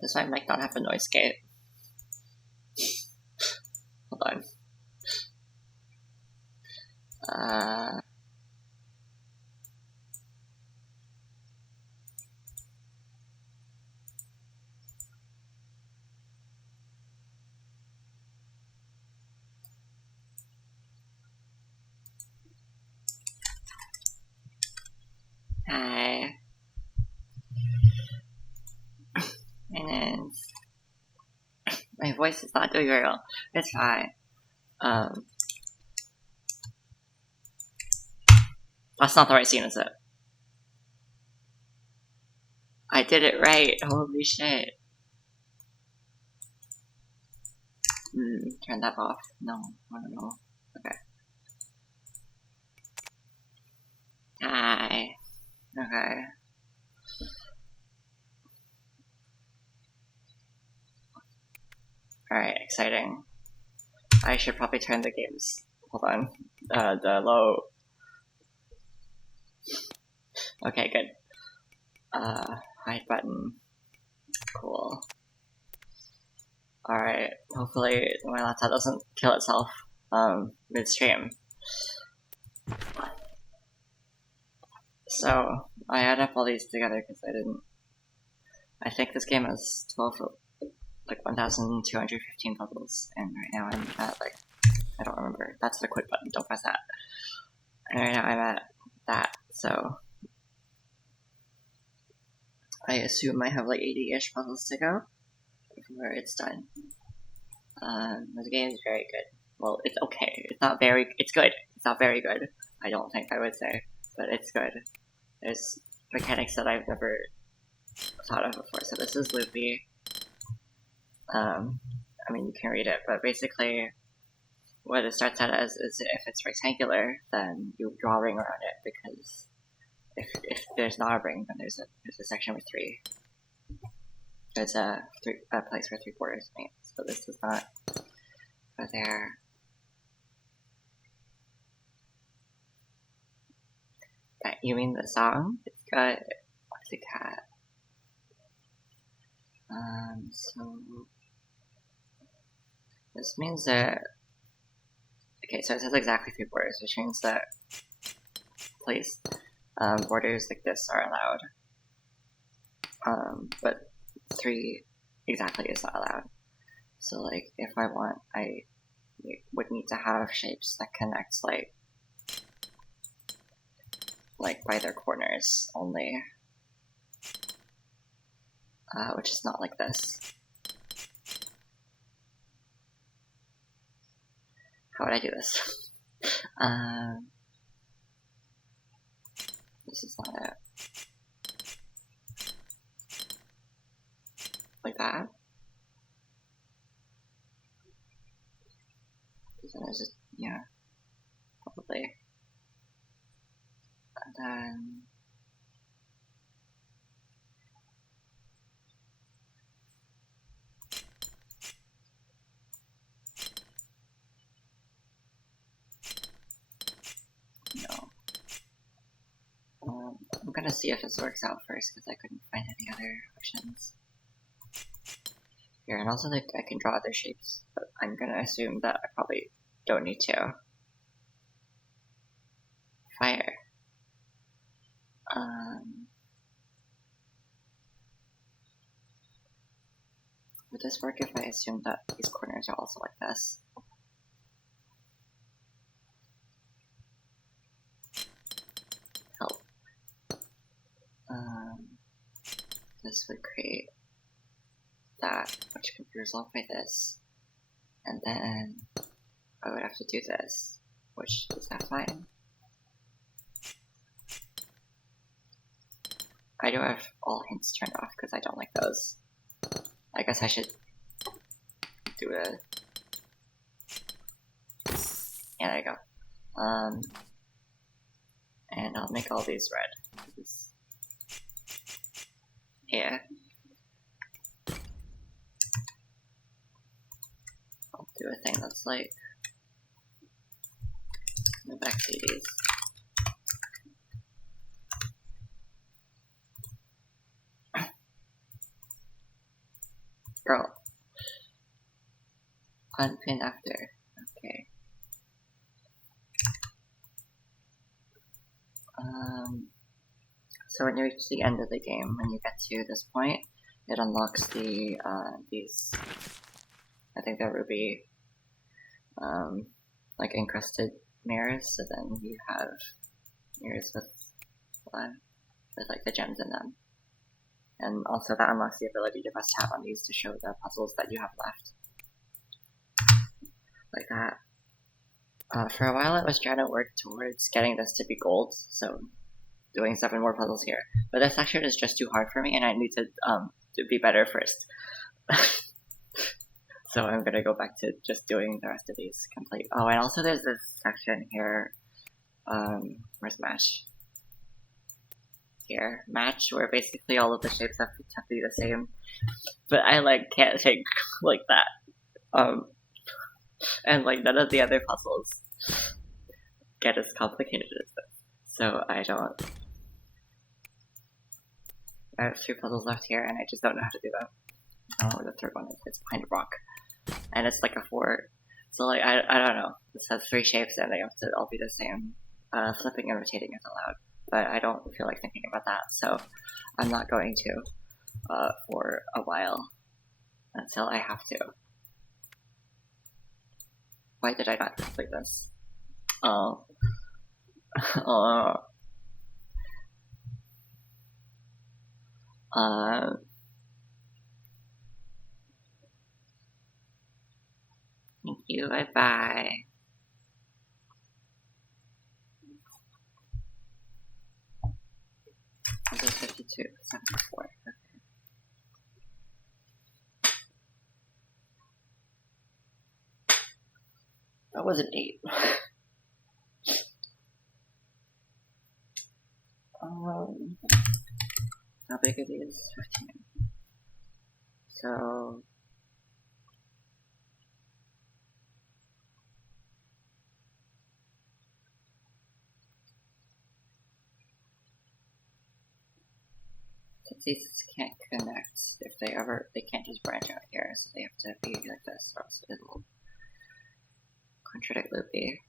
This one might not have a noise gate. Hold on. Hi. And then my voice is not doing very well. It's fine. That's not the right scene, is it? I did it right. Holy shit. Turn that off. No, I don't know. Okay. Hi. Okay. Alright, exciting. I should probably turn the games. Hold on. The low. Okay, good. Hide button. Cool. Alright, hopefully my laptop doesn't kill itself, midstream. So, I add up all these together because I think this game has 1,215 puzzles, and right now I'm at, I don't remember. That's the quit button, don't press that. And right now I'm at that, so I assume I have 80-ish puzzles to go before it's done. This game is very good. Well, it's okay. It's good. It's not very good, I don't think I would say, but it's good. There's mechanics that I've never thought of before. So this is loopy. I mean, you can read it, but basically what it starts out as is if it's rectangular, then you draw a ring around it, because if there's not a ring, then there's a section with 3. There's a place where 3 borders meet. So this does not go there. You mean the song? It's got what's a cat? So this means that okay, so it says exactly 3 borders, which means that borders like this are allowed. But 3 exactly is not allowed. So if I want, I would need to have shapes that connect by their corners only, which is not like this. How would I do this? This is not it. Like that? Then it's just, yeah, probably. And then no. I'm gonna see if this works out first because I couldn't find any other options. Here, and also I can draw other shapes, but I'm gonna assume that I probably don't need to. Fire. Would this work if I assume that these corners are also like this? Help. This would create that, which could be resolved by this. And then I would have to do this, which is that fine? I do have all hints turned off because I don't like those. I guess I should do a... Yeah, there you go. And I'll make all these red. Yeah. I'll do a thing that's the back CDs. Unpin after. Okay. So when you reach the end of the game, when you get to this point, it unlocks the these. I think they're ruby, like encrusted mirrors. So then you have mirrors with like the gems in them, and also that unlocks the ability to press tab on these to show the puzzles that you have left, like that. For a while, I was trying to work towards getting this to be gold, so doing 7 more puzzles here. But this section is just too hard for me, and I need to be better first. So I'm gonna go back to just doing the rest of these complete. Oh, and also there's this section here. Where's Match? Here, Match, where basically all of the shapes have to be the same. But I like can't think like that. And like none of the other puzzles get as complicated as this. So I don't. I have 2 puzzles left here, and I just don't know how to do them. I don't know where the third one is. It's behind a rock, and it's like a 4. So like I don't know. This has 3 shapes, and they have to all be the same. Flipping and rotating is allowed, but I don't feel like thinking about that, so I'm not going to for a while until I have to. Why did I not complete this? Oh. Thank you, bye-bye. This is 52, 74. Okay. That was an 8. How big are these? 15. So since these can't connect, if they can't just branch out here, so they have to be like this, or else it'll contradict loopy,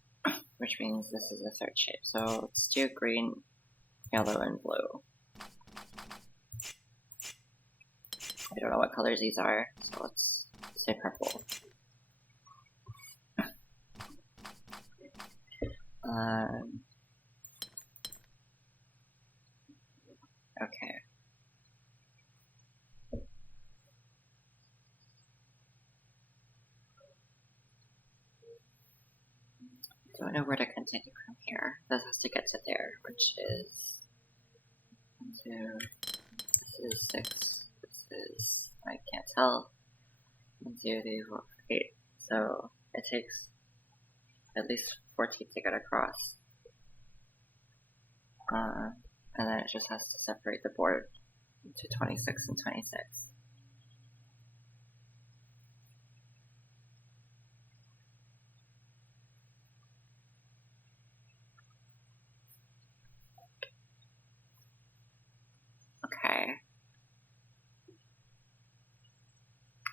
which means this is the 3rd shape. So let's do green, yellow, and blue. I don't know what colors these are, so let's say purple. Okay. Don't know where to continue from here. This has to get to there, which is 1, 2. This is 6. This is, I can't tell. 1, 2, 3, 4, 8. So it takes at least 14 to get across. And then it just has to separate the board into 26 and 26. Okay.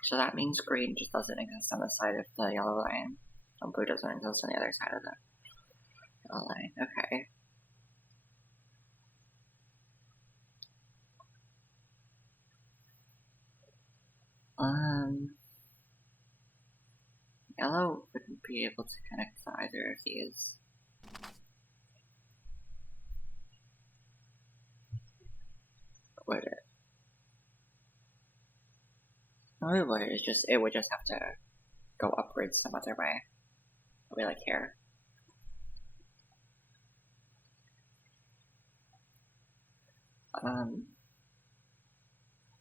So that means green just doesn't exist on the side of the yellow line, and blue doesn't exist on the other side of the yellow line. Okay. Yellow wouldn't be able to connect to either of these. Would it? No, it would. It would just have to go upwards some other way. Probably like here. I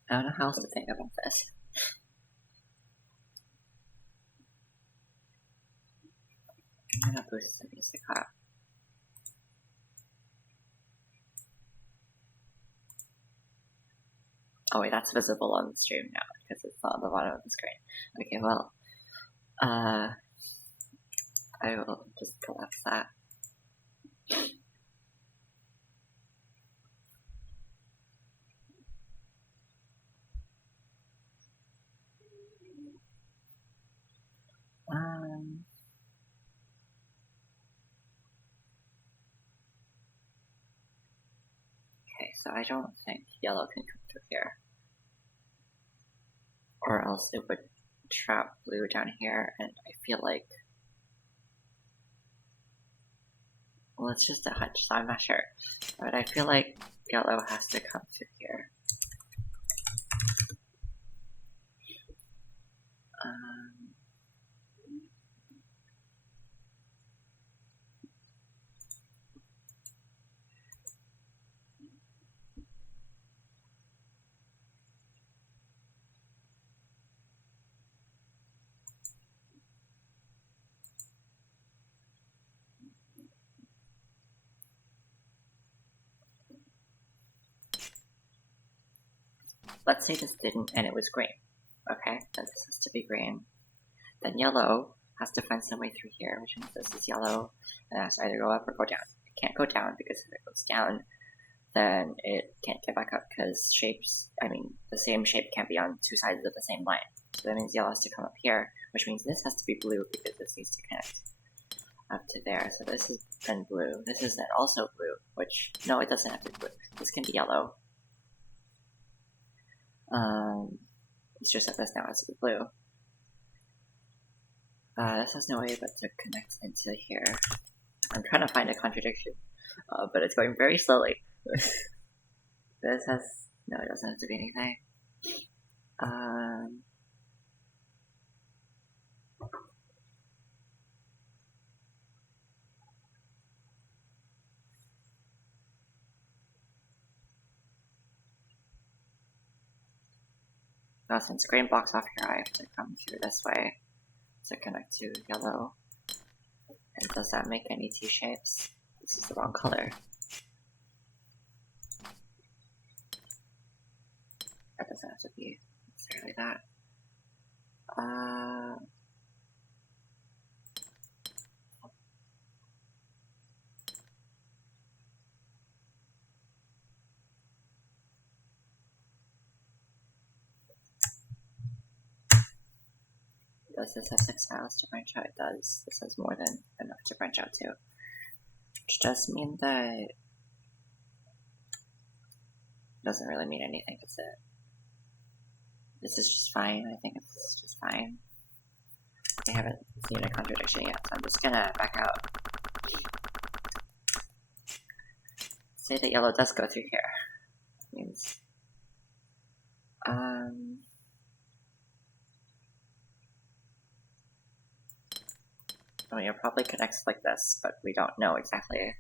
don't know how else to think about this. I'm gonna boost the music up. Oh wait, that's visible on the stream now because it's not on the bottom of the screen. Okay, well, I will just collapse that. so I don't think yellow can come through here. Or else it would trap blue down here, and I feel like... Well, it's just a hunch, so I'm not sure. But I feel like yellow has to come through here. Let's say this didn't and it was green. Okay, then this has to be green. Then yellow has to find some way through here, which means this is yellow, and it has to either go up or go down. It can't go down because if it goes down, then it can't get back up because the same shape can't be on two sides of the same line. So that means yellow has to come up here, which means this has to be blue because this needs to connect up to there. So this is then blue. This is then also blue, which, no, it doesn't have to be blue. This can be yellow. It's just that this now has to be blue. This has no way but to connect into here. I'm trying to find a contradiction, but it's going very slowly. This has... no, it doesn't have to be anything. Now since green blocks off here, I have to come through this way to connect to yellow. And does that make any T shapes? This is the wrong color. That doesn't have to be necessarily that. Does this have 6 tiles to branch out? It does. This has more than enough to branch out to. Which does mean that... it doesn't really mean anything, does it? This is just fine. I think this is just fine. I haven't seen a contradiction yet, so I'm just gonna back out. Say that yellow does go through here. That means... I mean, it probably connects like this, but we don't know exactly.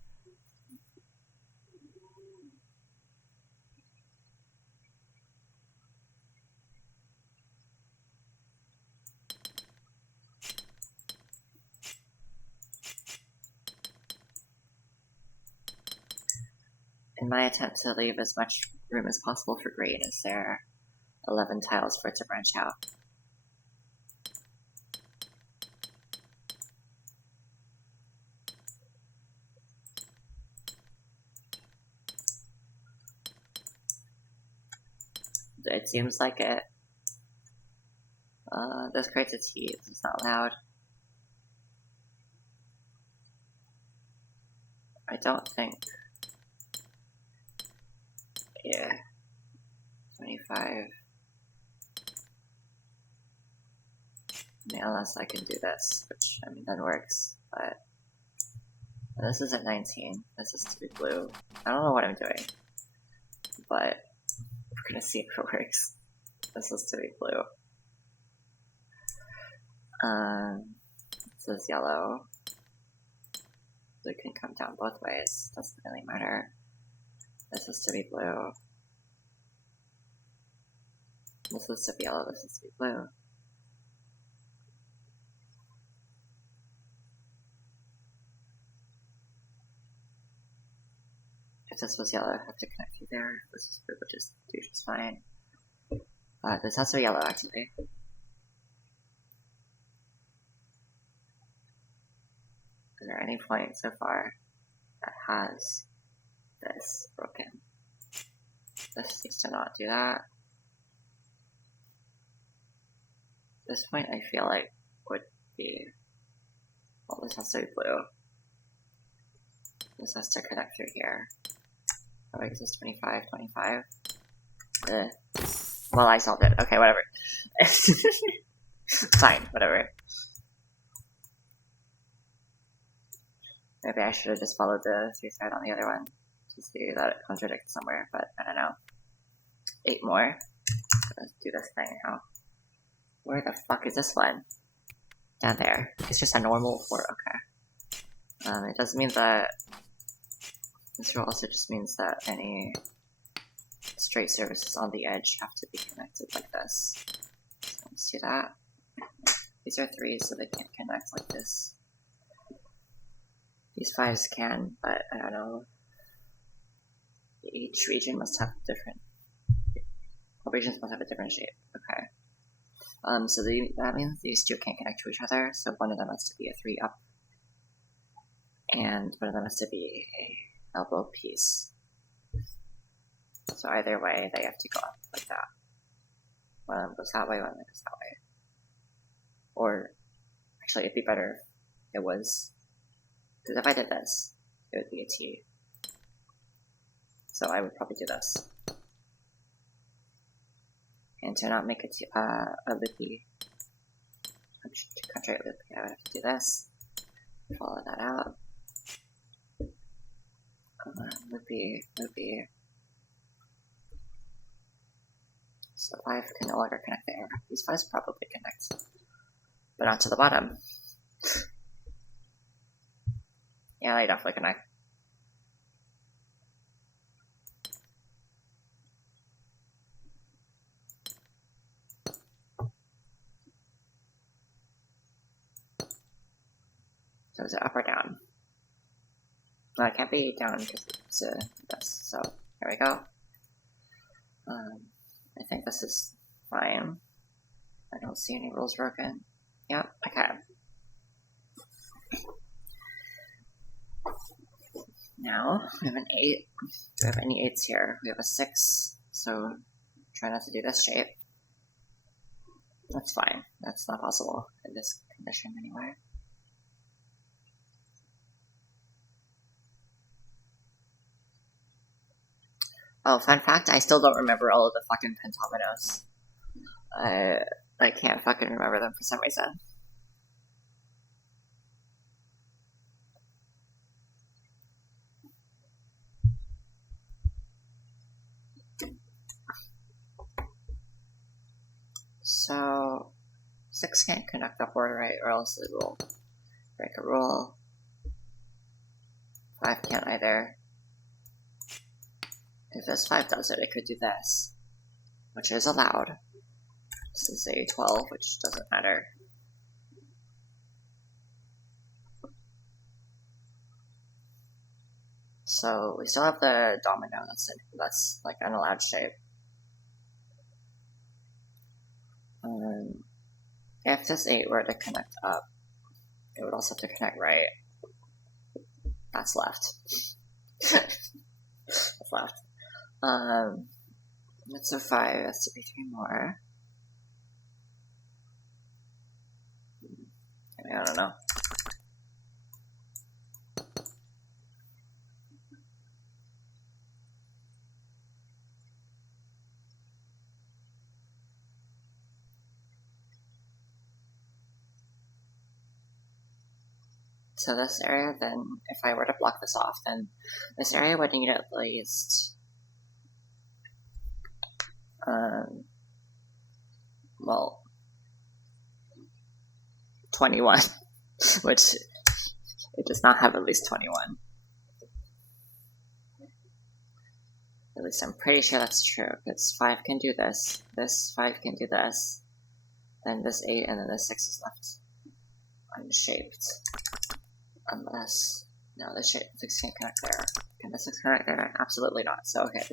In my attempt to leave as much room as possible for green, is there 11 tiles for it to branch out? It seems like it. This creates a T. This is not allowed. I don't think. Yeah. 25. I mean, unless I can do this, which, I mean, that works, but... this is at 19. This is to be blue. I don't know what I'm doing, but we're gonna see if it works. This is to be blue. This is yellow. So it can come down both ways. Doesn't really matter. This is to be blue. This is to be yellow. This is to be blue. If this was yellow, I'd have to connect you there. This is blue, which is do just fine. This has to be yellow, actually. Is there any point so far that has this broken? This needs to not do that. This point I feel like would be... well, this has to be blue. This has to connect through here. Oh, wait, is this 25, 25? Well, I solved it. Okay, whatever. Fine, whatever. Maybe I should have just followed the 3 thread on the other one to see that it contradicts somewhere, but I don't know. 8 more. Let's do this thing now. Where the fuck is this one? Down there. It's just a normal 4, okay. It does mean that this rule also just means that any straight surfaces on the edge have to be connected like this. So let's do that. These are 3s, so they can't connect like this. These 5s can, but I don't know. Each region must have different. All regions must have a different shape. Okay. So that means these 2 can't connect to each other, so one of them has to be a 3 up. And one of them has to be a elbow piece. So either way, they have to go up like that. One of them goes that way, one of them goes that way. Or, actually, it'd be better if it was, because if I did this, it would be a T. So I would probably do this. And to not make a loopy, contrary loopy, I would have to do this. Follow that out. Loopy, loopy. So 5 can no longer connect there. These 5s probably connect, but not to the bottom. Yeah, they definitely connect. So is it up or down? No, it can't be down because it's this. So here we go. I think this is fine. I don't see any rules broken. Yep, okay. Now, we have an 8. Do we have any 8s here? We have a 6, so try not to do this shape. That's fine. That's not possible in this condition anyway. Oh, fun fact, I still don't remember all of the fucking pentominoes. I can't fucking remember them for some reason. So, 6 can't connect upward, right? Or else it will break a rule. 5 can't either. If this 5 does it, it could do this, which is allowed. This is a 12, which doesn't matter. So we still have the domino. That's like an allowed shape. If this 8 were to connect up, it would also have to connect right. That's left. That's left. That's a 5. That's to be 3 more. I don't know. So this area, then, if I were to block this off, then this area would need at least, well, 21, which it does not have at least 21. At least I'm pretty sure that's true, because 5 can do this 5 can do this, then this 8, and then this 6 is left unshaped. Unless, no, this 6 can't connect there. Can this 6 connect there? Absolutely not. So, okay,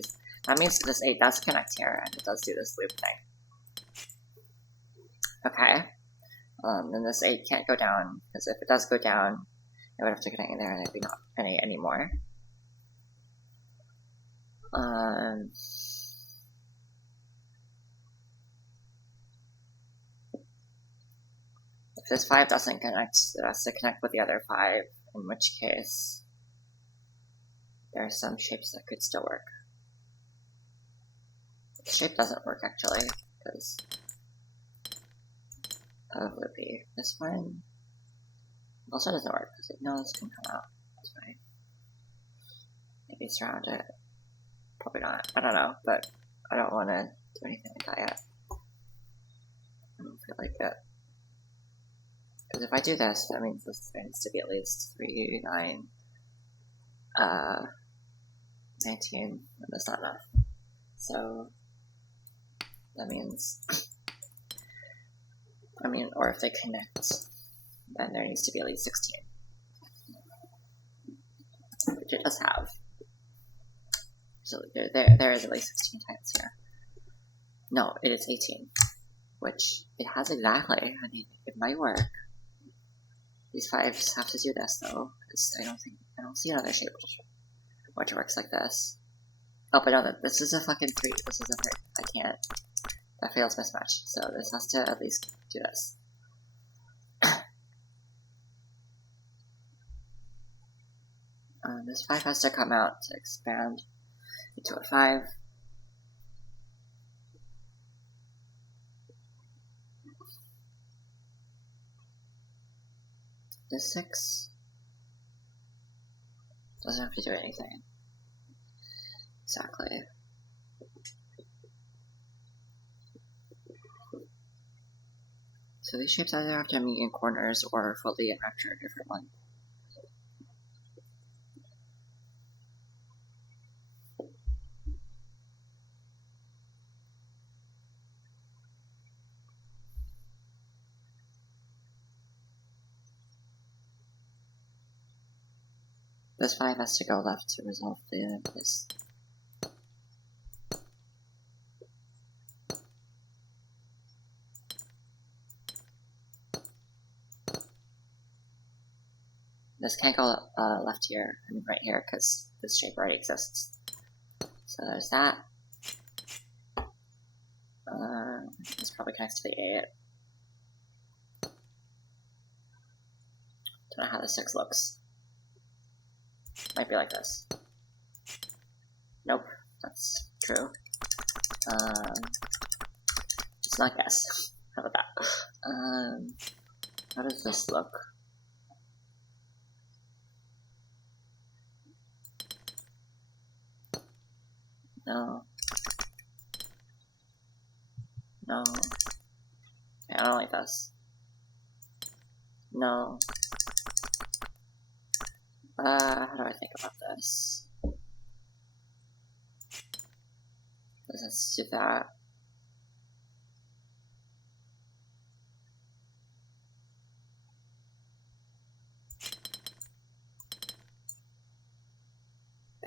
that means this 8 does connect here, and it does do this loop thing. Okay. Then this 8 can't go down, because if it does go down, it would have to connect in there, and there'd be not any anymore. If this 5 doesn't connect, it has to connect with the other 5, in which case there are some shapes that could still work. The shape doesn't work actually, because of loopy. This one also doesn't work, because no, this can come out. That's fine. Maybe surround it. Probably not. I don't know, but I don't want to do anything like that yet. I don't feel like it. Because if I do this, that means this needs to be at least 3, 9, 19, and that's not enough. So, that means, or if they connect, then there needs to be at least 16. Which it does have. So there is at least 16 times here. No, it is 18. Which, it has exactly. I mean, it might work. These 5s have to do this though, because I don't see another shape which works like this. Oh, but no, this is a fucking 3. This is a 3. I can't. That fails mismatch. So this has to at least do this. This 5 has to come out to expand into a 5. This 6 doesn't have to do anything. Exactly. So these shapes either have to meet in corners or fully enrapture a different one. This 5 has to go left to resolve this. This can't go left here, I mean right here, because this shape already exists. So there's that. This probably connects to the 8. Don't know how the 6 looks. Might be like this. Nope, that's true. It's not guess. How about that? How does this look? No. No. Okay, I don't like this. No. How do I think about this? Let's do that.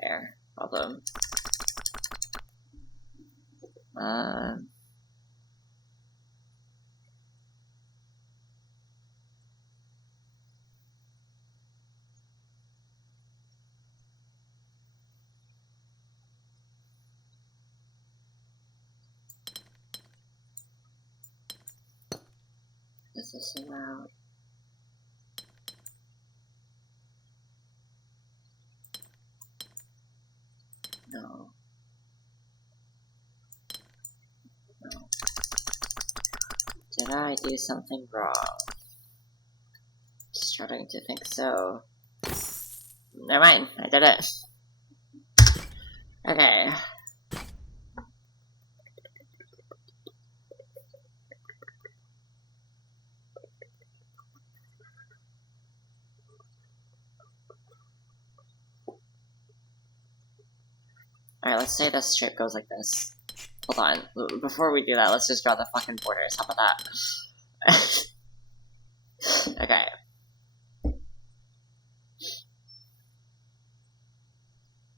There. Problem. Is this allowed? No. No. Did I do something wrong? Just starting to think so. Never mind, I did it. Okay. Alright, let's say this shape goes like this. Hold on. Before we do that, let's just draw the fucking borders. How about that? Okay.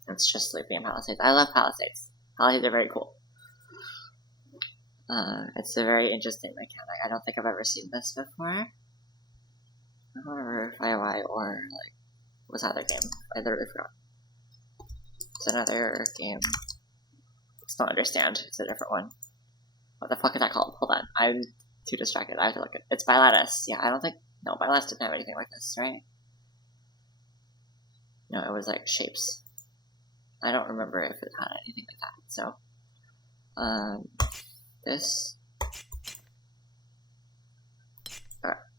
It's just Loopy and Palisades. I love Palisades. Palisades are very cool. It's a very interesting mechanic. I don't think I've ever seen this before. I don't remember if IOI or, like, what's that other game? I literally forgot. It's another game. Just don't understand. It's a different one. What the fuck is that called? Hold on. I'm too distracted. I have to look at it. It's Bilatus. Yeah, I don't think... No, Bilatus didn't have anything like this, right? No, it was like shapes. I don't remember if it had anything like that. So, this.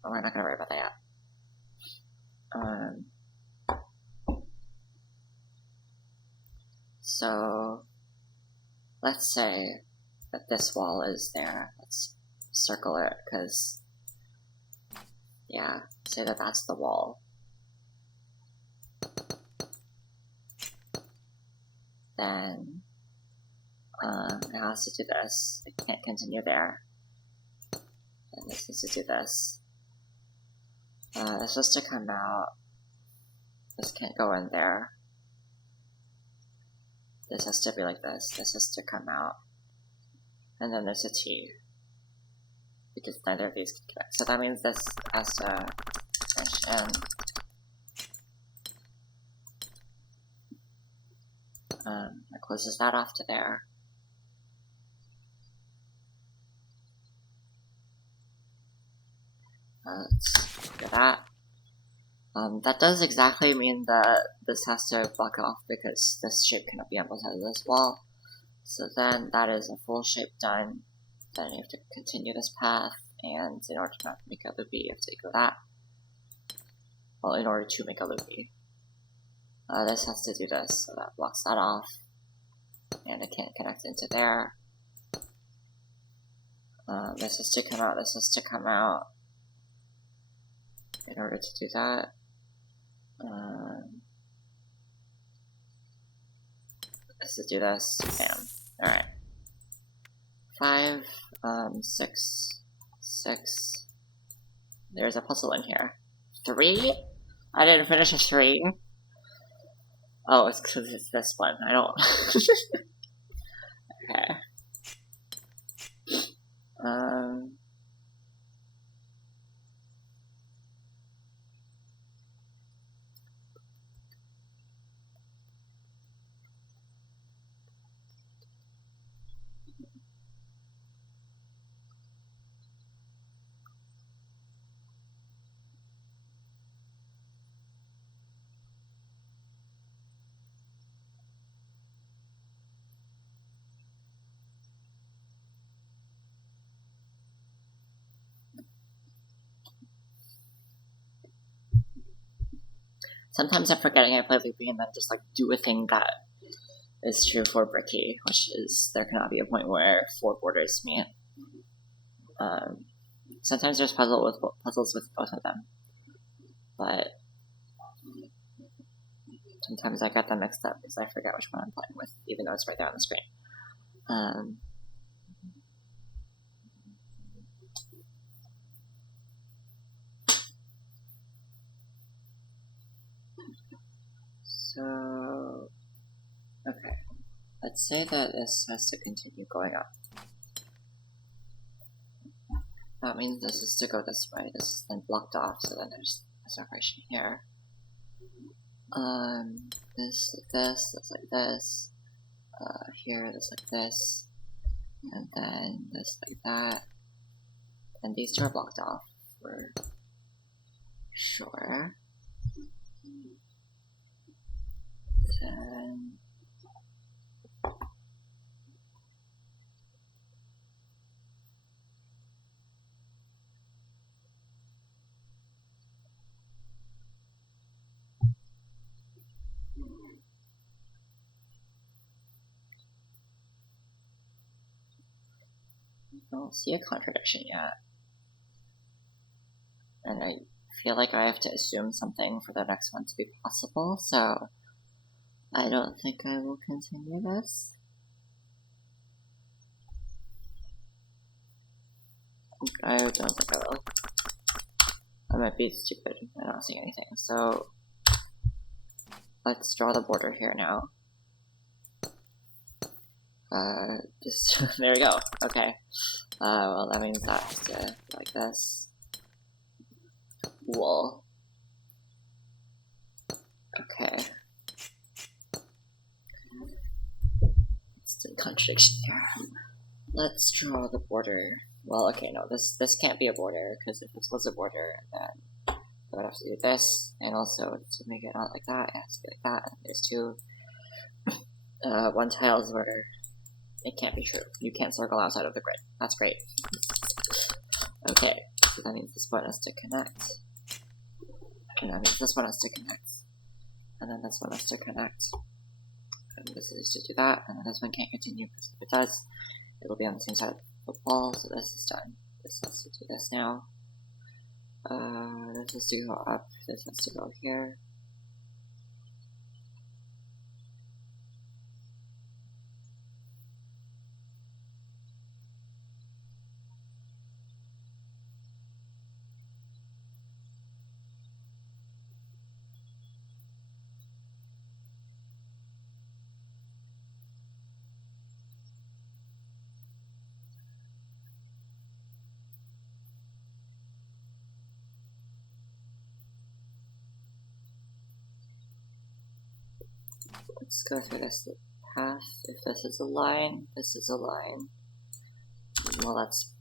We're not gonna worry about that yet. So, let's say that this wall is there. Let's circle it, because, yeah, say that that's the wall. Then, it has to do this. It can't continue there. And this needs to do this. This has to come out. This can't go in there. This has to be like this. This has to come out. And then there's a T. Because neither of these can connect. So that means this has to finish in. That closes that off to there. Let's do that. That does exactly mean that this has to block off because this shape cannot be on both sides of this wall. So then that is a full shape done. Then you have to continue this path, and in order to not make a loopy, you have to go that. Well, in order to make a loopy. This has to do this, so that blocks that off. And it can't connect into there. This has to come out, this has to come out. In order to do that. This to do this, bam. Alright. 5, 6, 6. There's a puzzle in here. 3? I didn't finish a 3. Oh, it's because it's this one. I don't. Okay. Sometimes I'm forgetting I play looping and then just like do a thing that is true for Bricky, which is there cannot be a point where 4 borders meet. Sometimes there's puzzles with both of them, but sometimes I get them mixed up because I forget which one I'm playing with, even though it's right there on the screen. So, okay, let's say that this has to continue going up. That means this is to go this way. This is then blocked off, so then there's a separation here. This like this. Here, this like this. And then this like that. And these two are blocked off for sure. Then I don't see a contradiction yet. And I feel like I have to assume something for the next one to be possible, so I don't think I will continue this. I don't think I will. I might be stupid. I don't see anything. So let's draw the border here now. Just there we go. Okay. Well, that means that has to be like this. Wool. Okay. It's a contradiction here. Let's draw the border. Well, okay, no, this can't be a border, because if this was a border, then I would have to do this, and also to make it not like that, it has to be like that, and there's 2. one tile is where it can't be true. You can't circle outside of the grid. That's great. Okay, so that means this one has to connect. And that means this one has to connect. And then this one has to connect. And this is to do that, and then this one can't continue, because if it does, it'll be on the same side of the wall, so this is done. This has to do this now. This has to go up, this has to go here. Let's go through this path. If this is a line, this is a line. Well, that's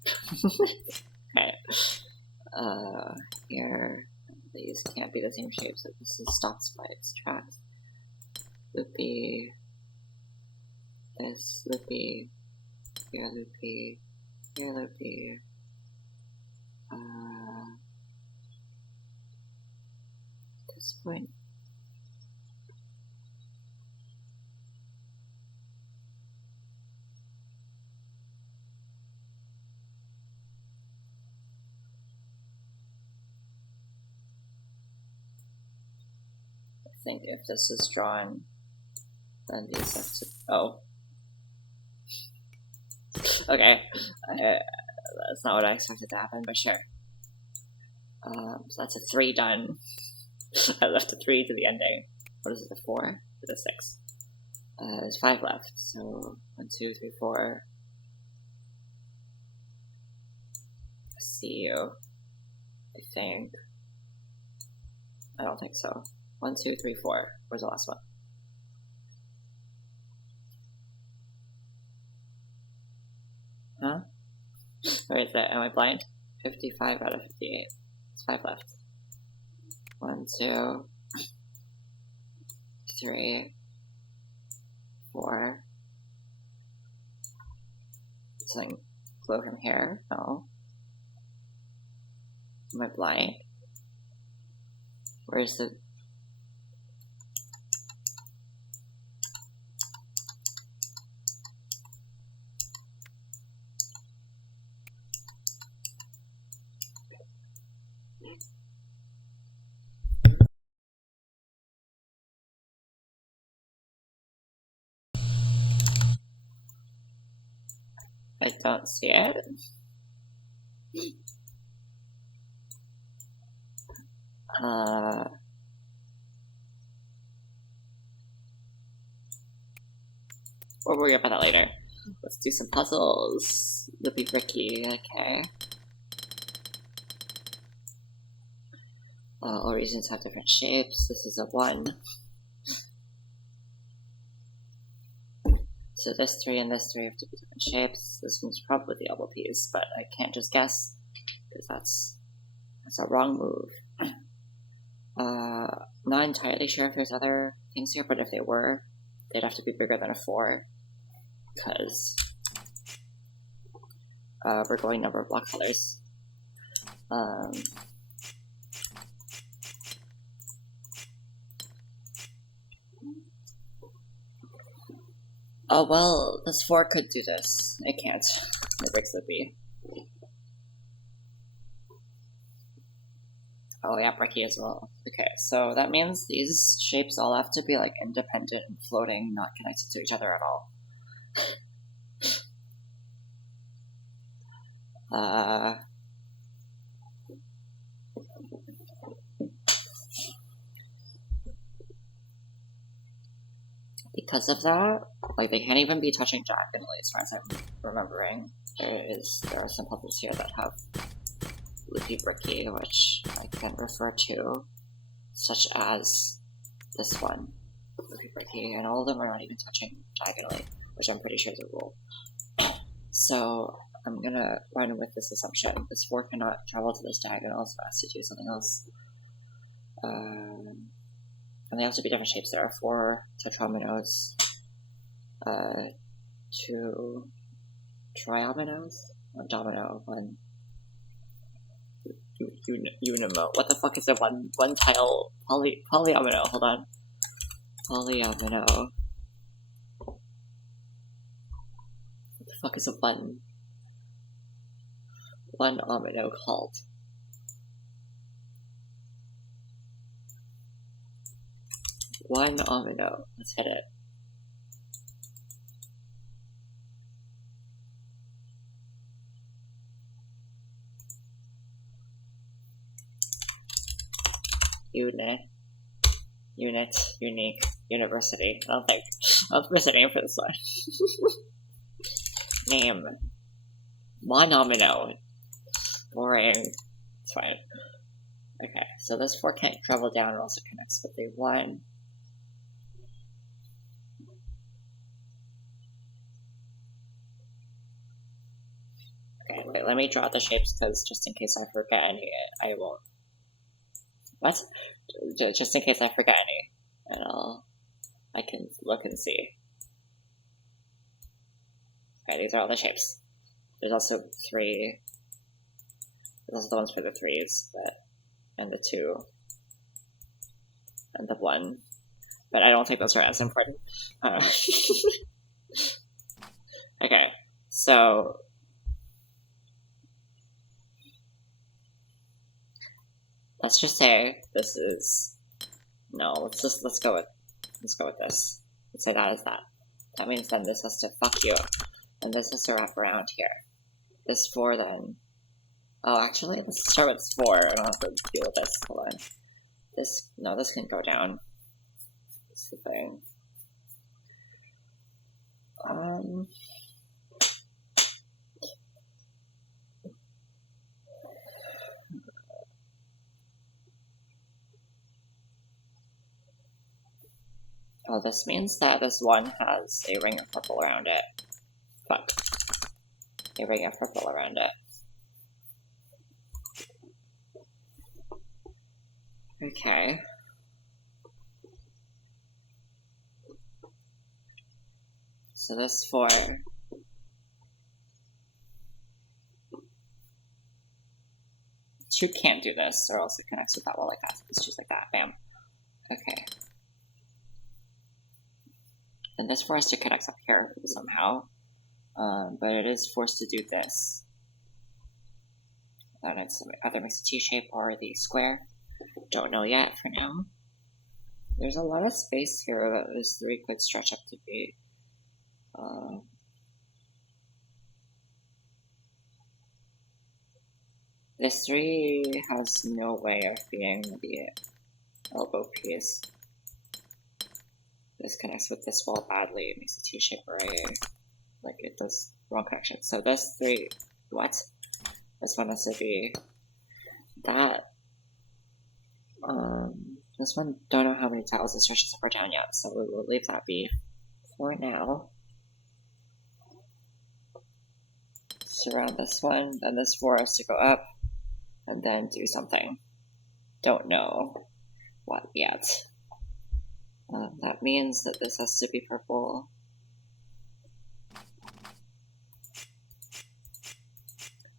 okay. Here, these can't be the same shape, so this is stops by its tracks. Loopy, this loopy, here loopy, here loopy. At this point. I think if this is drawn, then these have to. Oh. Okay. That's not what I expected to happen, but sure. So that's a 3 done. I left a 3 to the ending. What is it, a 4? To the 6. There's 5 left, so 1, 2, 3, 4. I see you. I think. I don't think so. 1, 2, 3, 4. Where's the last one? Huh? Where is it? Am I blind? 55 out of 58. There's 5 left. 1, 2, 3, 4. Something glow from here? No. Am I blind? Where's the... I don't see it. We'll worry about that later. Let's do some puzzles. Loopy bricky, okay. All regions have different shapes. This is a 1. So this 3 and this 3 have to be different shapes. This one's probably the elbow piece, but I can't just guess, because that's a wrong move. Not entirely sure if there's other things here, but if they were, they'd have to be bigger than a 4, because we're going number of block colors. Oh well, this 4 could do this. It can't. It breaks the B. Oh yeah, bricky as well. Okay, so that means these shapes all have to be like independent and floating, not connected to each other at all. Because of that, like they can't even be touching diagonally as far as I'm remembering. There are some puzzles here that have loopy bricky, which I can refer to, such as this one, loopy bricky, and all of them are not even touching diagonally, which I'm pretty sure is a rule. So I'm gonna run with this assumption. This 4 cannot travel to this diagonal, so it has to do something else. And they have to be different shapes. There are 4 tetrominoes. 2 triominoes? 1 domino, 1 unimo. What the fuck is a one tile polyomino? Hold on. Polyomino. What the fuck is a one omino called? One omino. Let's hit it. Unit, unique, university. I don't miss a name for this one. Name. Monomino. Boring. It's fine. Okay, so this 4 can't travel down, it also connects with the 1. Okay, wait, let me draw the shapes, because just in case I forget any, I won't. What? Just in case I forget any, and I can look and see. Okay, these are all the shapes. There's also 3. There's also the ones for the 3s, and the 2, and the 1. But I don't think those are as important. Okay, so let's just say this is let's go with this. Let's say that is that. That means then this has to fuck you, and this has to wrap around here. This 4 then. Oh, actually, let's start with 4. I don't have to deal with this. Hold on. This can go down. That's the thing. Oh, this means that this 1 has a ring of purple around it. Fuck. A ring of purple around it. Okay. So this 4. Two can't do this, or else it connects with that wall like that. It's just like that. Bam. Okay. And this 4 has to connect up here somehow. But it is forced to do this. Then it's either makes a T shape or the square. Don't know yet for now. There's a lot of space here that this 3 could stretch up to be. This 3 has no way of being the elbow piece. This connects with this wall badly. It makes a T shape or like it does wrong connection. So this 3, what? This one has to be that. This one don't know how many tiles it stretches up or down yet, so we will leave that be for now. Surround this one, then this 4 has to go up, and then do something. Don't know what yet. That means that this has to be purple.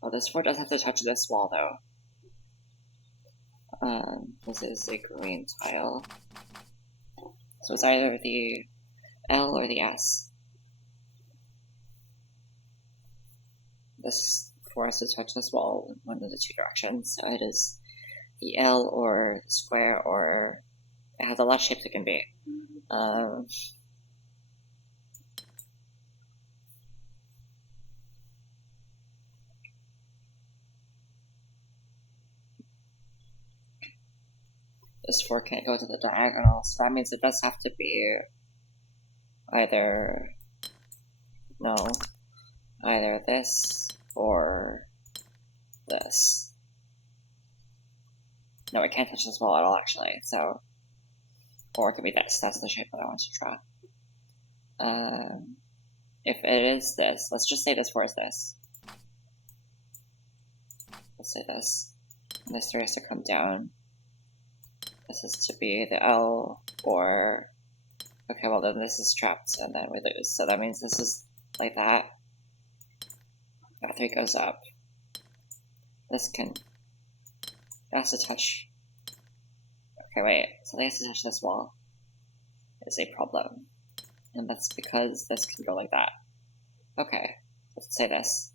Oh, this 4 does have to touch this wall though. This is a green tile. So it's either the L or the S. This 4 has to touch this wall in one of the 2 directions, so it is the L or the square, or it has a lot of shapes it can be. This 4 can't go to the diagonal, so that means it does have to be either this or this. No, it can't touch this wall at all, actually, so. Or it could be this. That's the shape that I want to draw. If it is this, let's just say this 4 is this. Let's say this. And this 3 has to come down. This is to be the L or Okay, well then this is trapped, and then we lose. So that means this is like that. That 3 goes up. This can... It has to touch... Okay, wait. So it has to touch this wall. Is a problem. And that's because this can go like that. Okay, let's say this.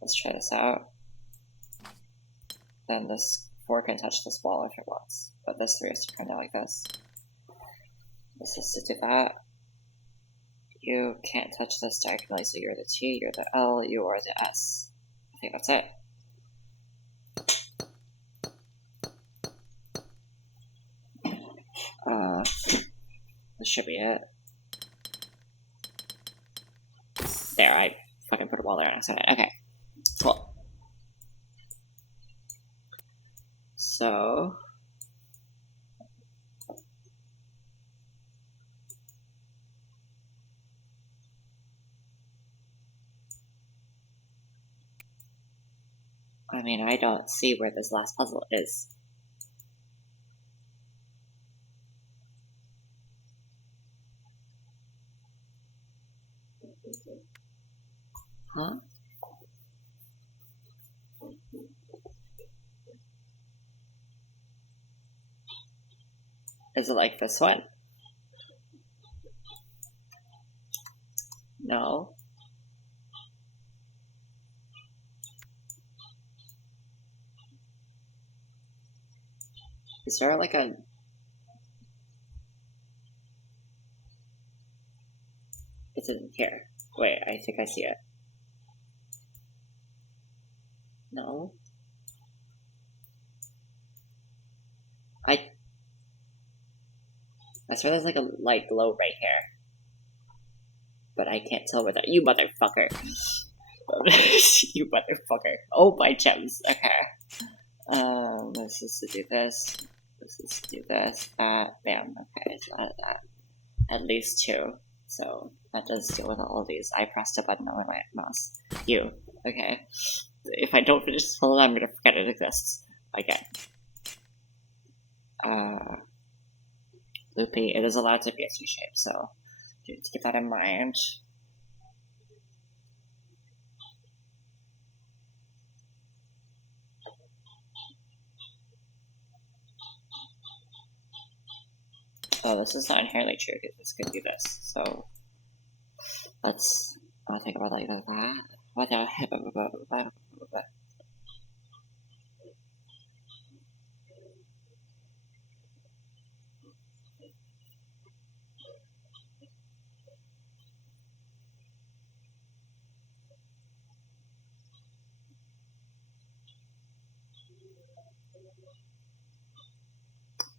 Let's try this out. Then this 4 can touch this wall if it wants. But this 3 is to kind of like this. This is to do that. You can't touch this diagonally, so you're the T, you're the L, you are the S. I think that's it. This should be it. There, I fucking put a wall there and I said it. Okay, cool. So... I mean, I don't see where this last puzzle is. Huh? Is it like this one? No. Is there like a... It's in here. Wait, I think I see it. No. I swear there's like a light glow right here. But I can't tell where that... You motherfucker. You motherfucker. Oh, my gems. Okay. This is to do this. This is to do this. That. Bam. Okay, so that. At least 2. So that does deal with all of these. I pressed a button on my mouse. You. Okay. If I don't finish this puzzle, I'm gonna forget it exists. Again. Loopy. It is allowed to be a T-shape, so to keep that in mind. Oh, this is not inherently true because this could be this. So let's think about like that.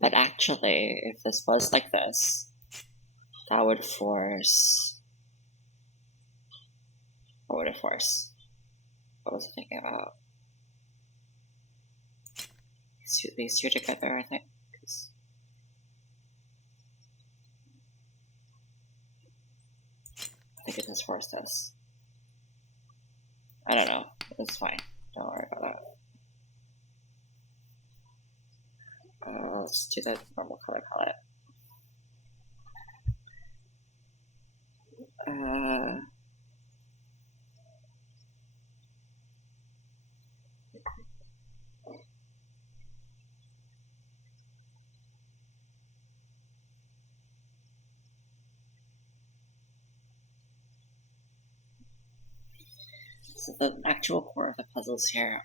But actually, if this was like this, that would force... What would it force? What was I thinking about? These two together, I think. I think it just forced this. I don't know. It's fine. Don't worry about that. Let's do the normal color palette. So the actual core of the puzzles here,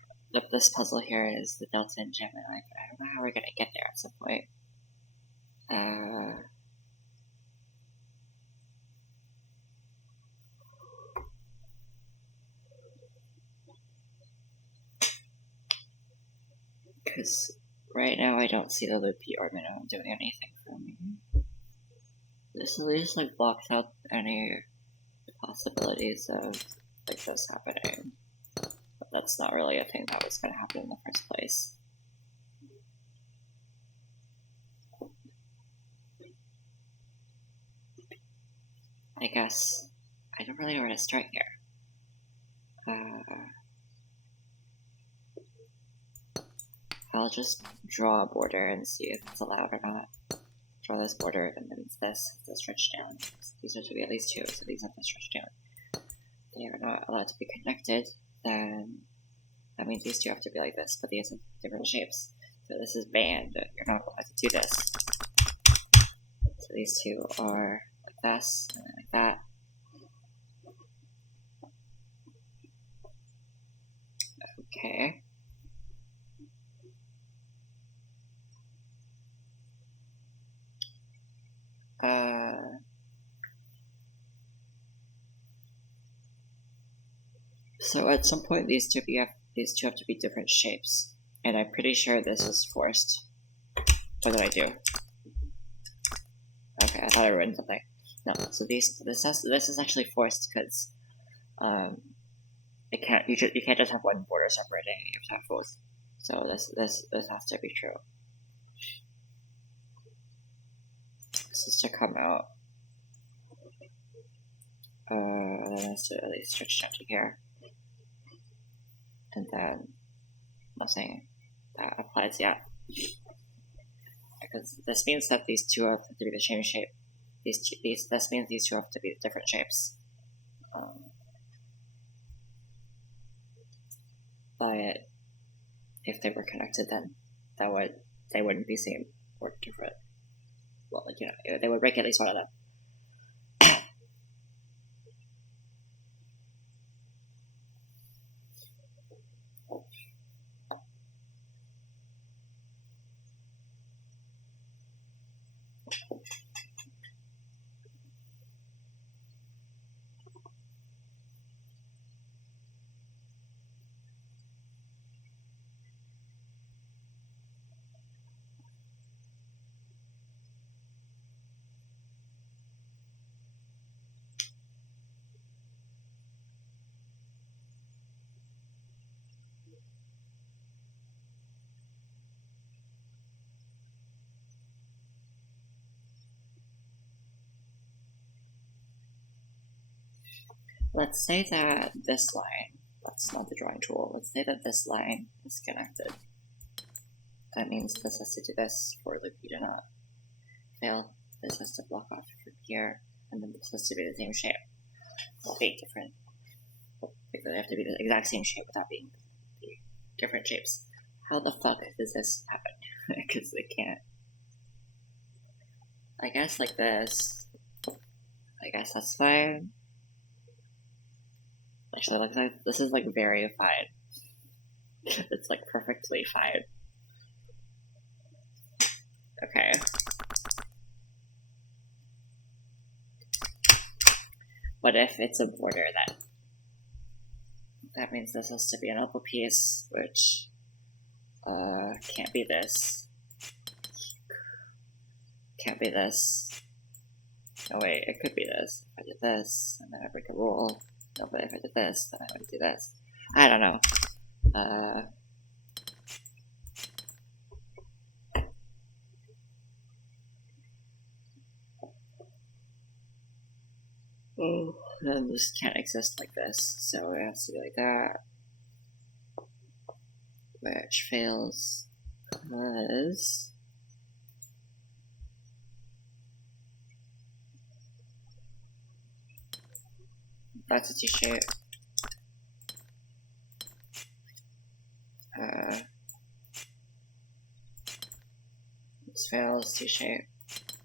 this puzzle here is the delta and gem, and I don't know how we're gonna get there at some point. Because right now I don't see the loopy ornament doing anything for me. This at least like blocks out any possibilities of like this happening. But that's not really a thing that was gonna happen in the first place. I guess I don't really know where to start here. I'll just draw a border and see if it's allowed or not. draw this border, then that means this has to stretch down. These are to be at least 2, so these have to stretch down. They are not allowed to be connected, then that means these 2 have to be like this, but these have different shapes. So this is banned. You're not allowed to do this. So these 2 are like this, and then like that. Okay. So at some point these two have to be different shapes, and I'm pretty sure this is forced. What did I do? Okay, I thought I ruined something. No, so this is actually forced because you can't just have one border separating. You have to have both. So this has to be true. This is to come out. And then it has to at least stretch down to here. And then nothing that applies yet. Because this means that these 2 have to be the same shape. This means these 2 have to be different shapes. But if they were connected, then they wouldn't be same or different. Well, they would break at least one of them. Let's say that this line, that's not the drawing tool, let's say that this line is connected. That means this has to do this for loop you do not fail. This has to block off from here, and then this has to be the same shape. Well, be different. They have to be the exact same shape without being different shapes. How the fuck does this happen? Because they can't. I guess like this. I guess that's fine. Actually, looks like this is like very fine. It's like perfectly fine. Okay. What if it's a border then? That means this has to be an upper piece, which can't be this. Can't be this. Oh wait, it could be this. If I did this, and then I break a rule. No, but if I did this, then I would do this. I don't know. Oh, then this can't exist like this, so it has to be like that. Which fails because that's a T-shape. This fails, T-shape.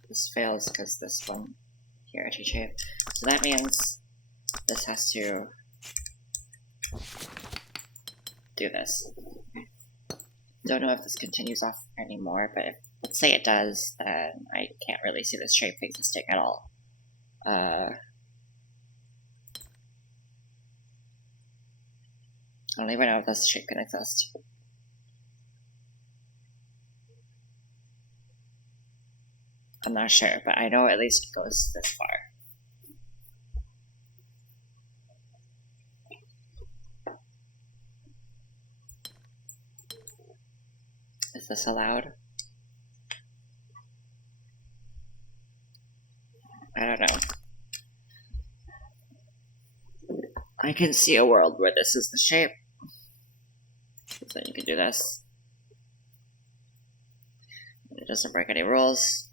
This fails because this one here, T-shape. So that means this has to do this. Don't know if this continues off anymore, but if, let's say it does, then I can't really see this shape existing at all. I don't even know if this shape can exist. I'm not sure, but I know at least it goes this far. Is this allowed? I don't know. I can see a world where this is the shape. So then you can do this. It doesn't break any rules.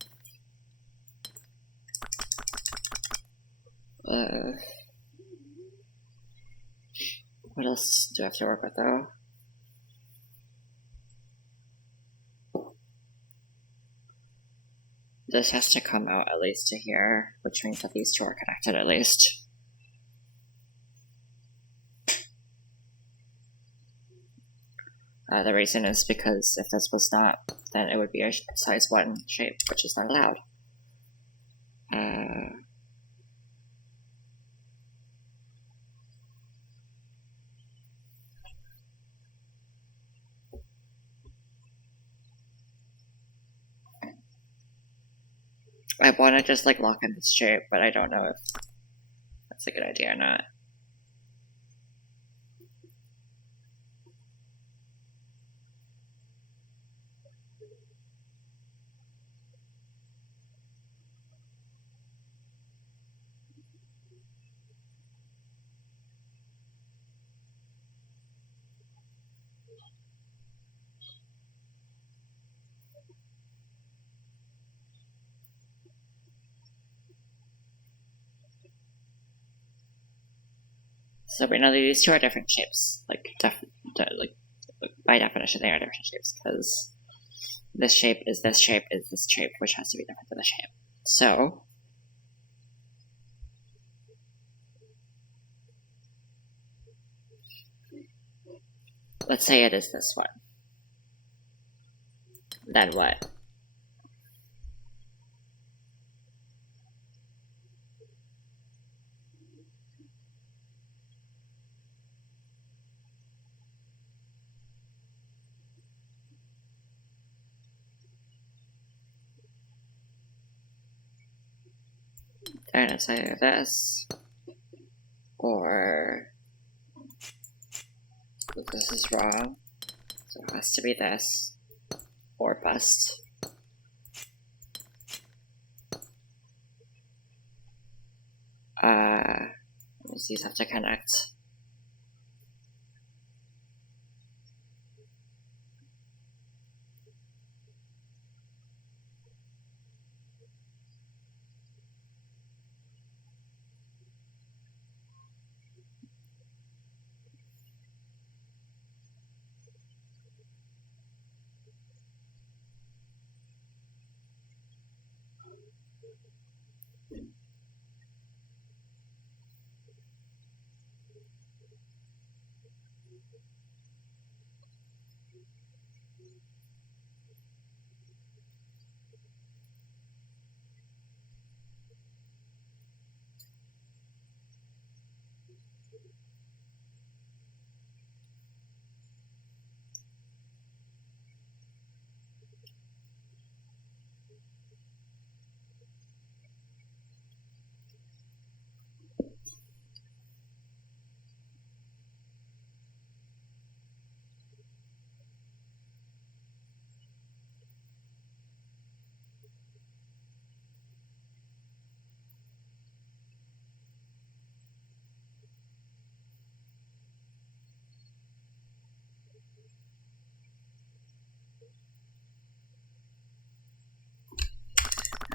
What else do I have to work with though? This has to come out at least to here, which means that these two are connected at least. The reason is because if this was not, then it would be a size 1 shape, which is not allowed. I want to just like lock in this shape, but I don't know if that's a good idea or not. So we know that these two are different shapes. Like by definition, they are different shapes because this shape is this shape is this shape, which has to be different than the shape. So let's say it is this one. Then what? Then it's either this, or this is wrong, so it has to be this, or bust. These have to connect.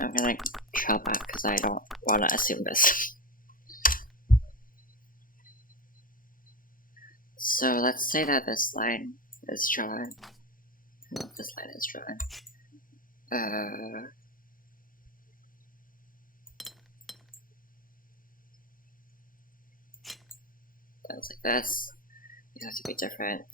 I'm gonna draw back because I don't want to assume this. So let's say that this line is drawn. This line is drawn. Things like this. These have to be different.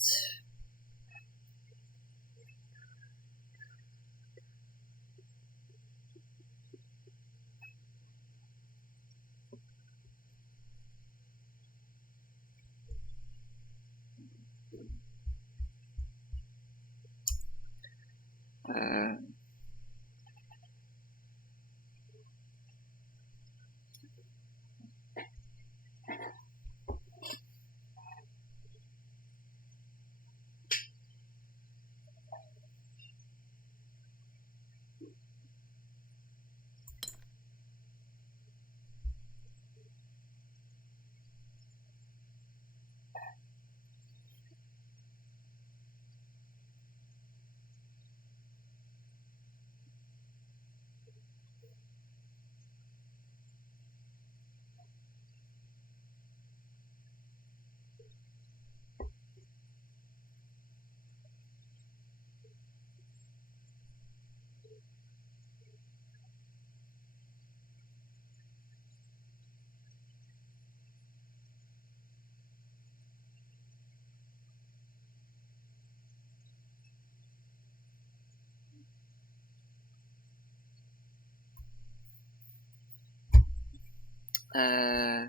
I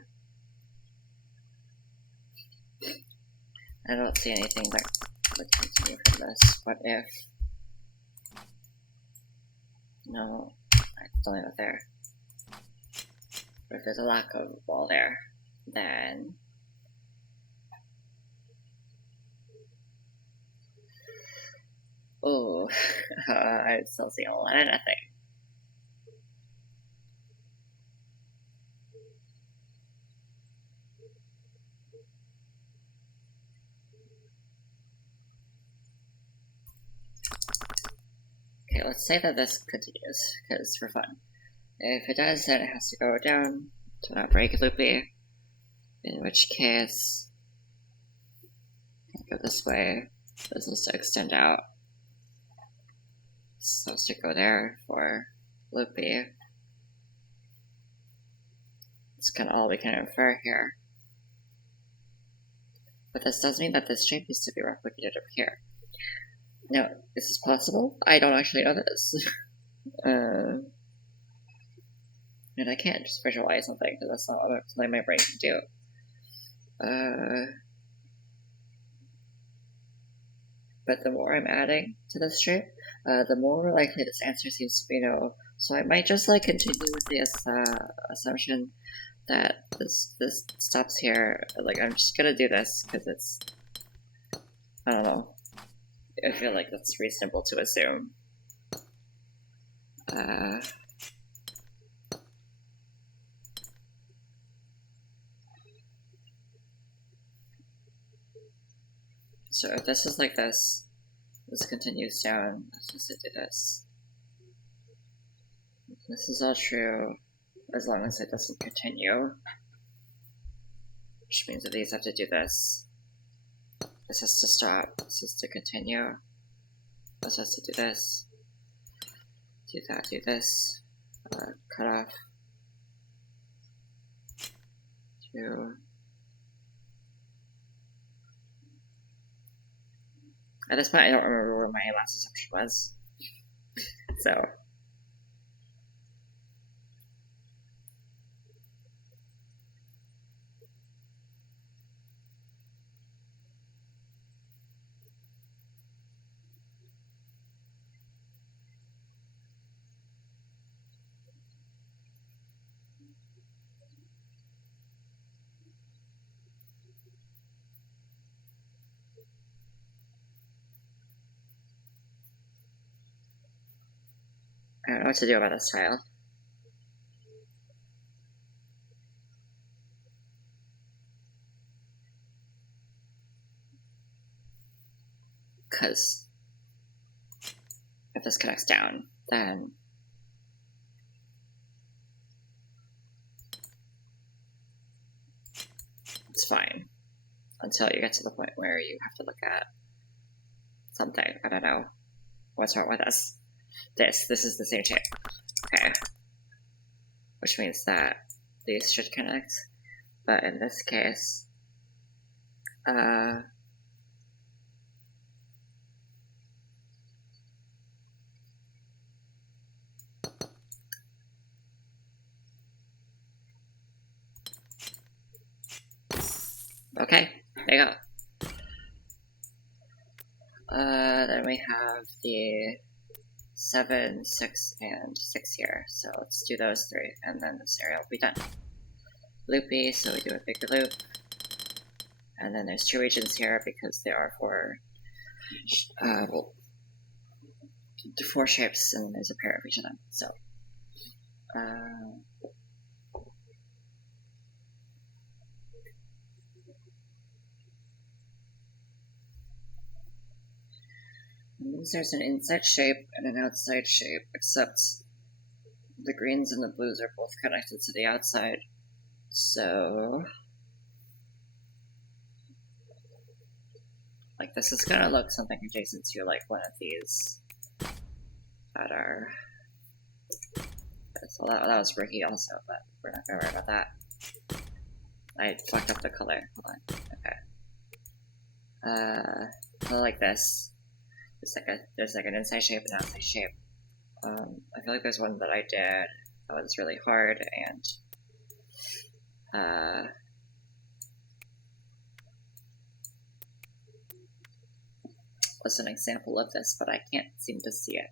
don't see anything that would continue from this. What if... No, it's only not there. But if there's a lack of wall there, then... Oh, I still see a lot of nothing. Okay, let's say that this continues, because for fun. If it does, then it has to go down to not break loopy, in which case, go this way. This is to extend out. It's supposed to go there for loopy. It's kind of all we can infer here. But this does mean that this shape needs to be replicated over here. Now, is this possible? I don't actually know this. And I can't just visualize something, because that's not something my brain can do. But the more I'm adding to this shape, the more likely this answer seems to be no. So I might just like continue with the assumption that this stops here. Like, I'm just gonna do this because it's, I don't know. I feel like that's reasonable to assume. So if this is like this continues down, let's just do this. This is all true as long as it doesn't continue. Which means that these have to do this. This has to stop, this has to continue. This has to do this. Do that, do this. Cut off. 2. At this point, I don't remember where my last assumption was. So. I don't know what to do about this tile. Because if this connects down, then it's fine. Until you get to the point where you have to look at something. I don't know. What's wrong with us? This is the same shape. Okay. Which means that these should connect. But in this case, okay, there you go. Then we have the 7, 6, and 6 here. So let's do those 3, and then this area will be done. Loopy, so we do a big loop. And then there's 2 regions here because there are 4 shapes, and there's a pair of each of them. So, there's an inside shape and an outside shape, except the greens and the blues are both connected to the outside. So, like, this is gonna look something adjacent to like one of these that are. So that was Ricky also, but we're not gonna worry about that. I fucked up the color. Hold on. Okay. Like this. There's like an inside shape and outside shape. I feel like there's one that I did that was really hard, and was an example of this, but I can't seem to see it.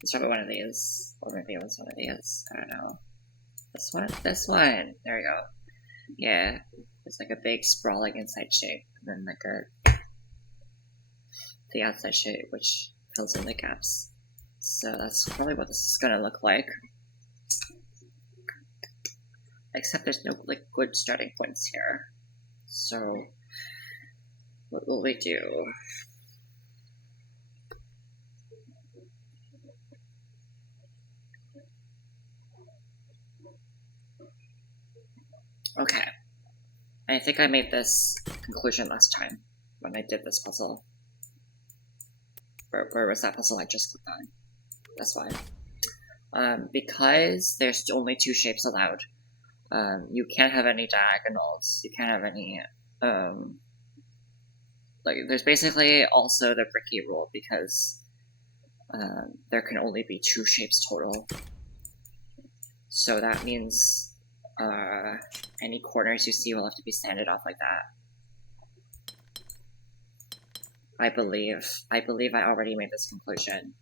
It's probably one of these, or maybe it was one of these. I don't know. This one? This one! There we go. Yeah. It's like a big sprawling inside shape, and then like the outside shape, which fills in the gaps. So that's probably what this is gonna look like. Except there's no like good starting points here. So what will we do? Okay. I think I made this conclusion last time when I did this puzzle. Where was that puzzle I just clicked on? That's why. Because there's only two shapes allowed. You can't have any diagonals. You can't have any, like, there's basically also the bricky rule because there can only be two shapes total. So that means any corners you see will have to be sanded off like that. I believe I already made this conclusion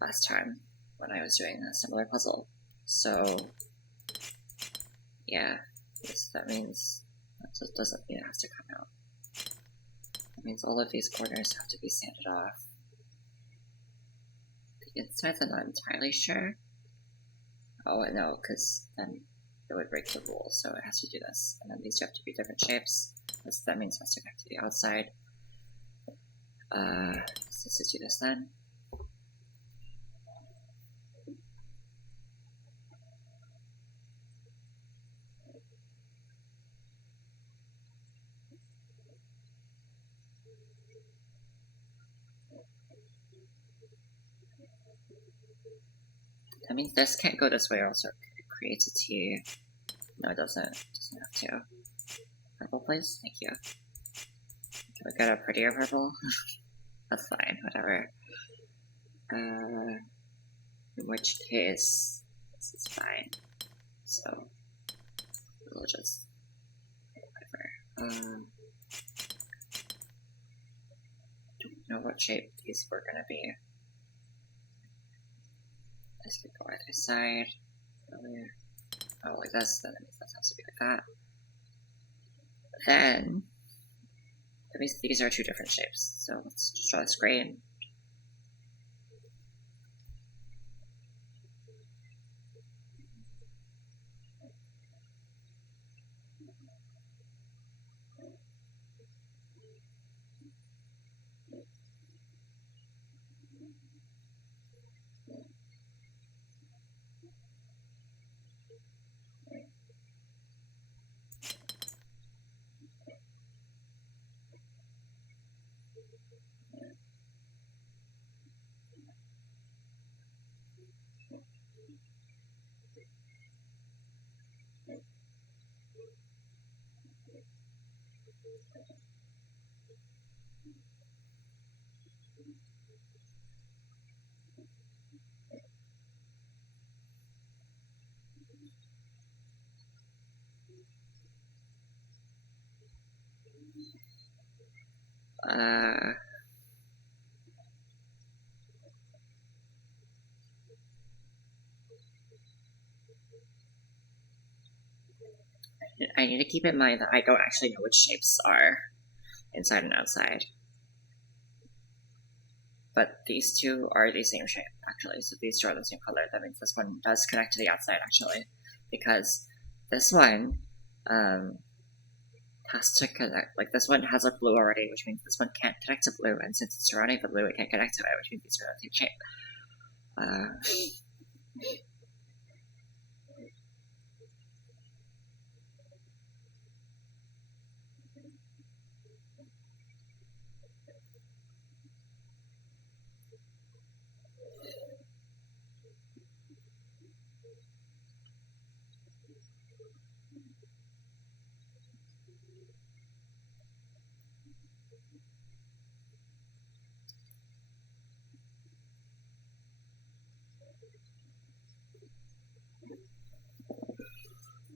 last time when I was doing a similar puzzle. So, yeah, that means that just doesn't mean it has to come out. That means all of these corners have to be sanded off. The insides I'm not entirely sure. Oh, no, because then it would break the rule, so it has to do this. And then these have to be different shapes. That means it has to connect to the outside. Let's do this then. That means this can't go this way, or else it creates a T. No, it doesn't. It doesn't have to. Purple, please? Thank you. Can we get a prettier purple? That's fine, whatever. In which case, this is fine. So, we'll just... whatever. Don't know what shape these were gonna be. This could go either side. Oh, like this, then it means this has to be like that. Then, that means these are two different shapes. So let's just draw this green. I need to keep in mind that I don't actually know which shapes are inside and outside. But these two are the same shape, actually, so these two are the same color. That means this one does connect to the outside, actually, because this one has to connect, like this one has a blue already, which means this one can't connect to blue, and since it's surrounding the blue, it can't connect to it, which means these are the same shape.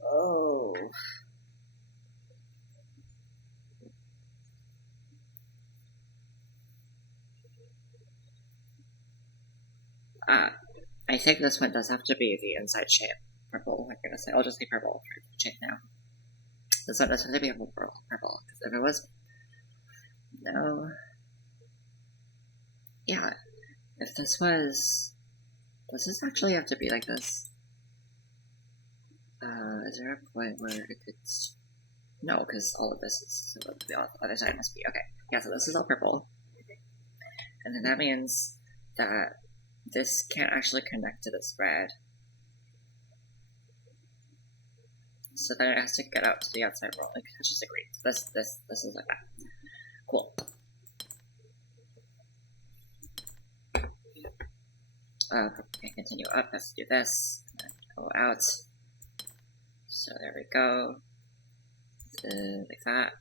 Oh. I think this one does have to be the inside shape. Purple, I'm gonna say. I'll just say purple for the check now. This one does have to be purple, because if it was... No. Yeah, if this was... Does this actually have to be like this? Is there a point where it could... No, because all of this is... So the other side must be... Okay, yeah, so this is all purple. And then that means that this can't actually connect to this red. So then it has to get out to the outside world. Like, I just agree. This is like that. Cool. Okay, continue up. Has to do this. And then go out. So there we go. Like that.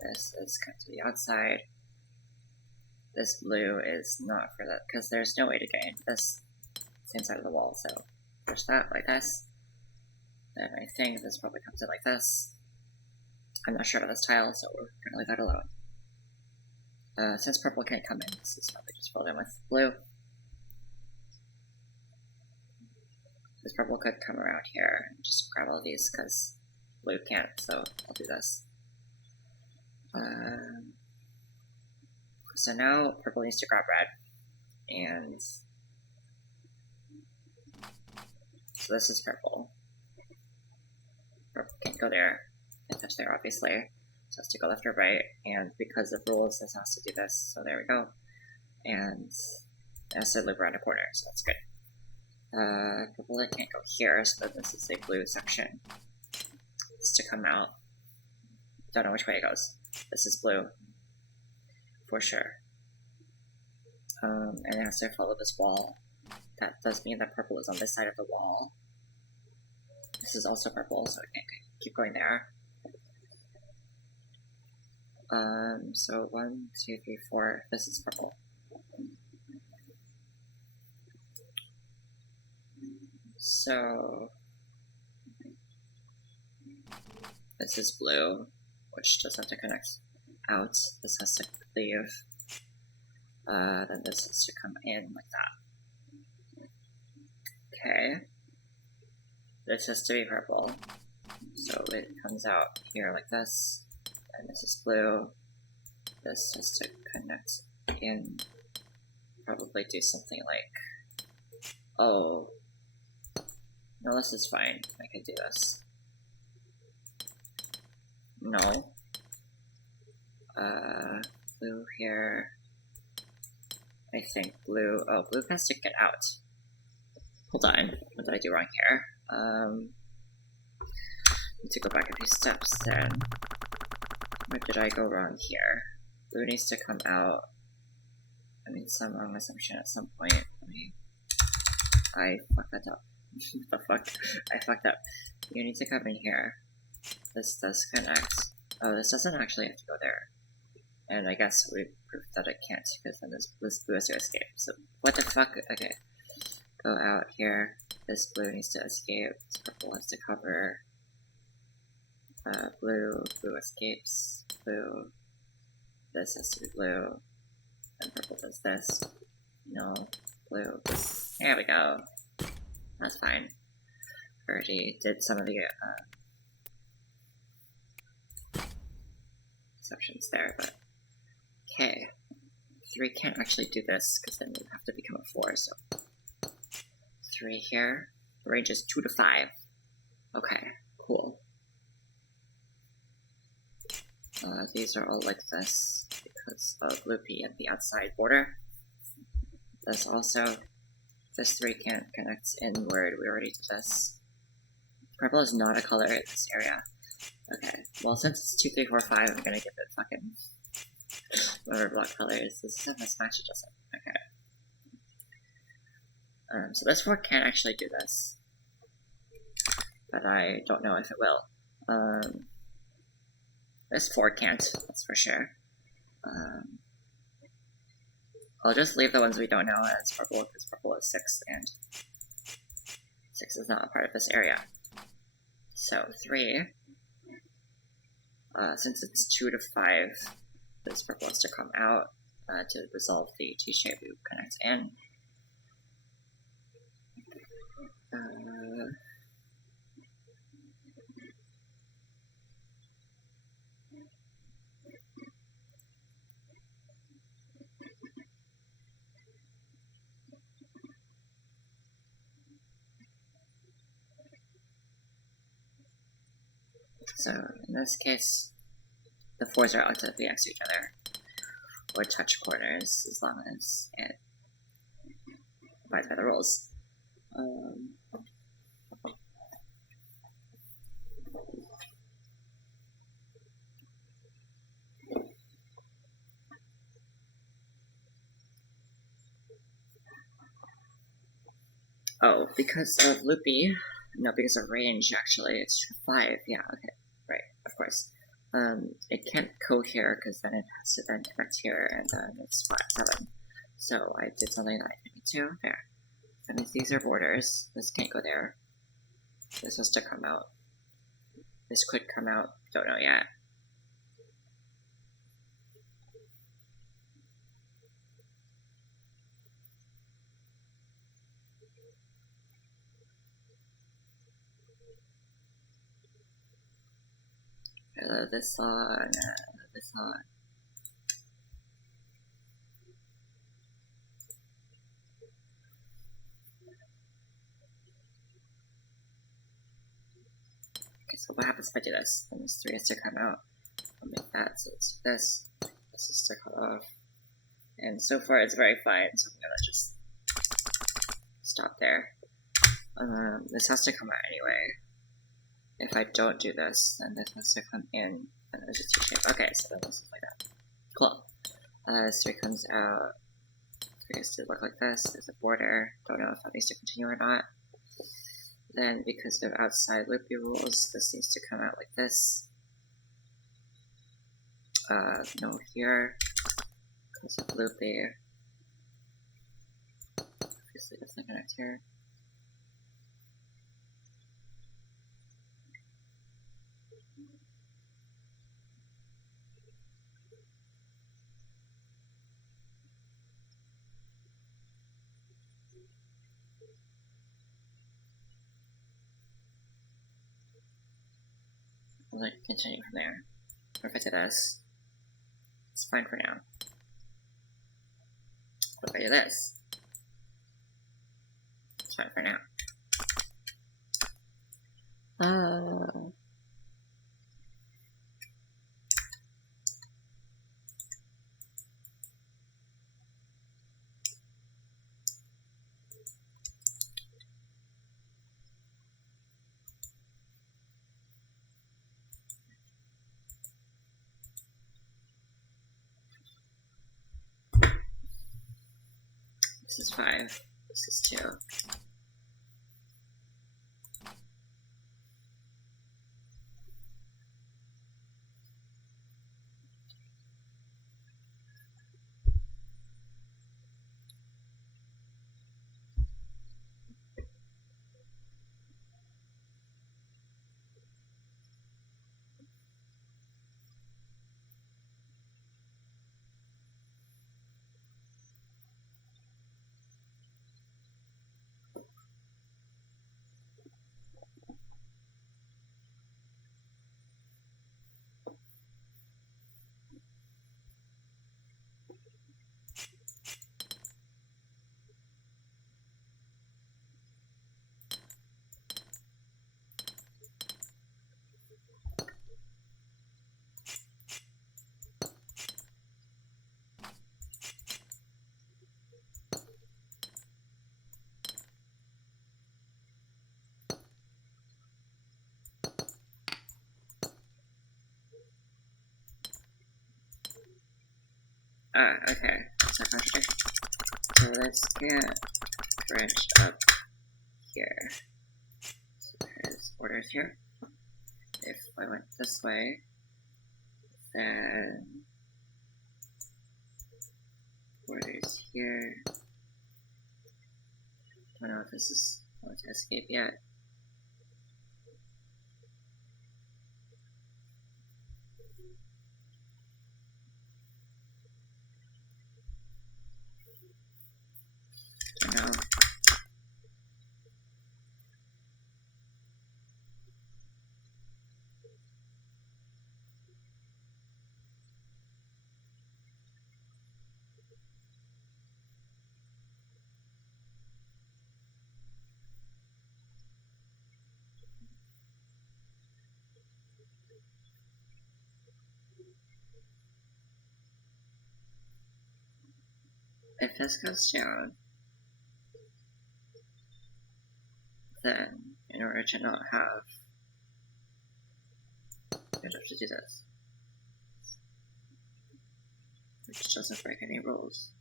This is cut to the outside. This blue is not for that, because there's no way to get into this same side of the wall, so push that like this. Then I think this probably comes in like this. I'm not sure about this tile, so we're gonna leave that alone. Since purple can't come in, this is probably just filled in with blue. This purple could come around here and just grab all these, because blue can't, so I'll do this. So now purple needs to grab red, and so this is purple. Purple can't go there, can't touch there obviously, so it has to go left or right, and because of rules this has to do this, so there we go. And it has to loop around a corner, so that's good. Purple can't go here, so this is a blue section. It's to come out. Don't know which way it goes. This is blue. For sure. And it has to follow this wall. That does mean that purple is on this side of the wall. This is also purple, so it can't keep going there. So 1, 2, 3, 4. This is purple. So this is blue, which does have to connect out. This has to leave. Then this has to come in like that. Okay. This has to be purple. So it comes out here like this. And this is blue. This has to connect in. Probably do something like... Oh. No, this is fine. I can do this. No. Blue here. I think blue. Oh, blue has to get out. Hold on. What did I do wrong here? Need to go back a few steps then. Where did I go wrong here? Blue needs to come out. I made some wrong assumption at some point. I fucked that up. What the fuck? I fucked up. You need to come in here. This does connect. Oh, this doesn't actually have to go there. And I guess we proved that it can't, because then this blue has to escape. So, what the fuck? Okay. Go out here. This blue needs to escape. This purple has to cover. Blue escapes. Blue. This has to be blue. And purple does this. No. Blue. There we go. That's fine. Already did some of the exceptions there, but okay. 3 can't actually do this because then you have to become a 4. So 3 here. The range is 2 to 5. Okay, cool. These are all like this because of loopy at the outside border. This also. This 3 can't connect inward. We already did this. Purple is not a color in this area. Okay, well since it's 2, 3, 4, 5, I'm gonna give it fucking whatever block color is. This is a mismatch adjustment. Okay. So this 4 can't actually do this. But I don't know if it will. This 4 can't, that's for sure. I'll just leave the ones we don't know as purple, because purple is 6, and 6 is not a part of this area. So 3, since it's 2 to 5, this purple has to come out to resolve the T-shape loop connects in. So in this case, the 4s are relatively next to each other, or touch corners, as long as it abides by the rules. Oh, because of loopy, no, because of range, actually, it's 2 to 5, yeah, okay, right, of course. It can't cohere, because then it has to then connect here, and then it's 7. So I did something that I didn't need to, there. That means these are borders, this can't go there. This has to come out. This could come out, don't know yet. This on, this on. Okay, so what happens if I do this? Then this 3 has to come out. I'll make that, so it's this. This is to cut off. And so far it's very fine, so I'm gonna just stop there. This has to come out anyway. If I don't do this, then this has to come in, and there's a T-shape. Okay, so then this is like that. Cool. This 3 comes out. 3 has to look like this. There's a border. Don't know if that needs to continue or not. Then, because of outside loopy rules, this needs to come out like this. No here. Because of loopy. Obviously, doesn't connect here. I'll like continue from there. Or if I do this, it's fine for now. What if I do this? It's fine for now. This is 5. This is 2. Okay. So let's get branched up here. So there's borders here. If I went this way, then borders here. Don't know if this is going to escape yet. Don't know. If this goes down, then in order to not have, I'd have to do this, which doesn't break any rules.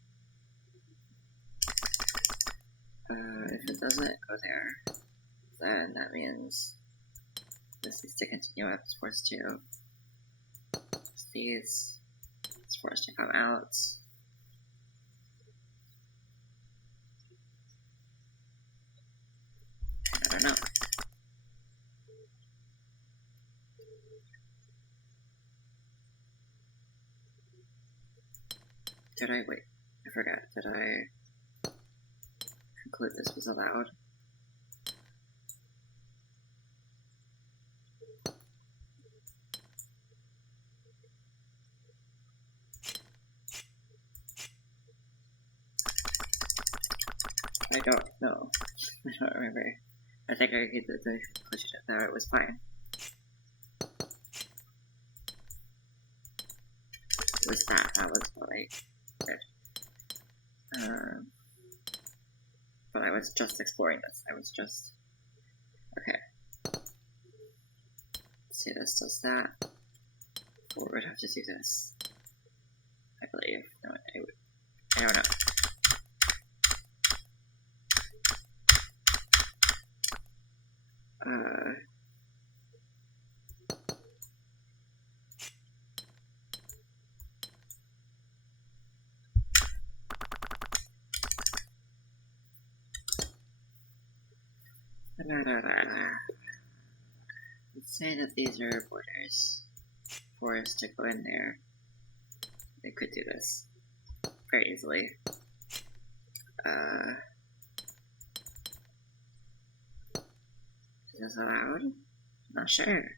If it doesn't go there, then that means this needs to continue up. It's forced to. These, it's forced to come out. I don't know. Did I wait? I forgot. Did I conclude this was allowed? I don't know. I don't remember. I think I hit the push it there. It was fine. It was that. That was like good. But I was just exploring this. I was just okay. Let's see, this does that. Or would have to do this. I believe. No, I would. I don't know. Let's say that these are borders for us to go in there. They could do this very easily. Is this allowed? Not sure.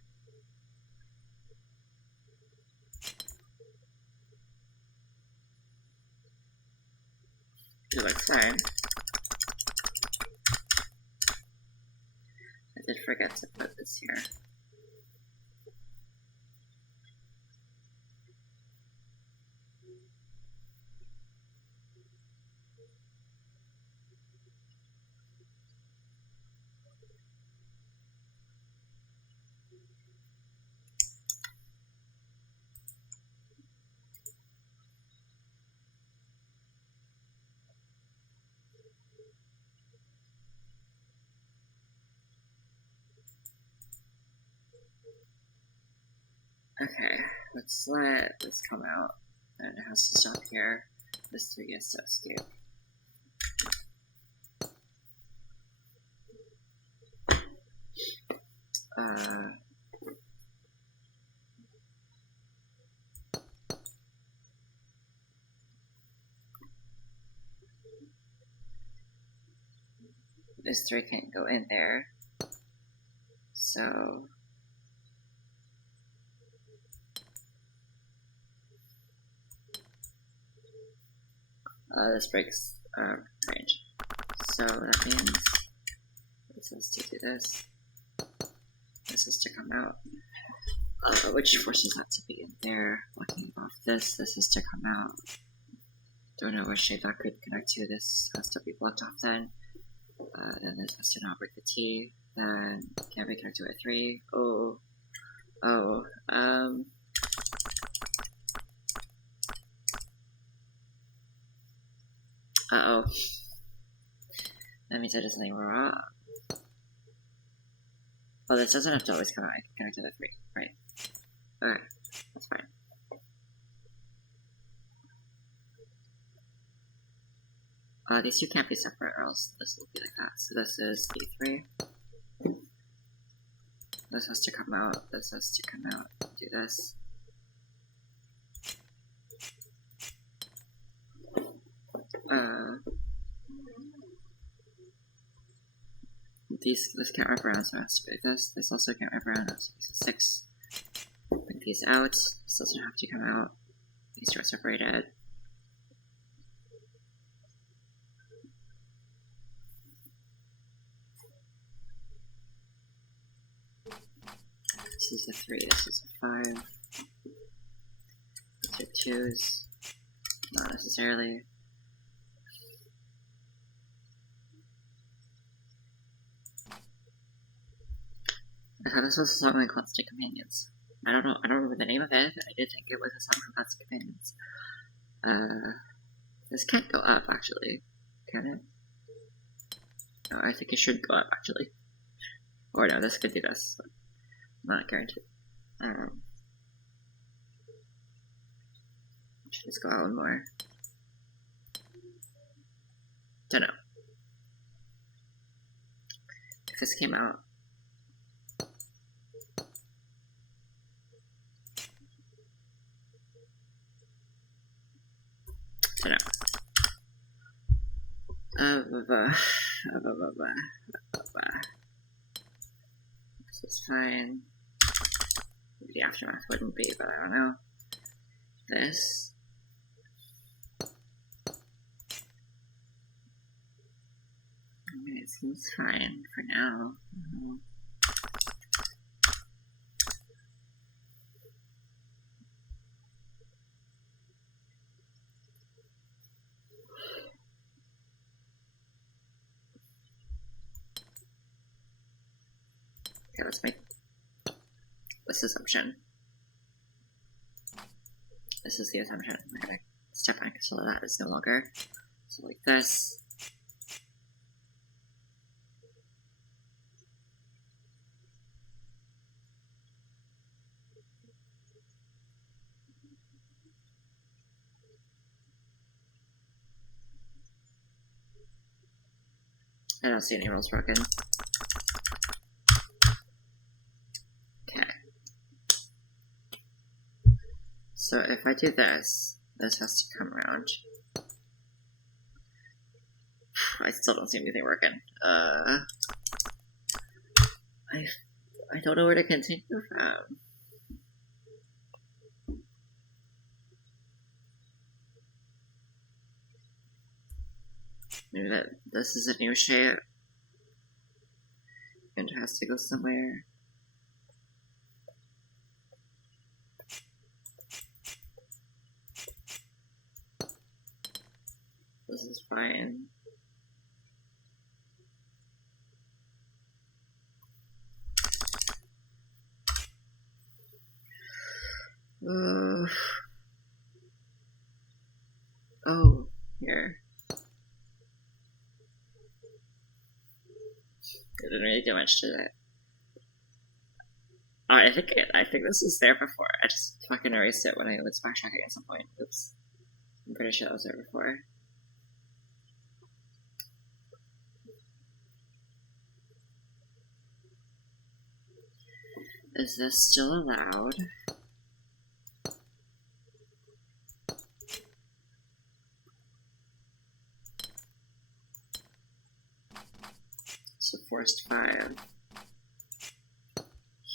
It looks fine. I did forget to put this here. Okay, let's let this come out. And it has to stop here. This 3 has to escape. This 3 can't go in there. So this breaks range. So that means this is to do this. This is to come out. Which forces that to be in there. Looking off this is to come out. Don't know what shape that could connect to. This has to be blocked off then. Then this has to not break the T. Then can't be connected to a 3. Uh-oh. That means I did something wrong. Oh, this doesn't have to always come out. I can connect to the 3, right? Okay, that's fine. These two can't be separate or else this will be like that. So this is D3. This has to come out, this has to come out. Do this. This can't wrap around, so it has to be like this. This also can't wrap around, so this is 6. Bring these out. This doesn't have to come out. These two are separated. This is a 3, this is a 5. These are 2s. Not necessarily. I thought this was a song like Constant Companions. I don't remember the name of it, but I did think it was a song from Constant Companions. This can't go up, actually. Can it? No, I think it should go up, actually. Or no, this could do this, but I'm not guaranteed. Should just go out one more. Don't know. If this came out, don't know. This is fine. Maybe the aftermath wouldn't be, but I don't know. This. I mean, it seems fine for now. Okay, let's make this assumption. This is the assumption. I'm gonna step back so that is no longer. So like this. I don't see any rules broken. Okay. So if I do this, this has to come around. I still don't see anything working. I don't know where to continue from. Maybe that this is a new shape. And it has to go somewhere. This is fine. Oh, here. It didn't really do much to it. Oh, I think this was there before. I just fucking erased it when I was backtracking at some point. Oops. I'm pretty sure that was there before. Is this still allowed? So forced 5.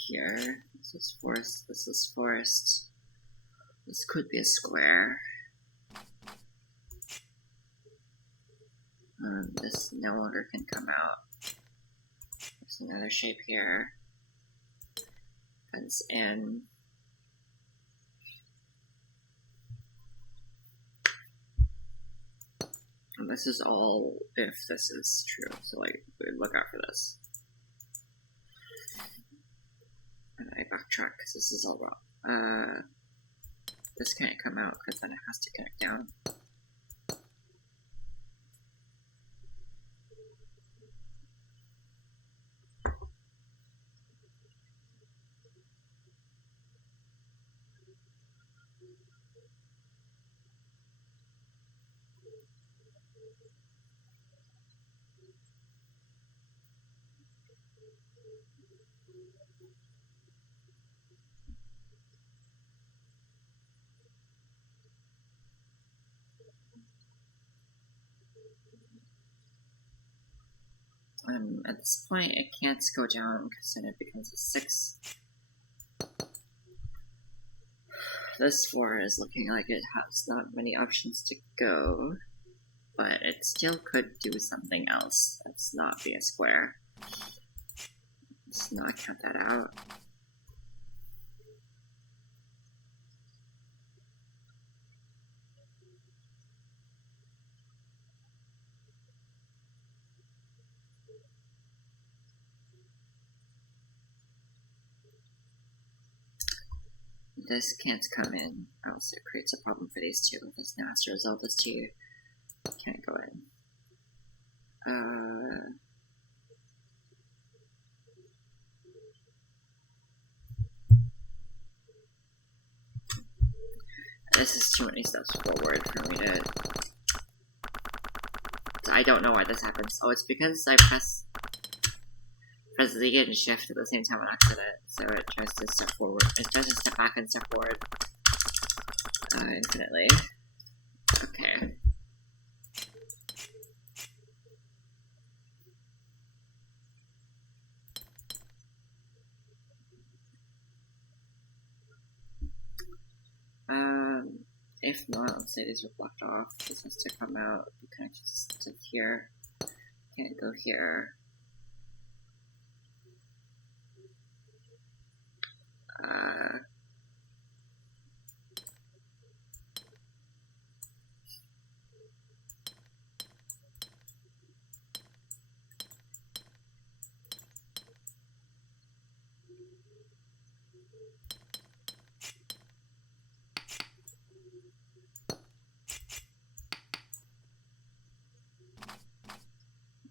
Here. This is forced. This is forced. This could be a square. This no longer can come out. There's another shape here. Fence in. And this is all if this is true. So like, look out for this. And I backtrack because this is all wrong. This can't come out because then it has to connect down. At this point, it can't go down because then it becomes a 6. This 4 is looking like it has not many options to go, but it still could do something else that's not be a square. Let's not count that out. This can't come in, else it creates a problem for these two. This now has to resolve this 2. Can't go in. This is too many steps forward for me to... I don't know why this happens. Oh, it's because I press Z and shift at the same time on accident, so it tries to step forward. It tries to step back and step forward infinitely. Okay. If not, let's say these are blocked off. This has to come out. The connection to here. Can't go here.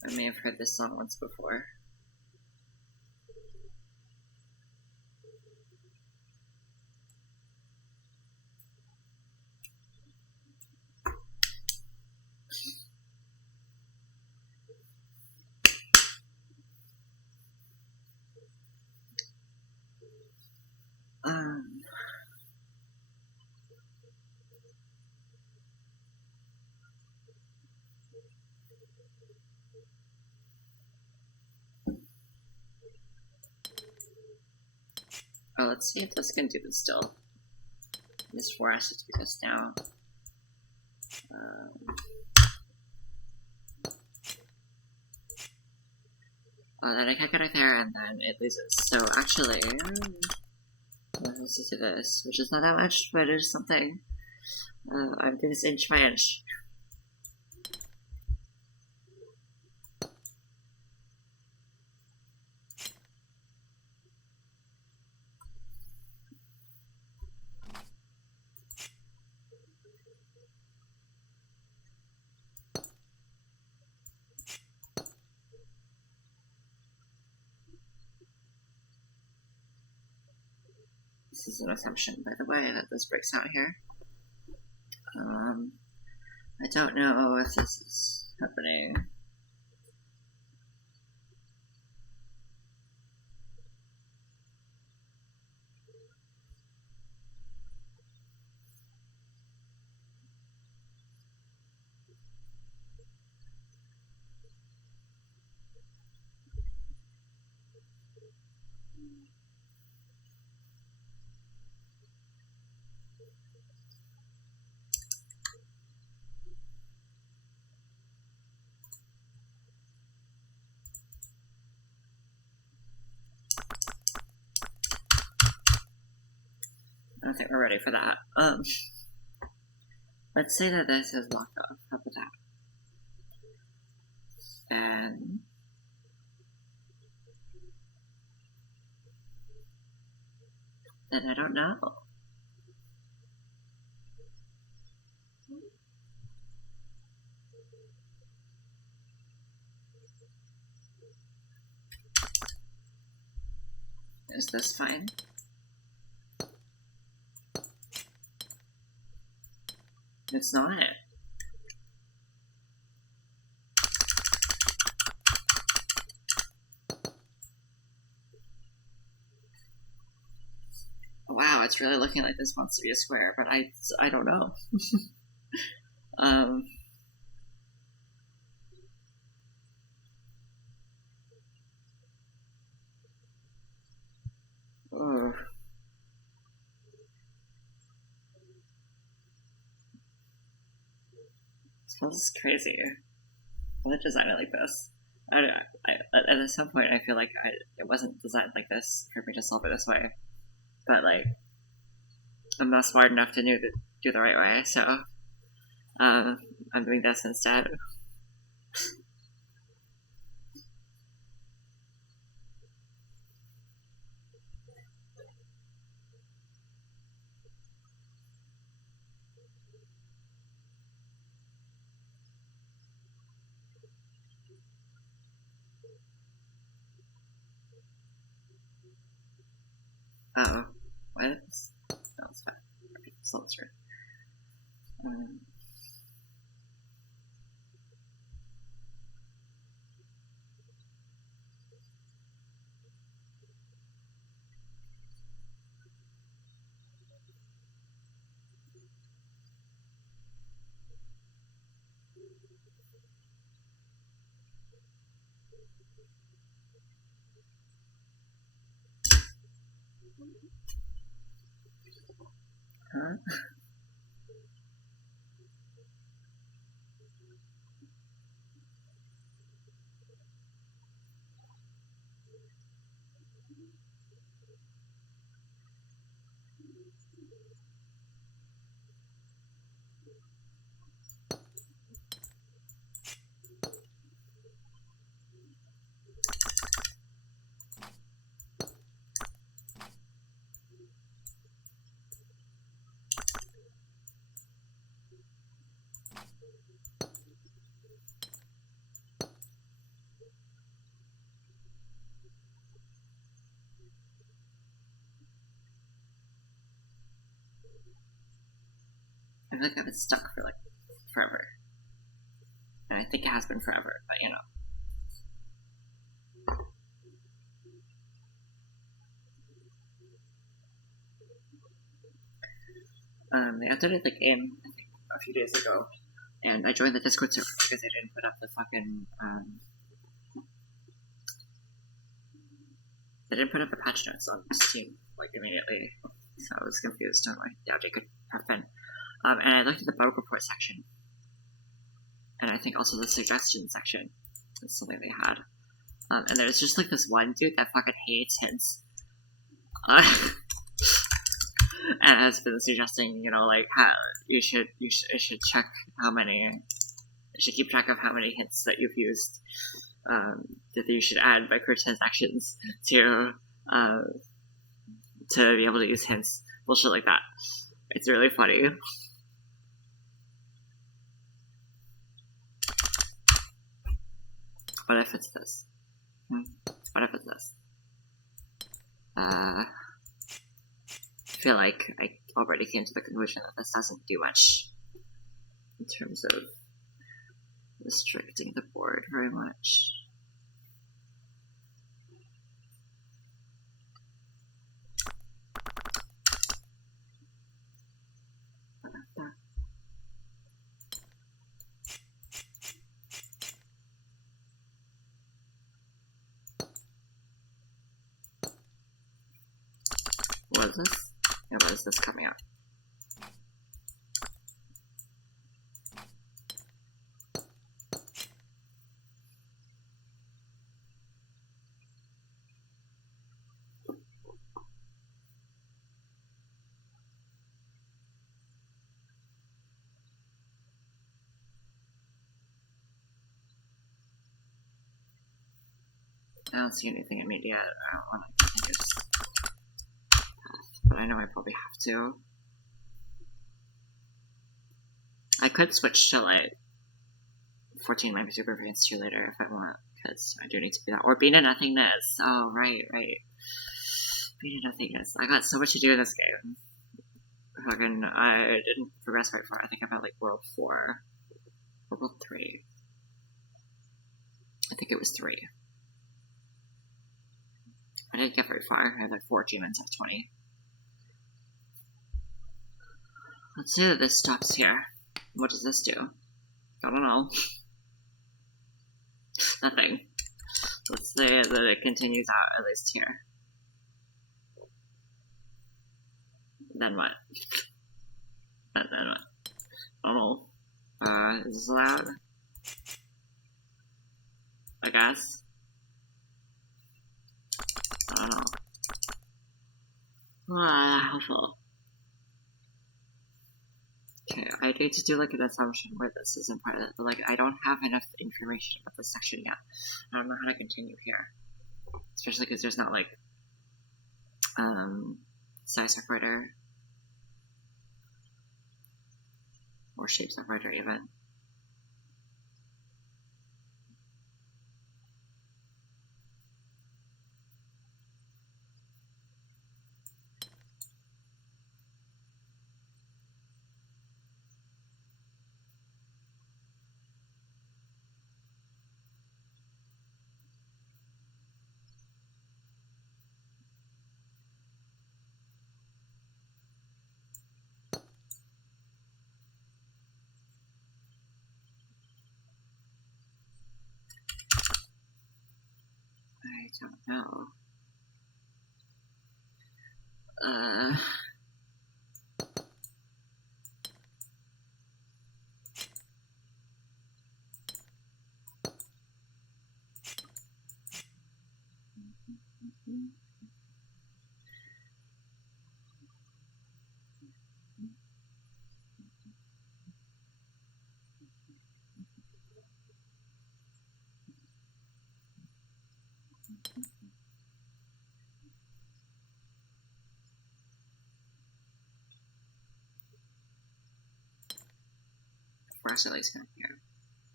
I may have heard this song once before. Oh, let's see if this can do this still. This 4 has to do this now. Oh, then I can't get it there, and then it loses. So actually, let's do this, which is not that much, but it is something. I'm doing this inch by inch. This is an assumption, by the way, that this breaks out here. I don't know if this is happening. I don't think we're ready for that. Let's say that this is locked off. How about that? And then I don't know. Is this fine? It's not. it's really looking like this wants to be a square, but I don't know. Oh. This is crazy. Why design it like this? At some point, I feel like it wasn't designed like this for me to solve it this way. But, like, I'm not smart enough to do the right way, so I'm doing this instead. Oh, what? No, it's fine. Okay, so let's try. Huh? I feel like I've been stuck for, like, forever. And I think it has been forever, but you know. They updated the game, I think, a few days ago, and I joined the Discord server because they didn't put up the fucking, they didn't put up the patch notes on Steam, like, immediately, so I was confused on why the update could have been. And I looked at the bug report section, and I think also the suggestion section. That's something they had. And there's just, like, this one dude that fucking hates hints. And has been suggesting, you know, like, how you should check how many, you should keep track of how many hints that you've used, that you should add microtransactions to be able to use hints, bullshit like that. It's really funny. What if it's this? What if it's this? I feel like I already came to the conclusion that this doesn't do much in terms of restricting the board very much. What is this? And what is this coming up? I don't see anything immediate. I don't want to continue this path, but I know I probably have to. I could switch to, like, 14 might be super advanced tier later if I want, because I do need to do that. Or beat a nothingness. Oh, right. Beat a nothingness. I got so much to do in this game. Fucking, I didn't progress very far. I think I'm at, like, World 4. Or World 3. I think it was 3. I didn't get very far. I have, like, 4 achievements out of 20. Let's say that this stops here. What does this do? I don't know. Nothing. Let's say that it continues out at least here. Then what? Then what? I don't know. Is this allowed? I guess. I don't know. Helpful. Okay, I need to do like an assumption where this isn't part of it, but like I don't have enough information about this section yet. I don't know how to continue here. Especially because there's not like size separator or shape separator even. I don't know. We're actually like here.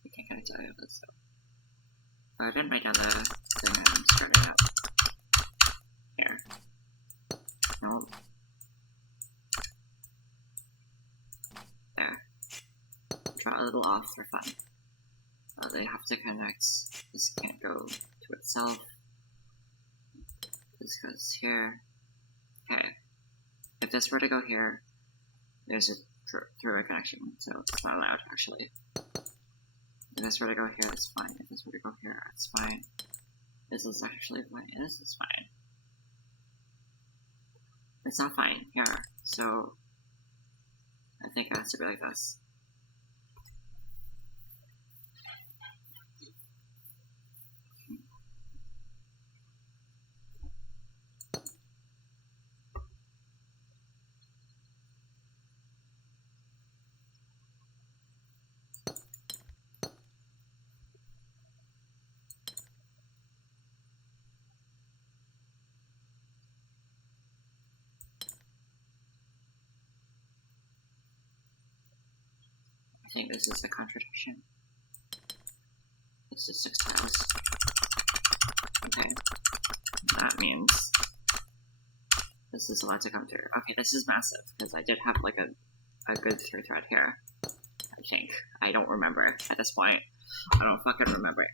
I can't kind of tell you this though. Oh, I didn't write down the thing I'm starting up. Here. No. There. Draw a little off for fun. They have to connect. This can't go to itself. This goes here. Okay. If this were to go here, there's a through-way connection, so it's not allowed actually. If this were to go here, that's fine. If this were to go here, that's fine. This is actually fine. This is fine. It's not fine here, so I think it has to be like this. I think this is a contradiction. This is 6 tiles. Okay. That means this is allowed to come through. Okay, this is massive, because I did have like a good through thread here. I think. I don't remember at this point. I don't fucking remember.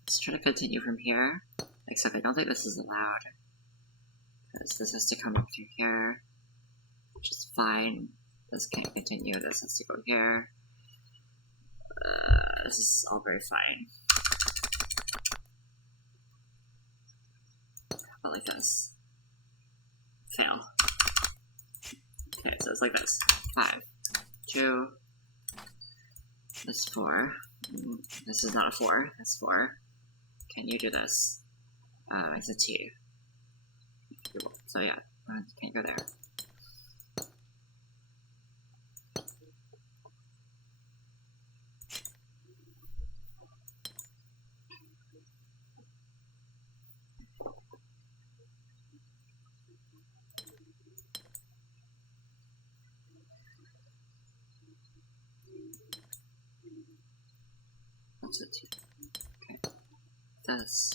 Let's try to continue from here. Except I don't think this is allowed. Because this has to come up through here. Which is fine. This can't continue. This has to go here. This is all very fine. But like this. Fail. Okay, so it's like this. 5, 2. This 4. This is not a 4. That's 4. Can you do this? It's a T. So yeah, can't go there. That's a T. Okay. This.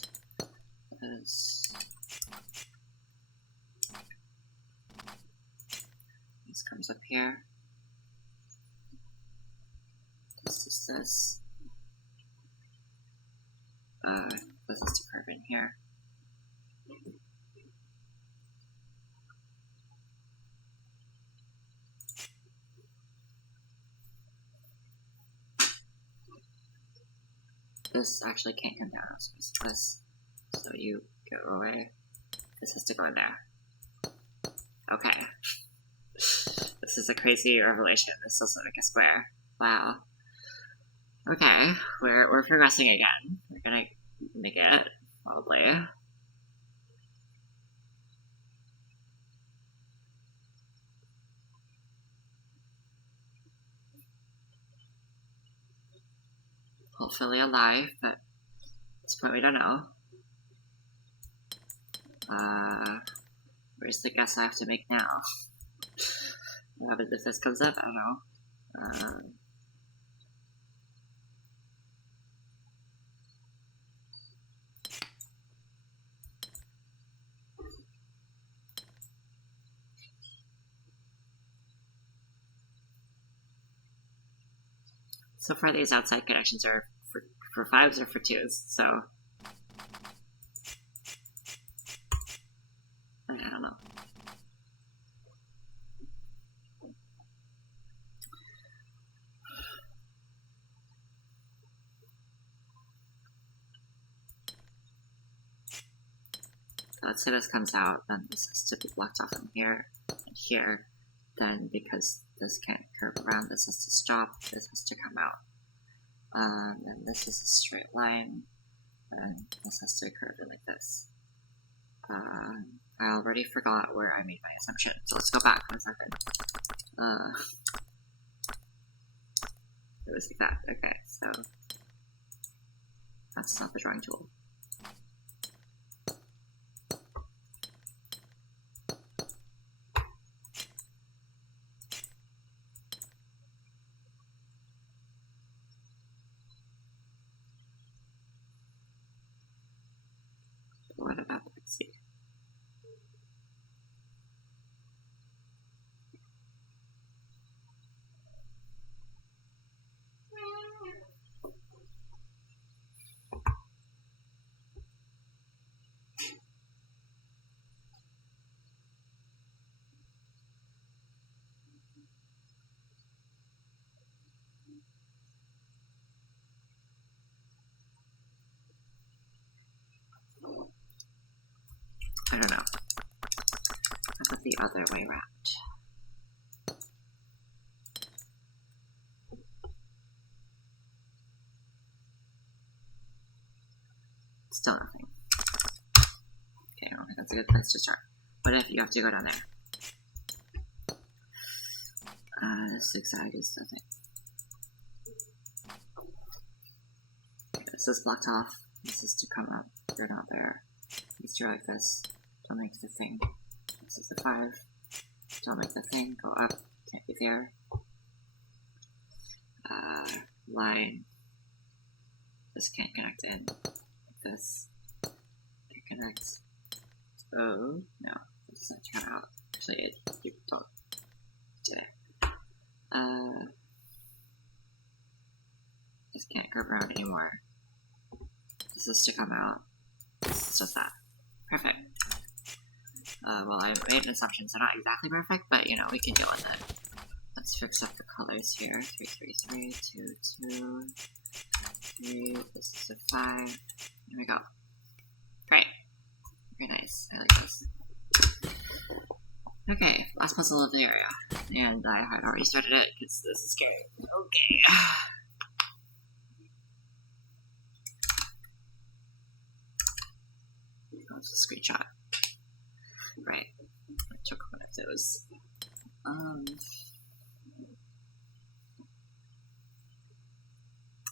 This comes up here. This is this. this has to curve in here. This actually can't come down, so it's this. So you go away. This has to go in there. Okay. This is a crazy revelation. This doesn't make a square. Wow. Okay, we're progressing again. We're gonna make it, probably. Hopefully alive, but at this point we don't know. Where's the guess I have to make now? What happens if this comes up? I don't know. So far these outside connections are for 5s or for 2s, so I don't know. So let's say this comes out, then this has to be blocked off from here and here. Then because this can't curve around, this has to stop, this has to come out. And this is a straight line, and this has to curve in like this. I already forgot where I made my assumption, so let's go back 1 second. It was like that. Okay, so that's not the drawing tool. What about the XC? I don't know. How about the other way around? Still nothing. Okay, I don't think that's a good place to start. What if you have to go down there? This zigzag is nothing. This is blocked off. This is to come up. They're not there. These two are like this. Don't make the thing. This is the 5. Don't make the thing. Go up. Can't be there. Line. This can't connect in. Like this. Can't connect. Oh, no. It doesn't turn out. Actually, you don't do it. This can't curve around anymore. This is to come out. It's just that. Perfect. Well, I made assumptions. They're not exactly perfect, but you know, we can deal with it. Let's fix up the colors here. 3, 3, 3, 2, 2, 3. This is a 5. Here we go. Great. Very nice. I like this. Okay, last puzzle of the area. And I had already started it because this is scary. Okay. Oh, it's a screenshot. Right. I took one of those.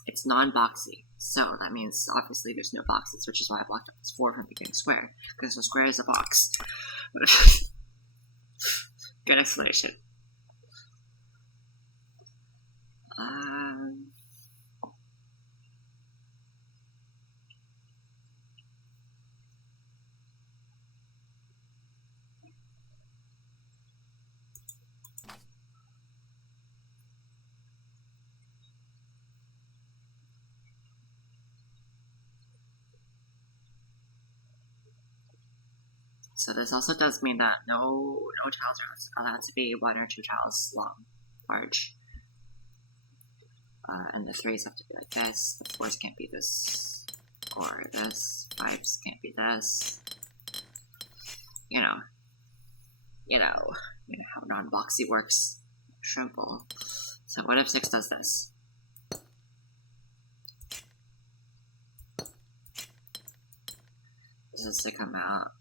It's non-boxy, so that means obviously there's no boxes, which is why I blocked up this 4 from becoming square, because a square is a box. Good explanation. So this also does mean that no tiles are allowed to be 1 or 2 tiles long, large. And the 3s have to be like this, the 4s can't be this, or this, 5s can't be this. You know how non-boxy works. Shrimple. So what if 6 does this? This is to come out.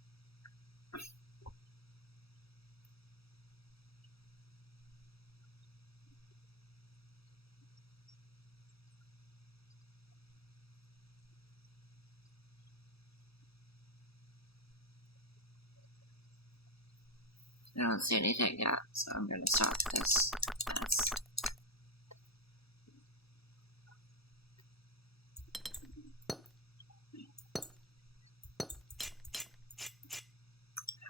I don't see anything yet, so I'm going to stop this.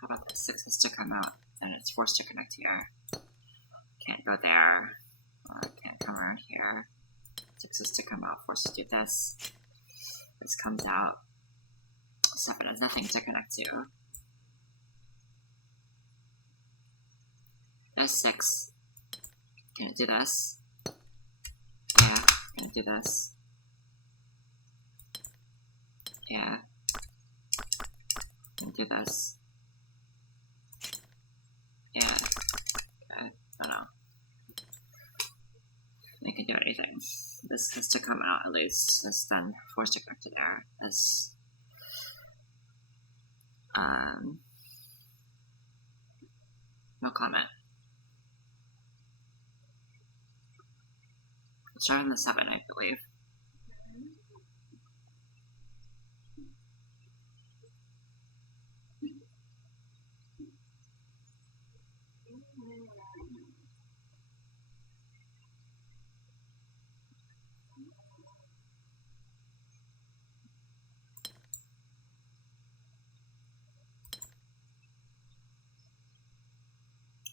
How about this? 6 is to come out, and it's forced to connect here. Can't go there. Can't come around here. 6 is to come out, forced to do this. This comes out. 7 has nothing to connect to. There's 6. Can it do this? Yeah. Can it do this? Yeah. Can it do this? Yeah. Okay. I don't know. They can do anything. This has to come out at least. This then forced to connect to there. This no comment. Start on the 7, I believe.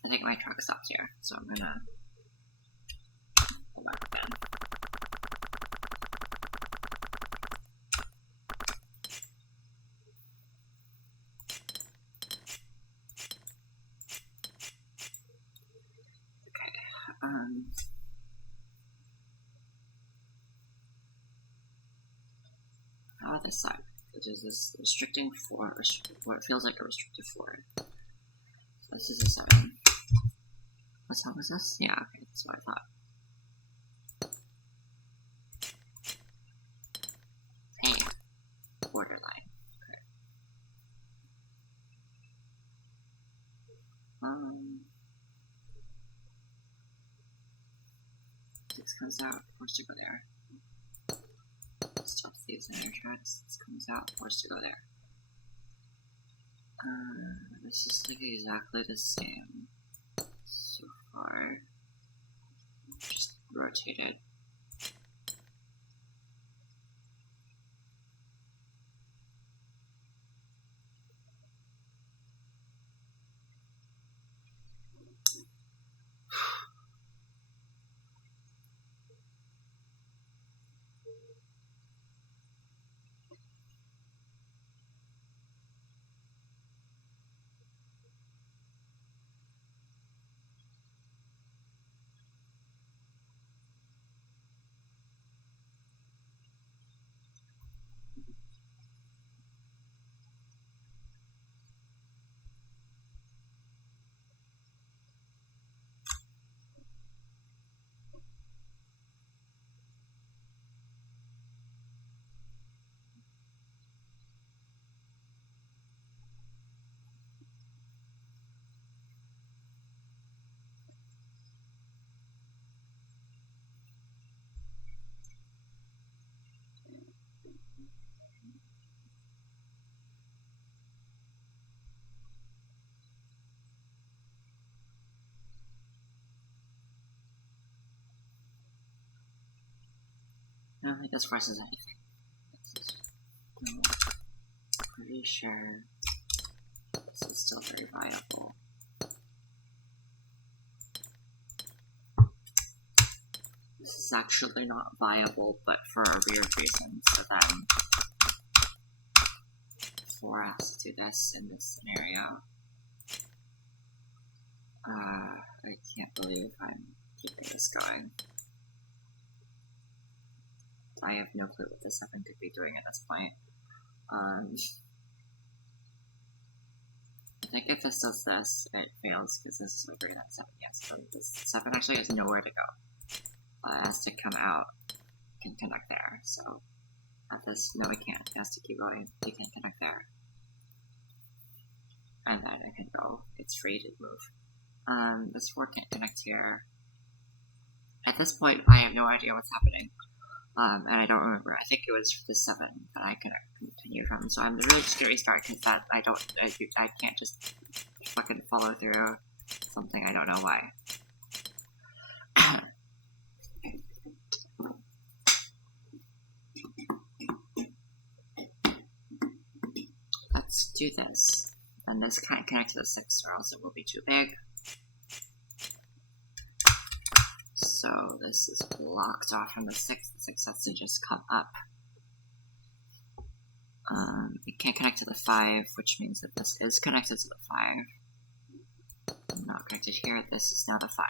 I think my truck stops here, so I'm gonna go back again. How about this side? There's this restricting 4, it feels like a restricted 4. So this is a 7. What song was this? Yeah, okay, that's what I thought. Hey, borderline. Okay. 6 comes out, forced to go there. Stops these inner tracks. This comes out, forced to go there. This is like exactly the same so far. Just rotated. I don't think this forces anything. Pretty sure this is still very viable. This is actually not viable, but for a weird reason. So then 4 has to do this in this scenario. I can't believe I'm keeping this going. I have no clue what the 7 could be doing at this point. I think if this does this, it fails because this is way bigger than 7. Yes, but this 7 actually has nowhere to go. It has to come out, can connect there. So at this, no, it can't. It has to keep going. It can't connect there, and then it can go. It's free to move. This 4 can't connect here. At this point, I have no idea what's happening. And I don't remember. I think it was the 7 that I could continue from. So I'm really just gonna restart because that I can't just fucking follow through something I don't know why. Let's do this. And this can't connect to the 6 or else it will be too big. So this is blocked off from the 6. The 6 has to just come up. It can't connect to the 5, which means that this is connected to the 5. Not connected here. This is now the 5.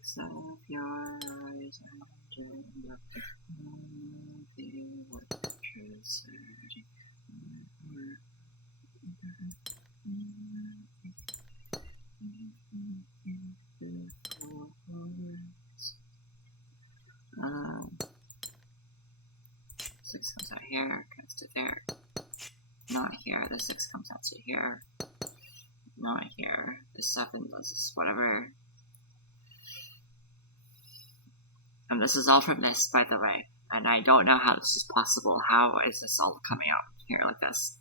So your eyes and 6 comes out here, connects to there. Not here. The 6 comes out to here. Not here. The 7 does this, whatever. And this is all from this, by the way. And I don't know how this is possible. How is this all coming out here like this?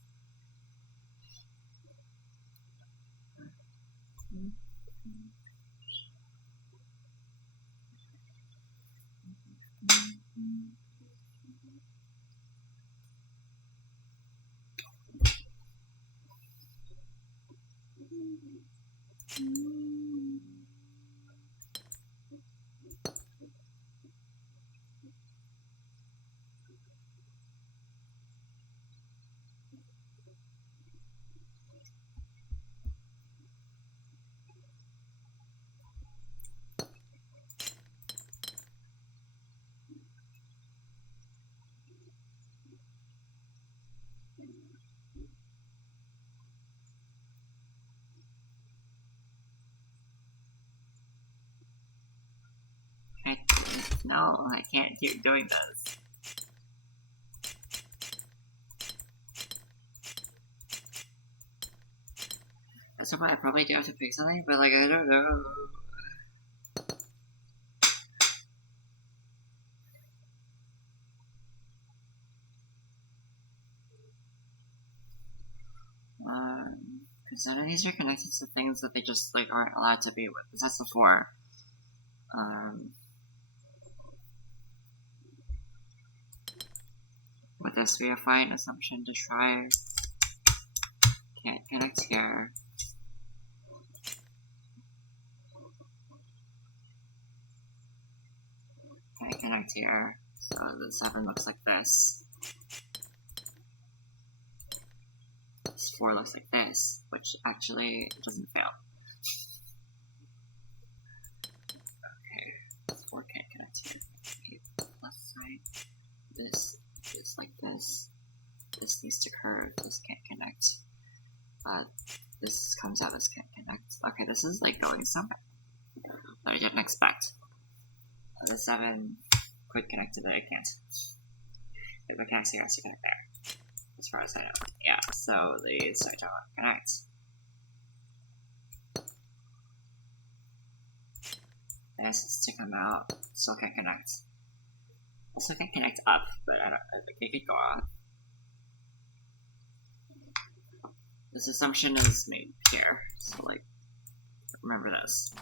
No, I can't keep doing this. That's why I probably do have to pick something, but like, I don't know. Because none of these are connected to things that they just like aren't allowed to be with. That's the 4. Would this be a fine assumption to try? Can't connect here. Can't connect here. So the 7 looks like this. This 4 looks like this, which actually doesn't fail. Okay, this 4 can't connect here. Plus side. This is like this. This needs to curve. This can't connect. This comes out. This can't connect. Okay, this is like going somewhere that I didn't expect. The 7 could connect to there. It can't. If it connects here, it has to connect there. As far as I know. Yeah, so these don't connect. This is to come out. Still can't connect. Also can't connect up, but I think it could go on. This assumption is made here, so like, remember this.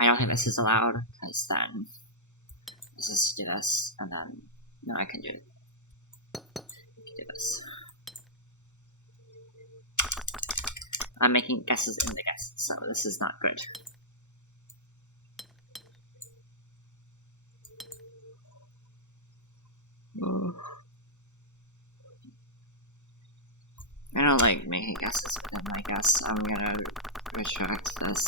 I don't think this is allowed, because then this is to do this, and then no, I can do this. I'm making guesses in the guesses, so this is not good. I don't like making guesses within my guess. I'm gonna retract this.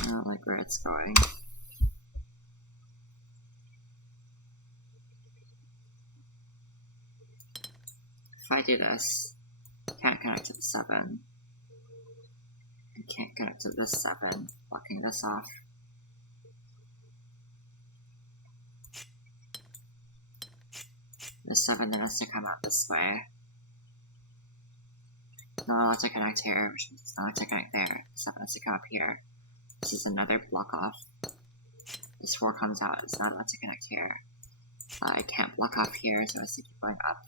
I don't like where it's going. If I do this, can't connect to the 7. I can't connect to this 7, blocking this off. This 7 then has to come out this way. Not allowed to connect here, which means it's not allowed to connect there. 7 has to come up here. This is another block off. This 4 comes out, it's not allowed to connect here. I can't block off here, so it has to keep going up.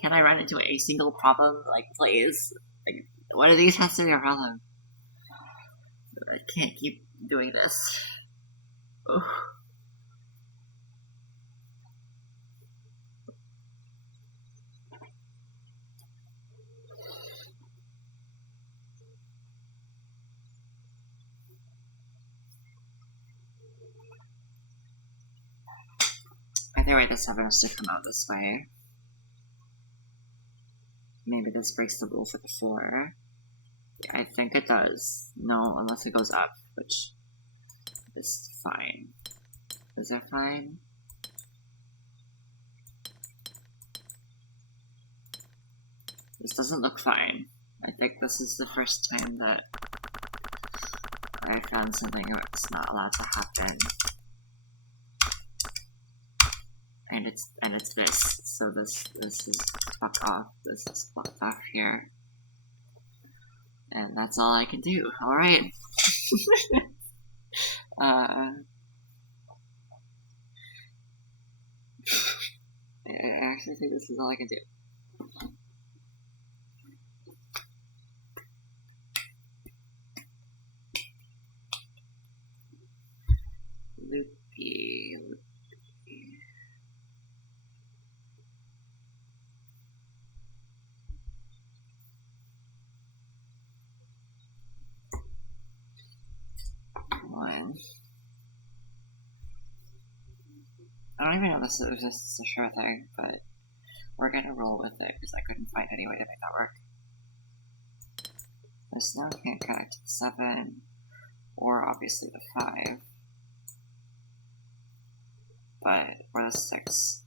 Can I run into a single problem? Like, please? Like, one of these has to be a problem. I can't keep doing this. Ugh. Either way, the 7 has to come out this way. Maybe this breaks the rule for the 4. Yeah, I think it does. No, unless it goes up, which is fine. Is it fine? This doesn't look fine. I think this is the first time that I found something that's not allowed to happen. And it's this. So this is blocked off. This is blocked off here. And that's all I can do. Alright. I actually think this is all I can do. Loopy. One. I don't even know this is just a sure thing, but we're gonna roll with it because I couldn't find any way to make that work. This now can't connect to the 7, or obviously the 5, or the 6.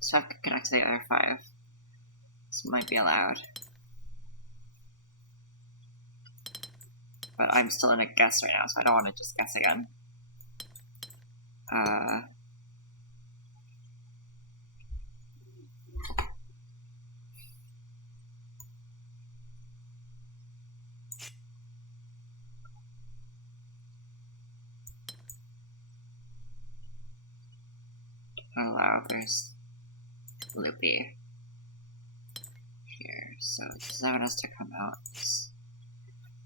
So I could connect to the other 5. This might be allowed. But I'm still in a guess right now, so I don't want to just guess again. Allow, there's loopy here, so 7 has to come out. That's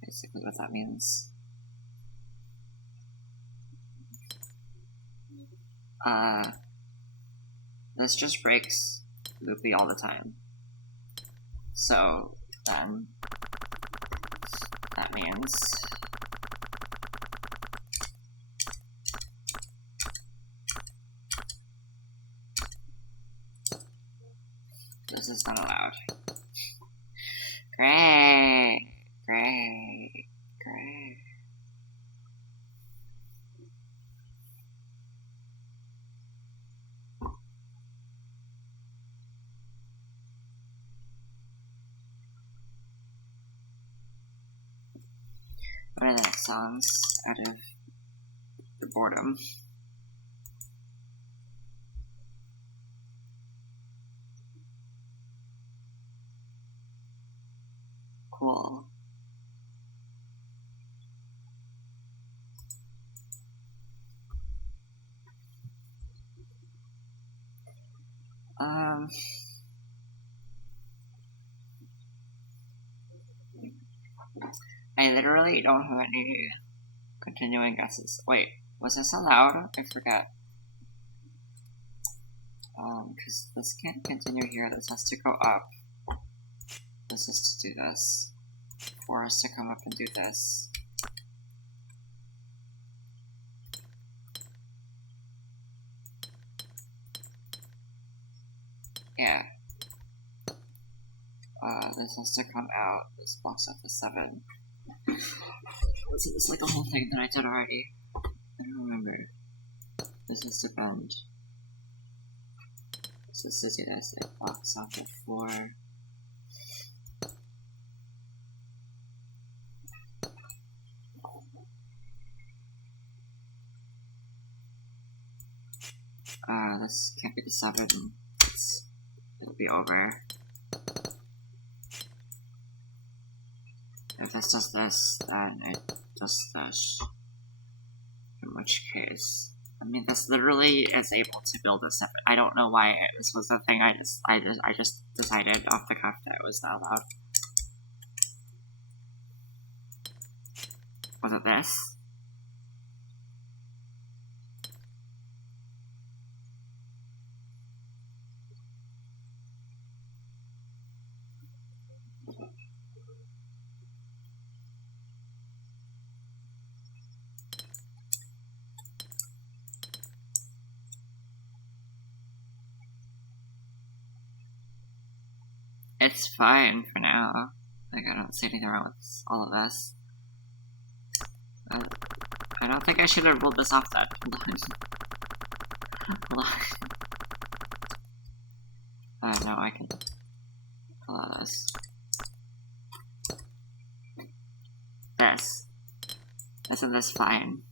basically what that means. This just breaks loopy all the time. So then that means this is not allowed. Great, great, great. sounds out of the boredom. Cool. I literally don't have any continuing guesses. Wait, was this allowed? I forget. Because this can't continue here. This has to go up. This is to do this. 4 has to come up and do this. Yeah. This has to come out. This blocks up the 7. So it's like a whole thing that I did already. I don't remember. This is to bend. So to do this, it blocks off the 4. This can't be the 7. It'll be over. If this does this, then it does this. In which case, I mean, this literally is able to build a 7. I don't know why this was the thing. I just decided off the cuff that it was not allowed. Was it this? It's fine for now. Like, I don't see anything wrong with all of this. I don't think I should have ruled this off then. Hold on. No, I can pull out this. This. Isn't this fine?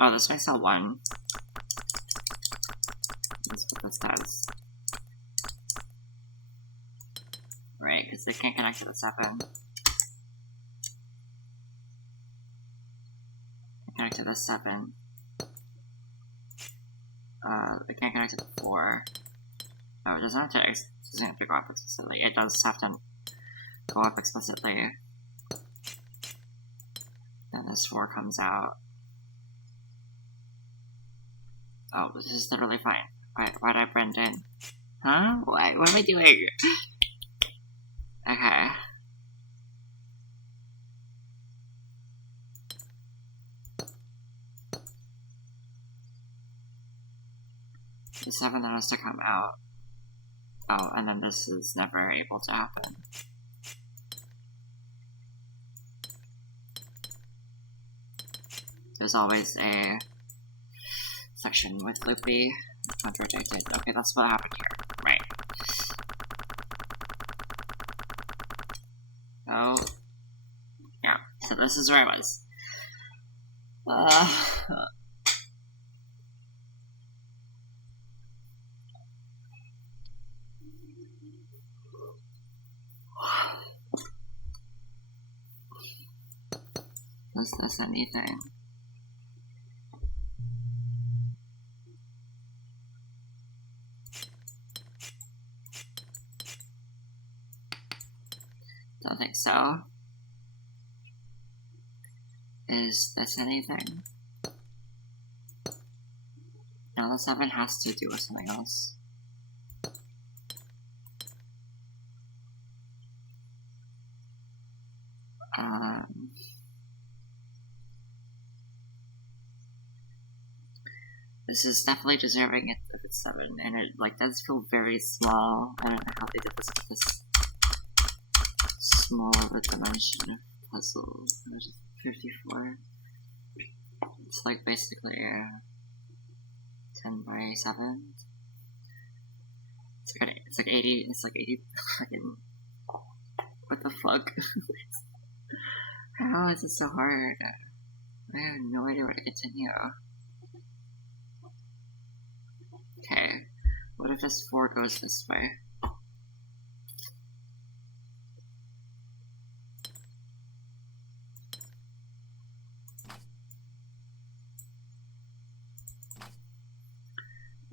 Oh, this makes a 1. That's what this does. Right, because they can't connect to the 7. They connect to the 7. They can't connect to the 4. Oh, it doesn't have to go up explicitly. It does have to go up explicitly. Then this 4 comes out. Oh, this is literally fine. Why'd I blend in? Huh? What am I doing? Okay. The 7 that has to come out. Oh, and then this is never able to happen. There's always a section with loopy contradicted. Okay, that's what happened here. Right. Oh. Yeah, so this is where I was. Is this anything? Don't think so. Is this anything? No, the 7 has to do with something else. This is definitely deserving of its 7, and it does feel very small. I don't know how they did this with this small of a dimension of puzzle, which is 54. It's like basically 10 by 7. It's like 80. It's like 80. Fucking. What the fuck? How is it so hard? I have no idea where to continue. Okay. What if this 4 goes this way?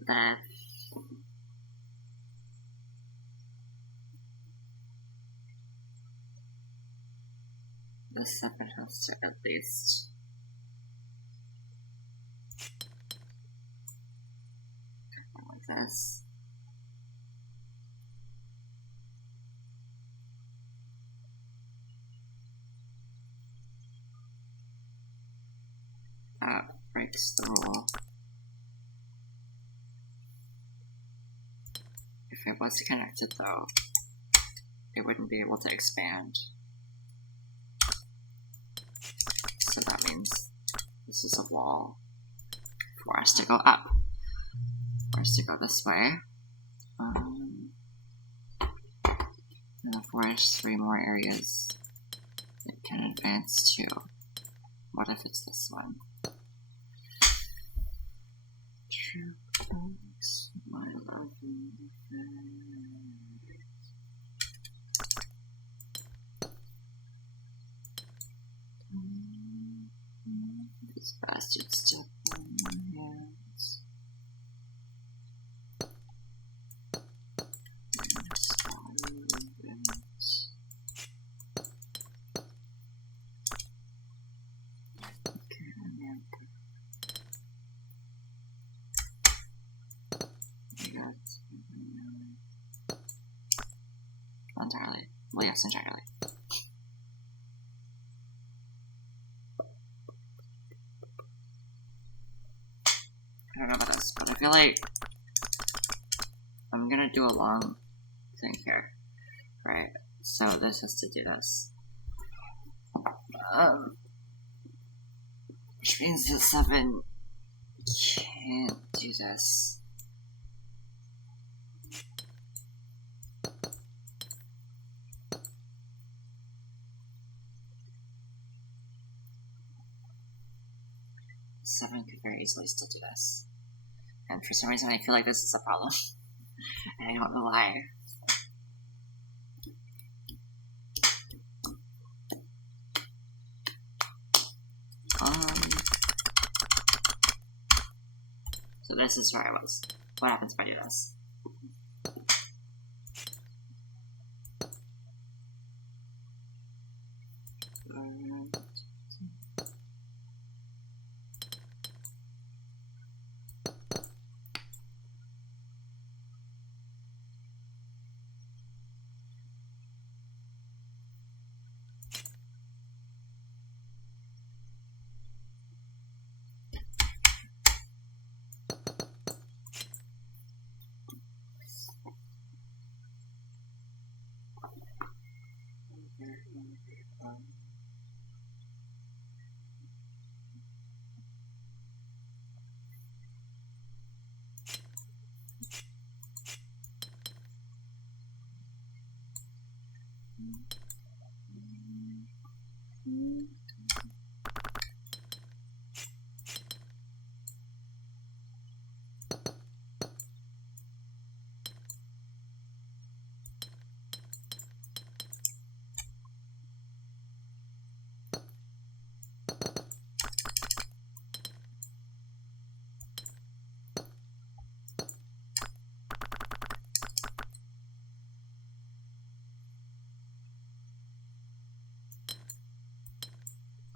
That. The 7 has to at least. Like this. That breaks the rule. If it was connected though, it wouldn't be able to expand. So that means this is a wall for us to go up. For us to go this way. And the forest, 3 more areas it can advance to. What if it's this one? True thanks, my loving this bastard stuck in my hands. Entirely. Well, yes, entirely. I don't know about this, but I feel like I'm gonna do a long thing here. Right? So this has to do this. Which means that 7 can't do this. Seven could very easily still do this. And for some reason I feel like this is a problem. And I don't know why. So this is where I was. What happens if I do this?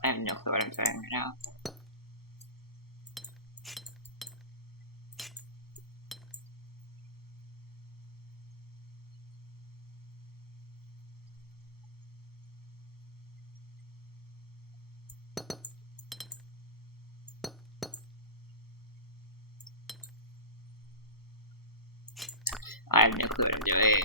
I have no clue what I'm doing right now. I have no clue what I'm doing.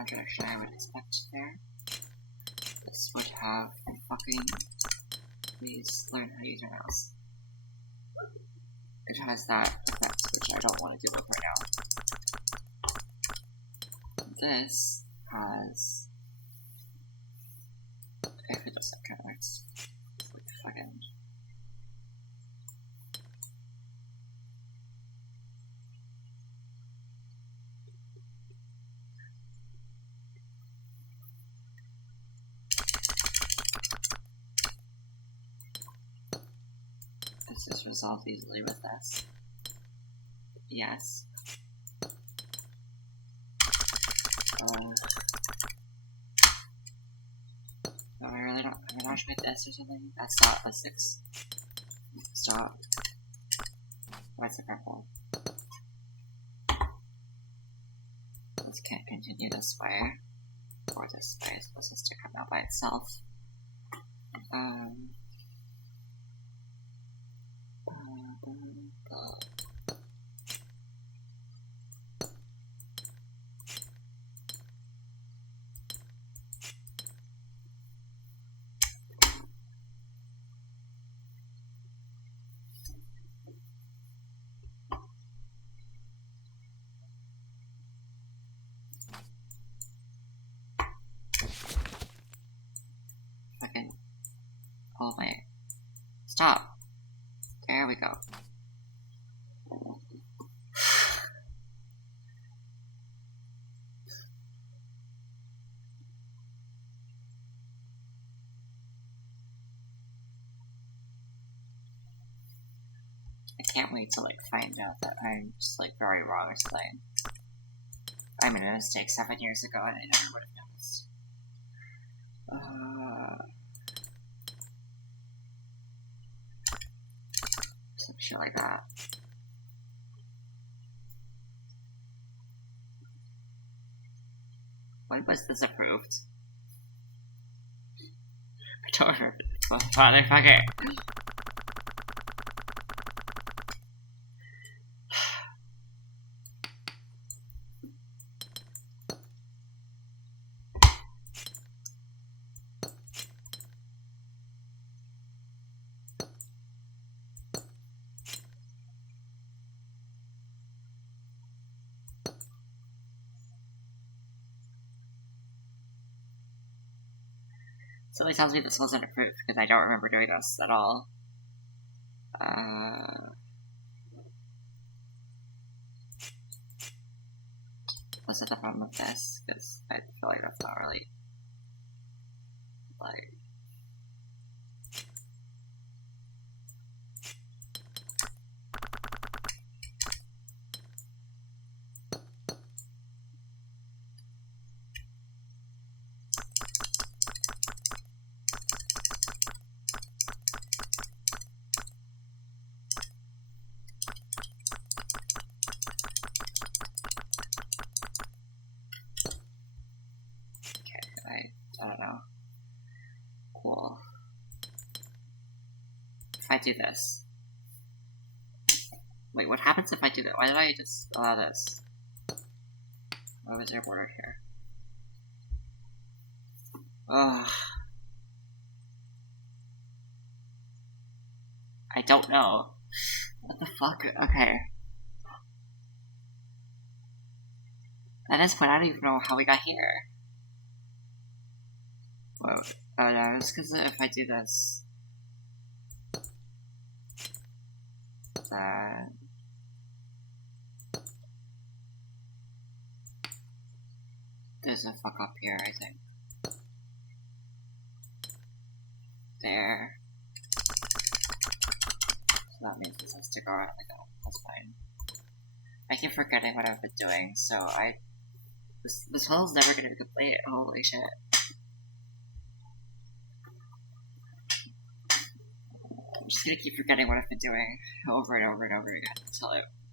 contradiction I would expect there. This would have fucking... Please learn how to use your mouse. It has that effect, which I don't want to deal with right now. This has... If it does that kind of works. It's like fucking... This is resolved easily with this. Yes. I really don't. Am I not trying this or something? That's not a 6. Stop. What's the purple? This can't continue this way. Or this way. It's supposed to come out by itself. Fucking. Oh wait. Stop. There we go. I can't wait to like find out that I'm just like very wrong or something. I made a mistake 7 years ago and I never would have noticed. Some shit like that. When was this approved? I don't remember. Motherfucker. Somebody tells me this wasn't approved because I don't remember doing this at all. Was it the problem with this? Because I feel like that's not really like. I don't know. Cool. If I do this. Wait, what happens if I do that? Why did I just allow this? Why was there a border here? Ugh. I don't know. What the fuck? Okay. At this point, I don't even know how we got here. Whoa. Oh no, it's because if I do this... Then... There's a fuck up here, I think. There. So that means this has to go out like that. That's fine. I keep forgetting what I've been doing, so this hole's never gonna be complete. Holy shit. I'm just gonna keep forgetting what I've been doing over and over and over again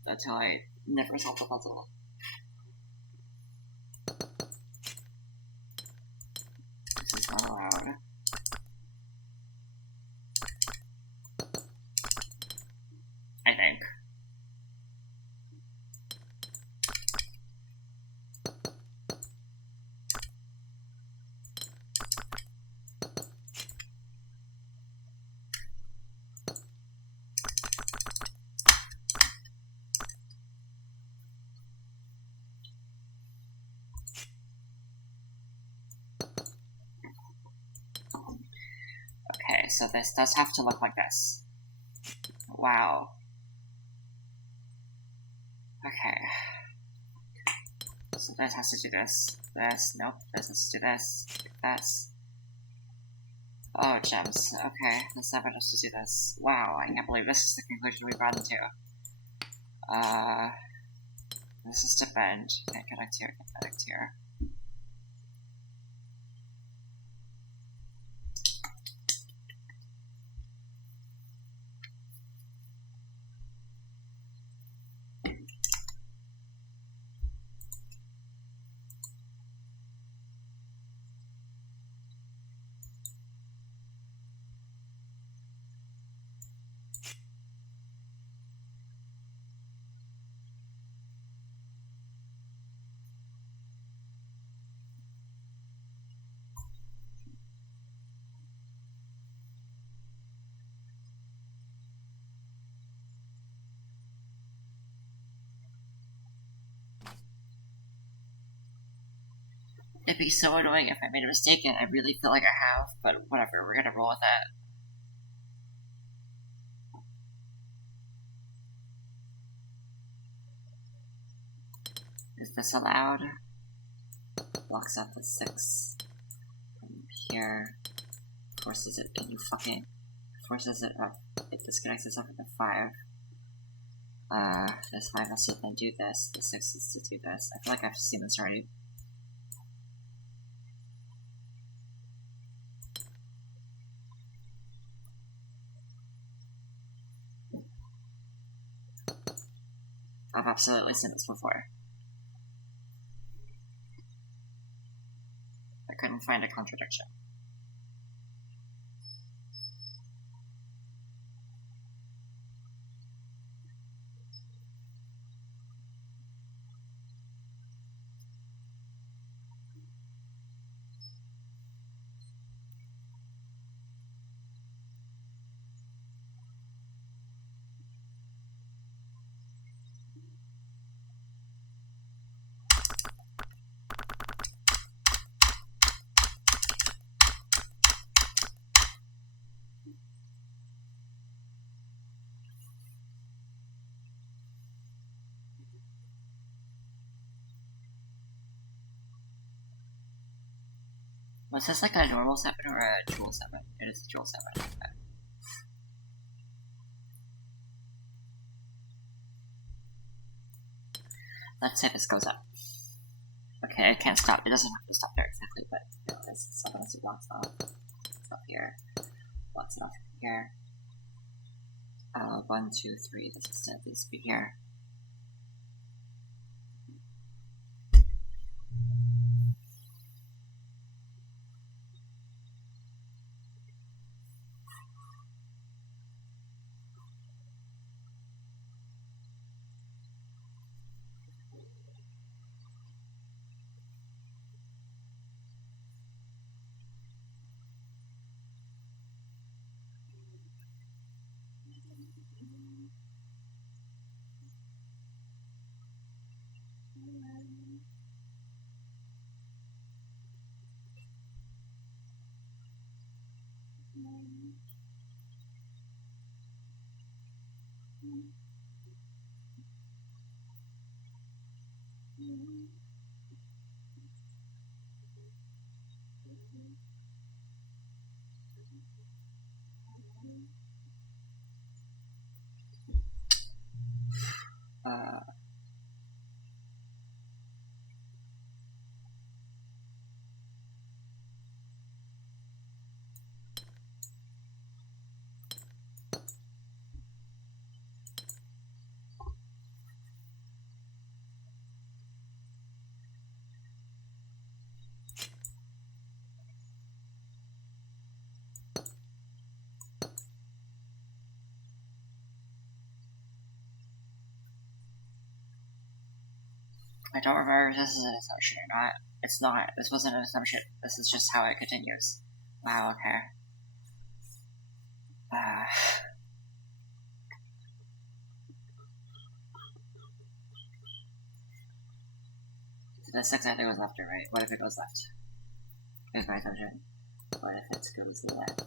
until I never solve the puzzle. This is not allowed. I think. Okay, so this does have to look like this. Wow. Okay. So this has to do this. Nope. This has to do this. Oh, gems. Okay, this never has to do this. Wow, I can't believe this is the conclusion we brought into. This is to bend. Can't connect here. It'd be so annoying if I made a mistake, and I really feel like I have, but whatever, we're gonna roll with that. Is this allowed? Blocks out the 6 from here. Forces it, forces it up. It disconnects itself at the 5. This 5 has to then do this. The 6 is to do this. I feel like I've seen this already. I've absolutely seen this before. I couldn't find a contradiction. Was this like a normal 7 or a jewel 7? It is a jewel 7. Okay. Let's see if this goes up. Okay, it can't stop. It doesn't have to stop there exactly, but you know, this stuff has to blocks off. It's up here. Blocks it off here. 1, 2, 3. This is at least be here. I don't remember if this is an assumption or not. It's not. This wasn't an assumption. This is just how it continues. Wow, okay. The 6 I think was left or right. What if it goes left? Here's my assumption. What if it goes left?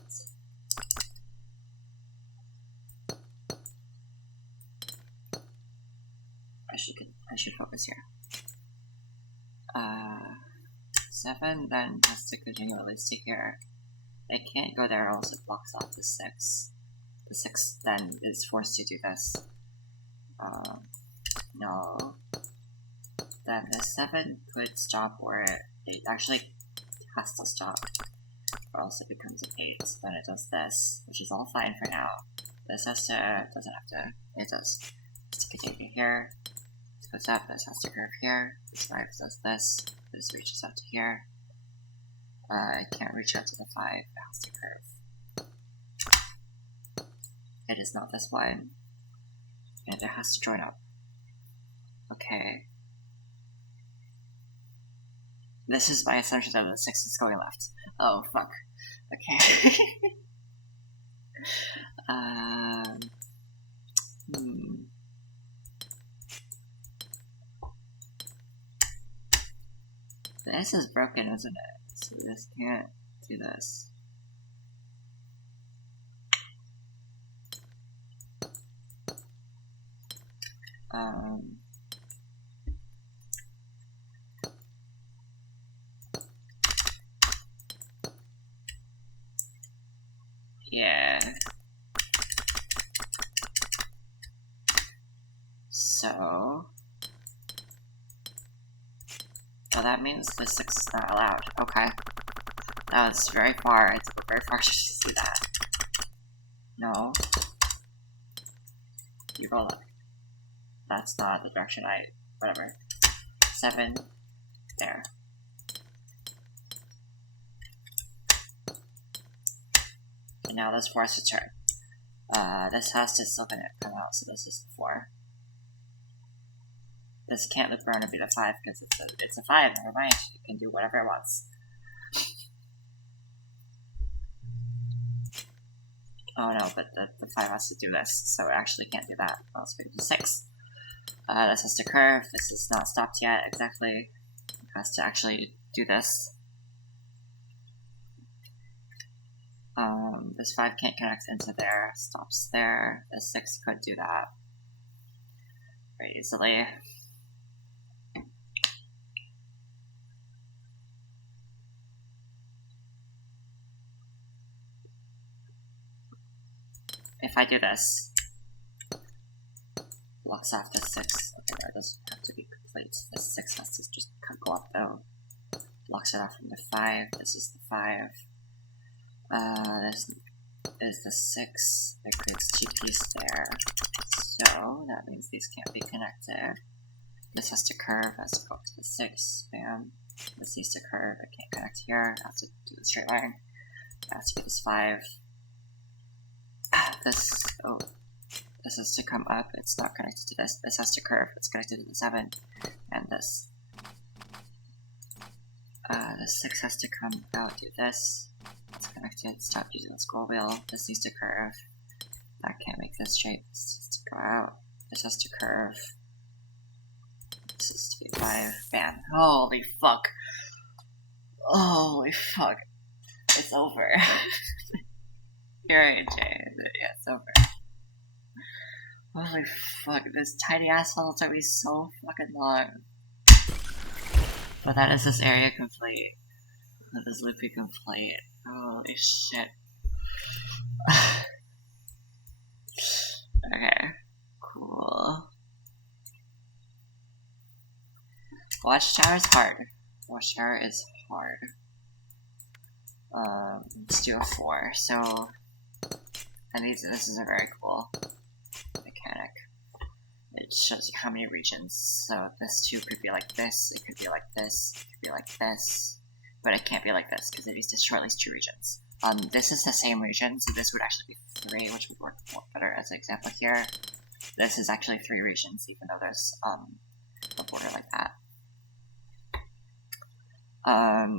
should focus here. 7 then has to continue at least to here. It can't go there, or else it blocks off the 6. The 6 then is forced to do this. No. Then the 7 could stop, or it actually has to stop, or else it becomes an 8. Then it does this, which is all fine for now. This doesn't have to, it does. It's to continue here. This goes up, this has to curve here. This 5 does this. This reaches out to here. It can't reach out to the 5, it has to curve. It is not this one. And it has to join up. Okay. This is my assumption that the 6 is going left. Oh, fuck. Okay. This is broken, isn't it? So this can't do this. Yeah. So... oh, that means the 6 is not allowed. Okay. That was very far. It's very far to see that. No. You go left. That's not the direction whatever. 7. There. And now this 4 has to turn. This has to still come out, so this is the 4. This can't loop around and be the 5 because it's a 5, never mind. It can do whatever it wants. Oh no, but the 5 has to do this, so it actually can't do that. Well, it's going to do 6. This has to curve, this is not stopped yet, exactly. It has to actually do this. This 5 can't connect into there, stops there. This 6 could do that very easily. If I do this, blocks off the 6. Okay, that doesn't have to be complete. The 6 has to just go up though. Blocks it off from the 5. This is the 5. This is the 6. It creates 2 pieces there. So that means these can't be connected. This has to curve, has to go up to the 6. Bam. This needs to curve. It can't connect here. It has to do the straight line. It has to be this 5. This has to come up, it's not connected to this. This has to curve, it's connected to the 7. And this. The 6 has to come out, do this. It's connected, stop using the scroll wheel. This needs to curve. That can't make this shape, this has to go out. This has to curve. This is to be 5. Bam. Holy fuck. Holy fuck. It's over. You're right, Jay. Yeah, it's over. Holy fuck, this tiny ass puzzle took me so fucking long. But that is this area complete. That is loopy complete. Holy shit. Okay. Cool. Watchtower is hard. Watchtower is hard. Let's do a 4. So, and this is a very cool mechanic. It shows you how many regions. So this 2 could be like this, it could be like this, it could be like this, but it can't be like this because it needs to show at least 2 regions. This is the same region, so this would actually be 3, which would work more better as an example here. This is actually 3 regions, even though there's a border like that.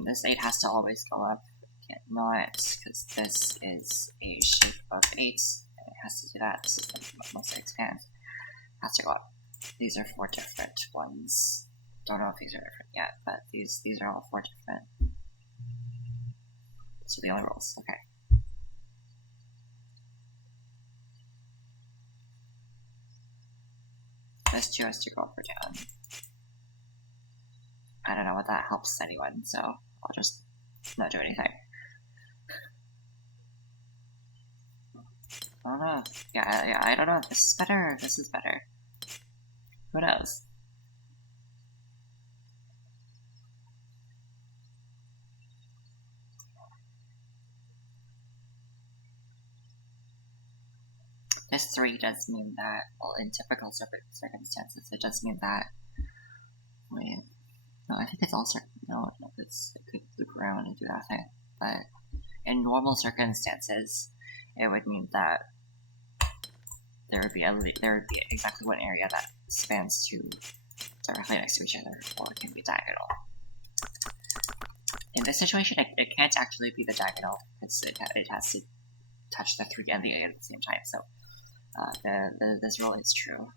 This 8 has to always go up. It can't not, because this is a shape of 8, and it has to do that. This is the mostly expand. It has to go up. These are 4 different ones. Don't know if these are different yet, but these are all 4 different. So the only rules. Okay. This 2 has to go up or down. I don't know what that helps anyone, so I'll just not do anything. I don't know. Yeah, I don't know. This is better. This is better. Who knows? This 3 does mean that, well, in typical circumstances, it does mean that. Wait, no, I think it's all no, it could loop around and do that thing. But in normal circumstances, it would mean that there would be exactly one area that spans 2 directly next to each other, or it can be diagonal. In this situation, it can't actually be the diagonal because it has to touch the 3 and the 8 at the same time. So this rule is true,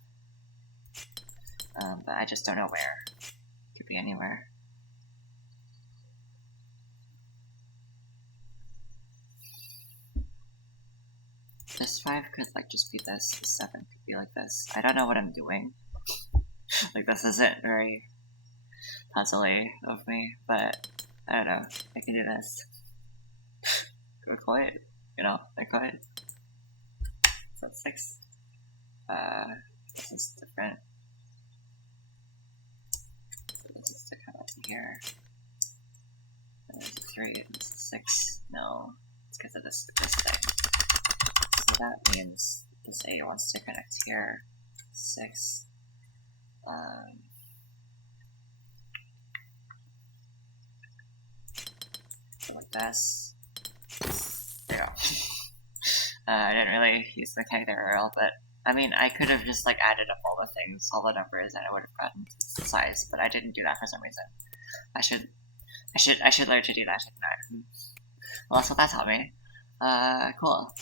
but I just don't know where. It could be anywhere. This 5 could like just be this. This 7 could be like this. I don't know what I'm doing. Like this isn't very puzzly of me, but I don't know. I can do this. Go quiet. You know, I quiet. So 6. This is different. So this is to come up here. There's 3, this is 6. No, it's because of this thing. So that means this A wants to connect here. 6. So like this. There you go. I didn't really use the keg there earlier, but I mean, I could have just like added up all the things, all the numbers, and I would have gotten the size, but I didn't do that for some reason. I should learn to do that, shouldn't I? Well, that's what that taught me. Cool.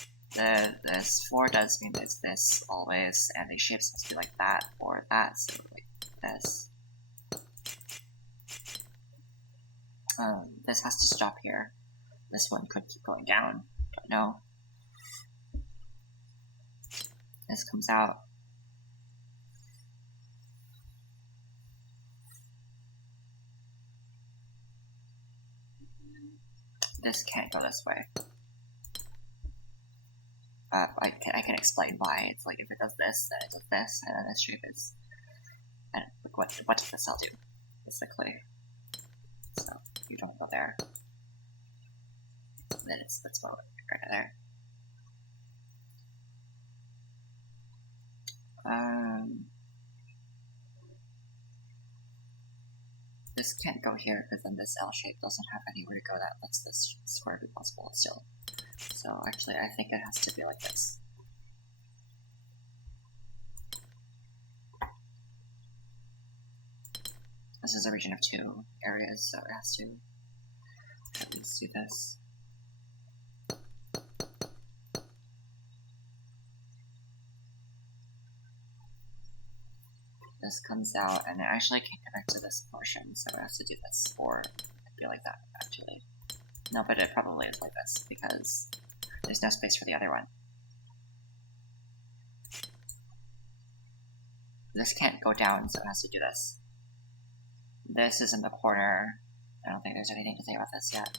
This 4 does mean it's this always, and these shapes must be like that or that, so like this. This has to stop here. This one could keep going down, but no. This comes out. This can't go this way. I can explain why. It's like if it does this, then it does this, and then this shape is. And what does the cell do? Basically. So you don't go there. And then let's go right there. This can't go here because then this L shape doesn't have anywhere to go that lets this square be possible still. So actually, I think it has to be like this. This is a region of 2 areas, so it has to at least do this. This comes out, and it actually can't connect to this portion, so it has to do this, or it could be like that, actually. No, but it probably is like this, because there's no space for the other one. This can't go down, so it has to do this. This is in the corner. I don't think there's anything to say about this yet.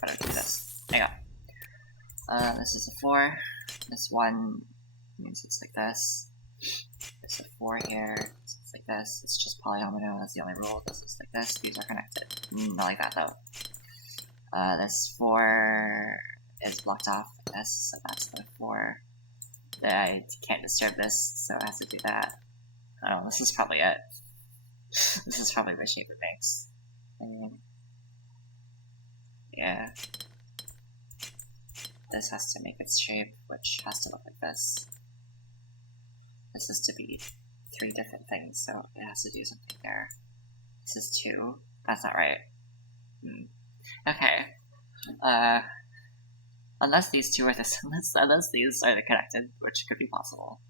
But I'll do this. Hang on. This is a 4. This 1 means it's like this. There's a 4 here. It's like this. It's just polyomino. That's the only rule. This is like this. These are connected. Not like that though. This 4 is blocked off. This, so that's the 4. I can't disturb this, so it has to do that. Oh, this is probably it. This is probably the shape it makes. I mean, yeah. This has to make its shape, which has to look like this. This is to be 3 different things, so it has to do something there. This is 2. That's not right. Okay. Unless these 2 are this, unless these are connected, which could be possible.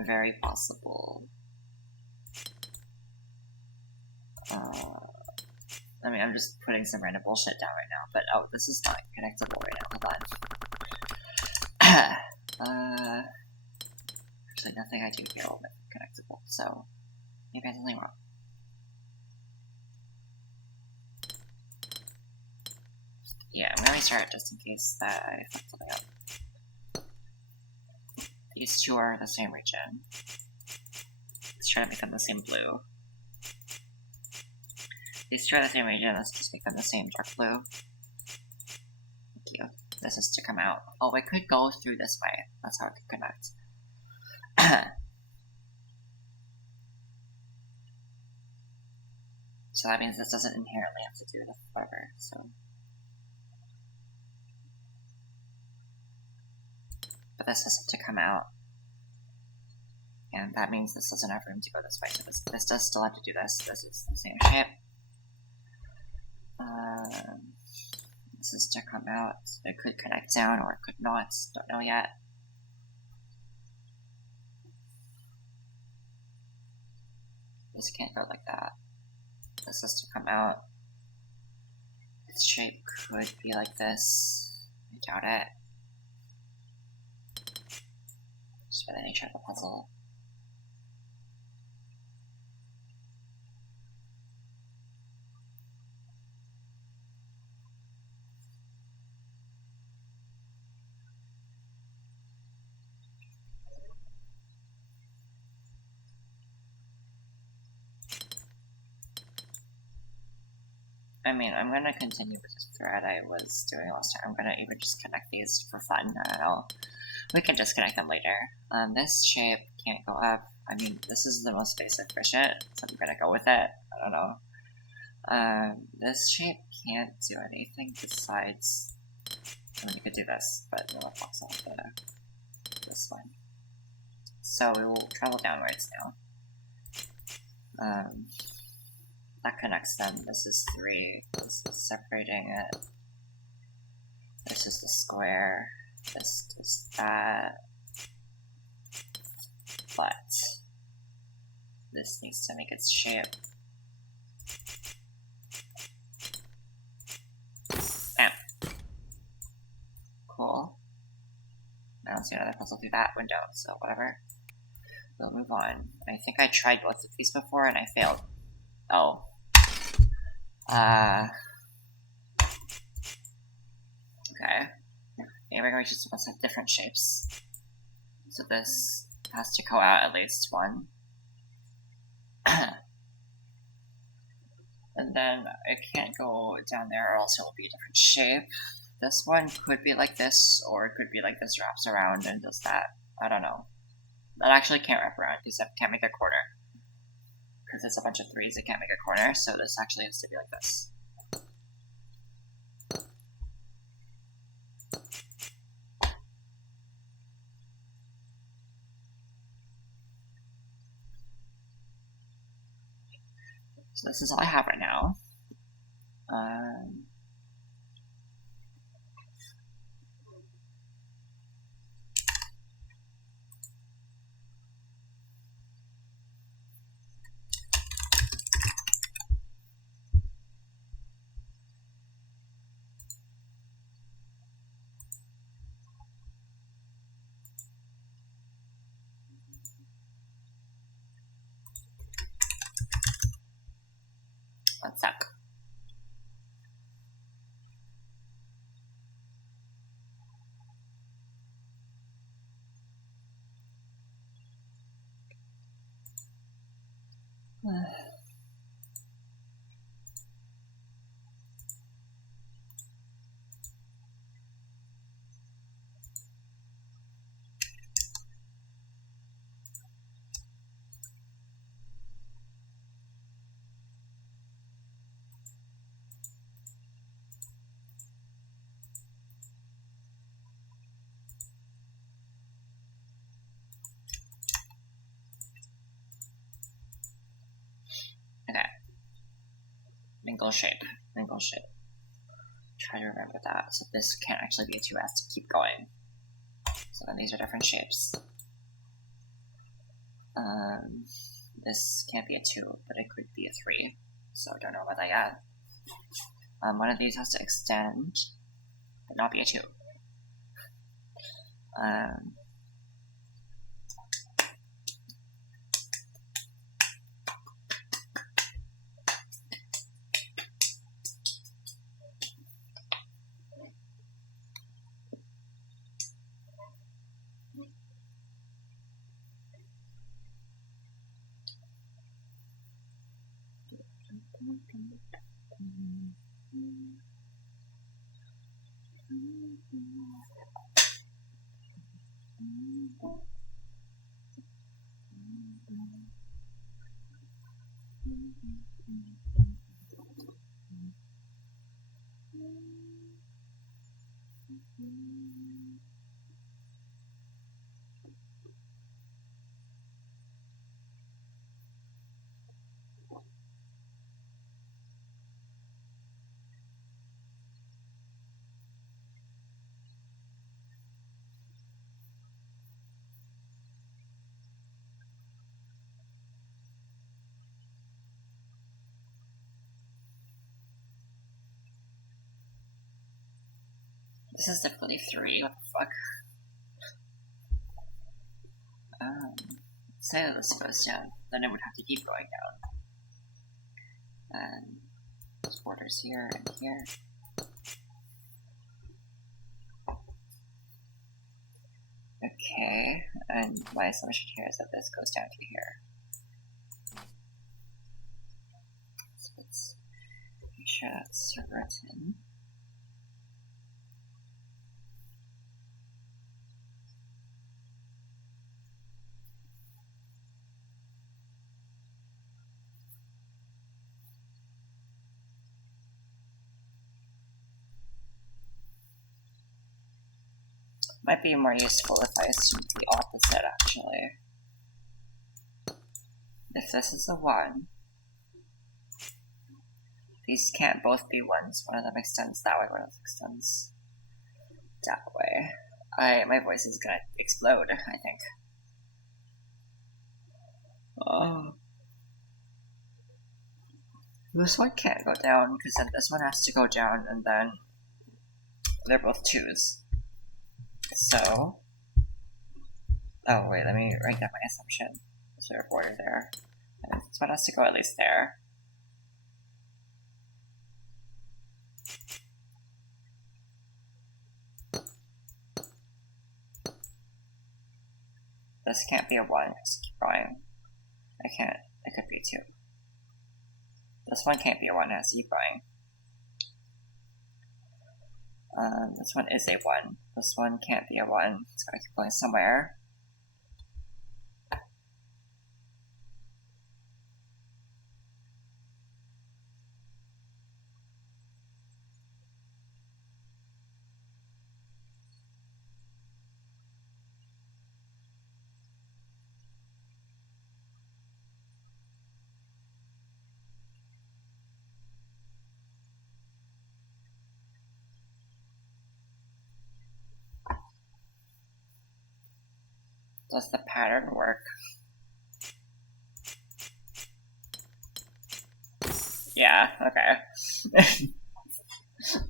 Very possible. I mean, I'm just putting some random bullshit down right now, but oh, this is not connectable right now. Hold on. Actually, nothing I do here will be connectable, so maybe I have something wrong. Yeah, I'm gonna restart just in case that I fucked something up. These two are the same region. Let's try to make them the same blue. These two are the same region, let's just make them the same dark blue. Thank you. This is to come out. Oh, I could go through this way. That's how it could connect. So that means this doesn't inherently have to do with whatever, so. But this is to come out. And that means this doesn't have room to go this way, so this does still have to do this. This is the same shape. This is to come out. It could connect down or it could not. Don't know yet. This can't go like that. This is to come out. Its shape could be like this. I doubt it. Just by the nature of the puzzle. I mean, I'm gonna continue with this thread I was doing last time. I'm gonna even just connect these for fun. I don't know. We can disconnect them later. This shape can't go up. I mean, this is the most basic efficient, so I'm gonna go with it. I don't know. This shape can't do anything besides. I mean, you could do this, but we'll box off this one. So we will travel downwards now. That connects them. This is 3. This is separating it. This is the square. This is that. But this needs to make its shape. Bam. Cool. I don't see another puzzle through that window, so whatever. We'll move on. I think I tried both of these before and I failed. Oh. Okay. Maybe we're going to just must have different shapes. So this has to go out at least one. And then it can't go down there or else it will be a different shape. This one could be like this, or it could be like this, wraps around and does that. I don't know. That actually can't wrap around because it can't make a corner. Because it's a bunch of 3s, it can't make a corner, so this actually has to be like this. So this is all I have right now. One sec. Okay. Mingle shape. Mingle shape. Try to remember that. So this can't actually be a 2S to keep going. So then these are different shapes. This can't be a 2, but it could be a 3. So I don't know about that yet. One of these has to extend, but not be a 2. This is definitely 3, what the fuck? Say that this goes down, then it would have to keep going down. And there's borders here and here. Okay, and my assumption here is that this goes down to here. So let's make sure that's written. Might be more useful if I assume the opposite, actually. If this is a 1, these can't both be 1s. One of them extends that way, one of them extends that way. My voice is gonna explode, I think. Oh. This one can't go down, because then this one has to go down, and then they're both 2s. So, oh wait, let me write down my assumption. Is there a border there? And this one has to go at least there. This can't be a 1, let's keep going. I can't, it could be 2. This one can't be a 1, it has to keep going. This one is a 1. This one can't be a 1. It's gotta keep going somewhere. Does the pattern work? Yeah, okay.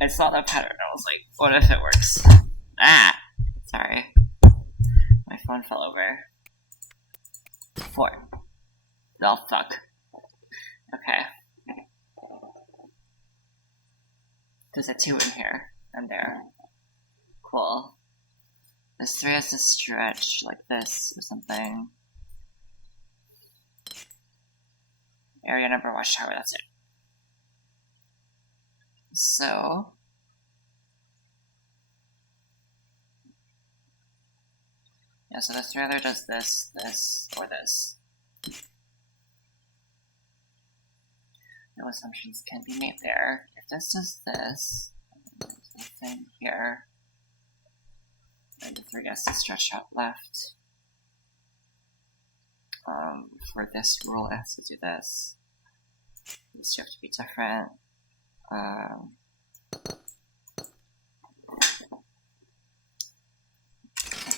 I saw the pattern, I was like, what if it works? Ah! Sorry. My phone fell over. 4. Oh, fuck. Okay. There's a 2 in here. And there. Cool. This 3 has to stretch like this or something. Area number watchtower, that's it. So yeah, so this rather does this, this, or this. No assumptions can be made there. If this does this, there's a thing here. And the 3 has to stretch out left. For this rule, it has to do this. These two have to be different. I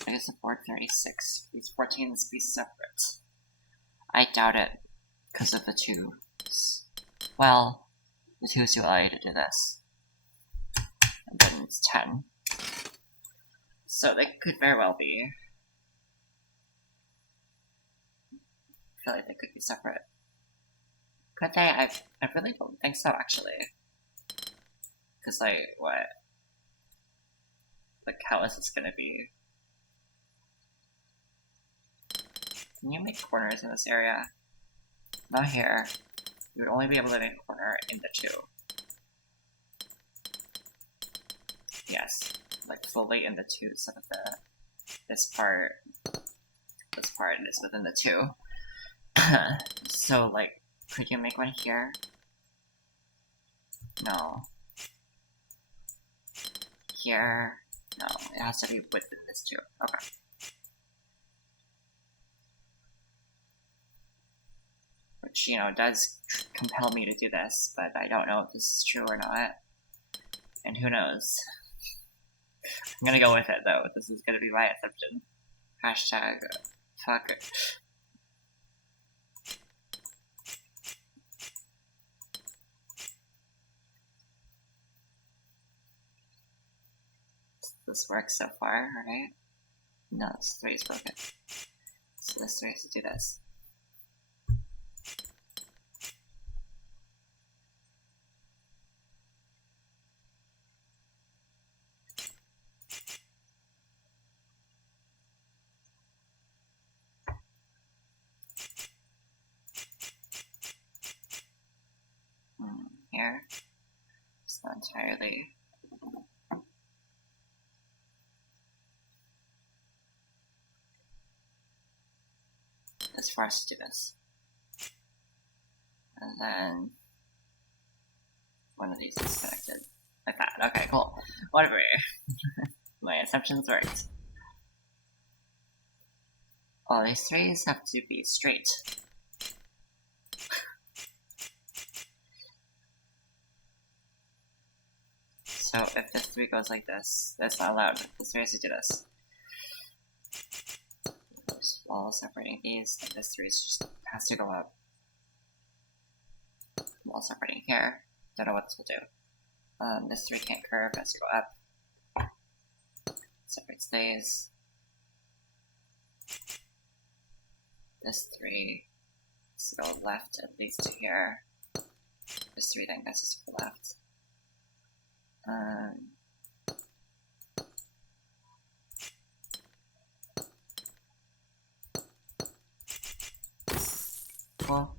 guess the board 36. These 14s be separate. I doubt it, because of the 2s. Well, The 2 is too early to do this. And then it's 10. So they could very well be. I feel like they could be separate. Could they? I really don't think so, actually. Because, like, what? Like, how is this gonna be? Can you make corners in this area? Not here. You would only be able to make a corner in the 2. Yes. Like, fully in the 2, so that this part is within the 2. So, like, could you make one here? No. Here? No, it has to be within this 2. Okay. Which, you know, does compel me to do this, but I don't know if this is true or not. And who knows? I'm gonna go with it, though. This is gonna be my assumption. Hashtag fuck it. This works so far, right? No, this 3 is broken. So this 3 has to do this. Here. It's not entirely. It's for us to do this. And then one of these is connected. Like that. Okay, cool. Whatever. My assumptions worked. All these 3s have to be straight. So if this 3 goes like this, that's not allowed. This 3 has to do this. Just wall separating these, and this 3 just has to go up. Wall separating here. Don't know what this will do. This 3 can't curve, has to go up. Separates these. This 3 has to go left at least to here. This 3 then gets to go left. Cool.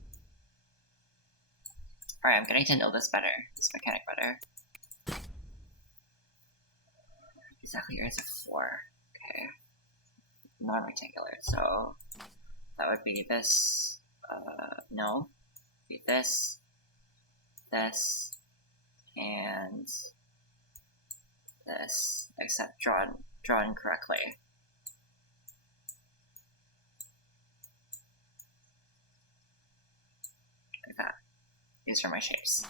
Alright, I'm getting to know this better, this mechanic better. Exactly, here's a 4. Okay. Non-rectangular, so that would be this, no. Be this, and this, except drawn correctly. Like that. These are my shapes.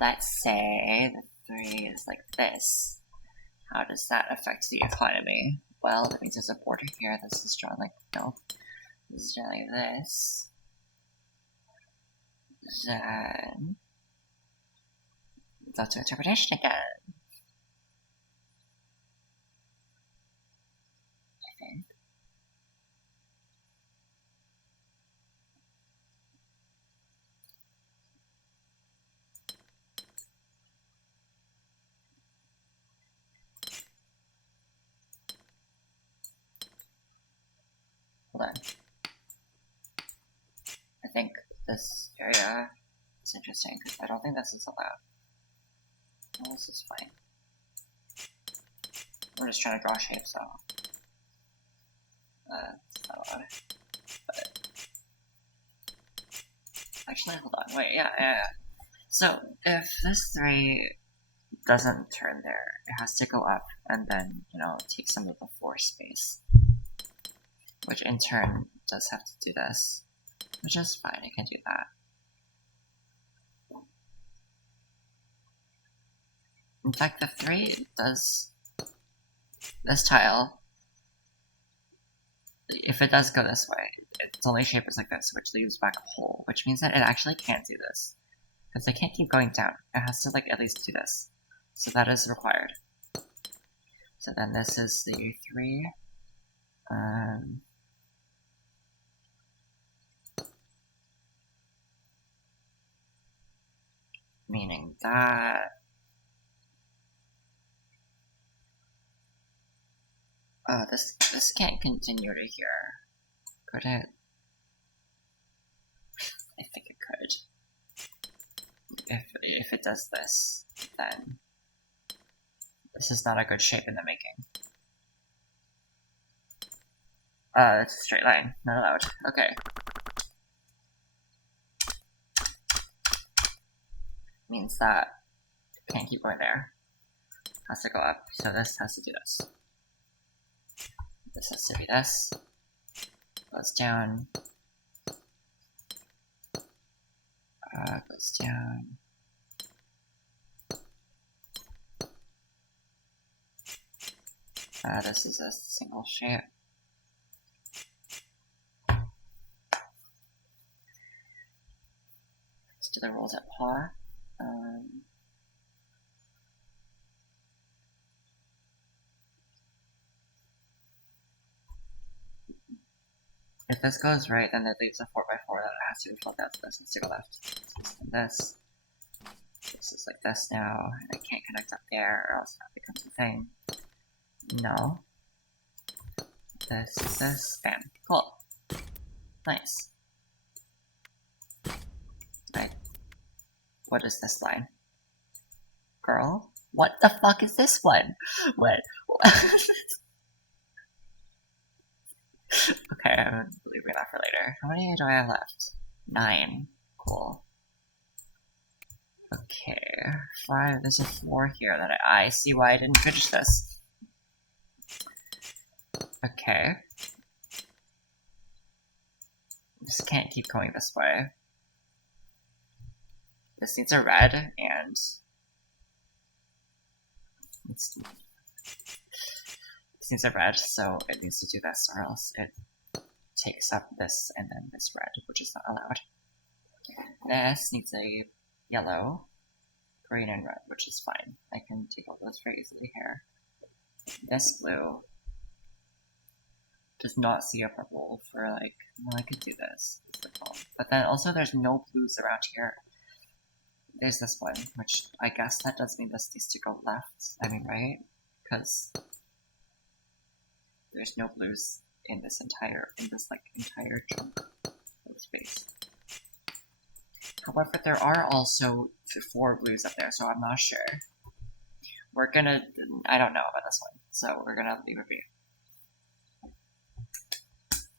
Let's say the 3 is like this. How does that affect the economy? Well, that means there's a border here. This is drawn like, no. This is drawn like this. Then it's up to interpretation again. I think. Hold on. I think this area is interesting because I don't think this is allowed. Well, this is fine. We're just trying to draw shapes, so it's not allowed. But actually, hold on. Wait, yeah. So if this 3 doesn't turn there, it has to go up and then, you know, take some of the 4 space, which in turn does have to do this, which is fine, I can do that. In fact, the 3 does this tile. If it does go this way, its only shape is like this, which leaves back a hole, which means that it actually can't do this. Because it can't keep going down. It has to, like, at least do this. So that is required. So then this is the 3. Meaning that... this can't continue to here. Could it? I think it could. If it does this, then this is not a good shape in the making. It's a straight line, not allowed. Okay. Means that it can't keep going there. Has to go up, so this has to do this. This has to be this. Goes down. Goes down. This is a single shape. Let's do the rolls at paw. If this goes right, then it leaves a 4x4 that it has to be flipped out, so this has to go left. And this. This is like this now, and I can't connect up there, or else that becomes a thing. No. This, bam. Cool. Nice. Right. What is this line? Girl? What the fuck is this one? What? Okay, I'm leaving that for later. How many do I have left? 9. Cool. Okay, 5. There's a 4 here that I see why I didn't finish this. Okay. This can't keep going this way. This needs a red, and this needs a red, so it needs to do this, or else it takes up this and then this red, which is not allowed. This needs a yellow, green, and red, which is fine. I can take all those very easily here. This blue does not see a purple for, like, well, I could do this. But then also there's no blues around here. There's this one, which I guess that does mean this needs to go left. I mean, right? Because there's no blues in this entire chunk of space. However, there are also 4 blues up there, so I'm not sure. I don't know about this one, so we're gonna leave it be.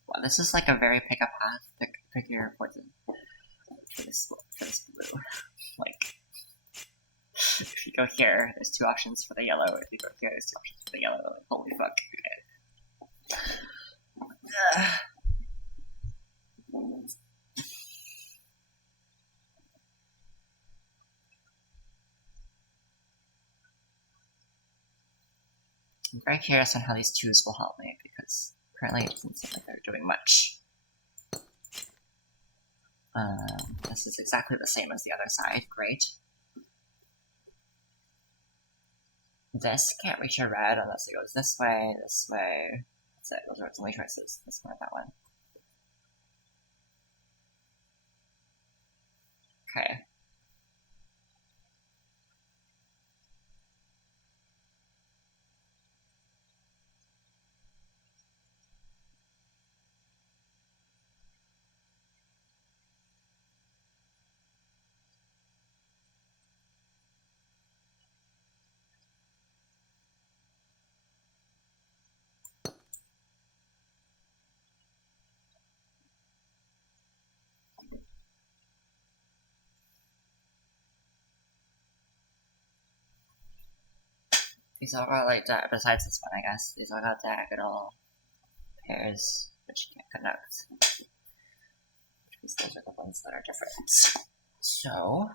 Wow, this is like a very pick a path, pick your poison for this blue. Like, if you go here, there's 2 options for the yellow. If you go here, there's 2 options for the yellow. Like, holy fuck. Okay. I'm very curious on how these 2s will help me, because currently it doesn't seem like they're doing much. This is exactly the same as the other side. Great. This can't reach a red unless it goes this way, this way. That's it. Those are its only choices. This one or that one. Okay. These all got like besides this one, I guess. These all got diagonal pairs. which can't connect. Because those are the ones that are different. So,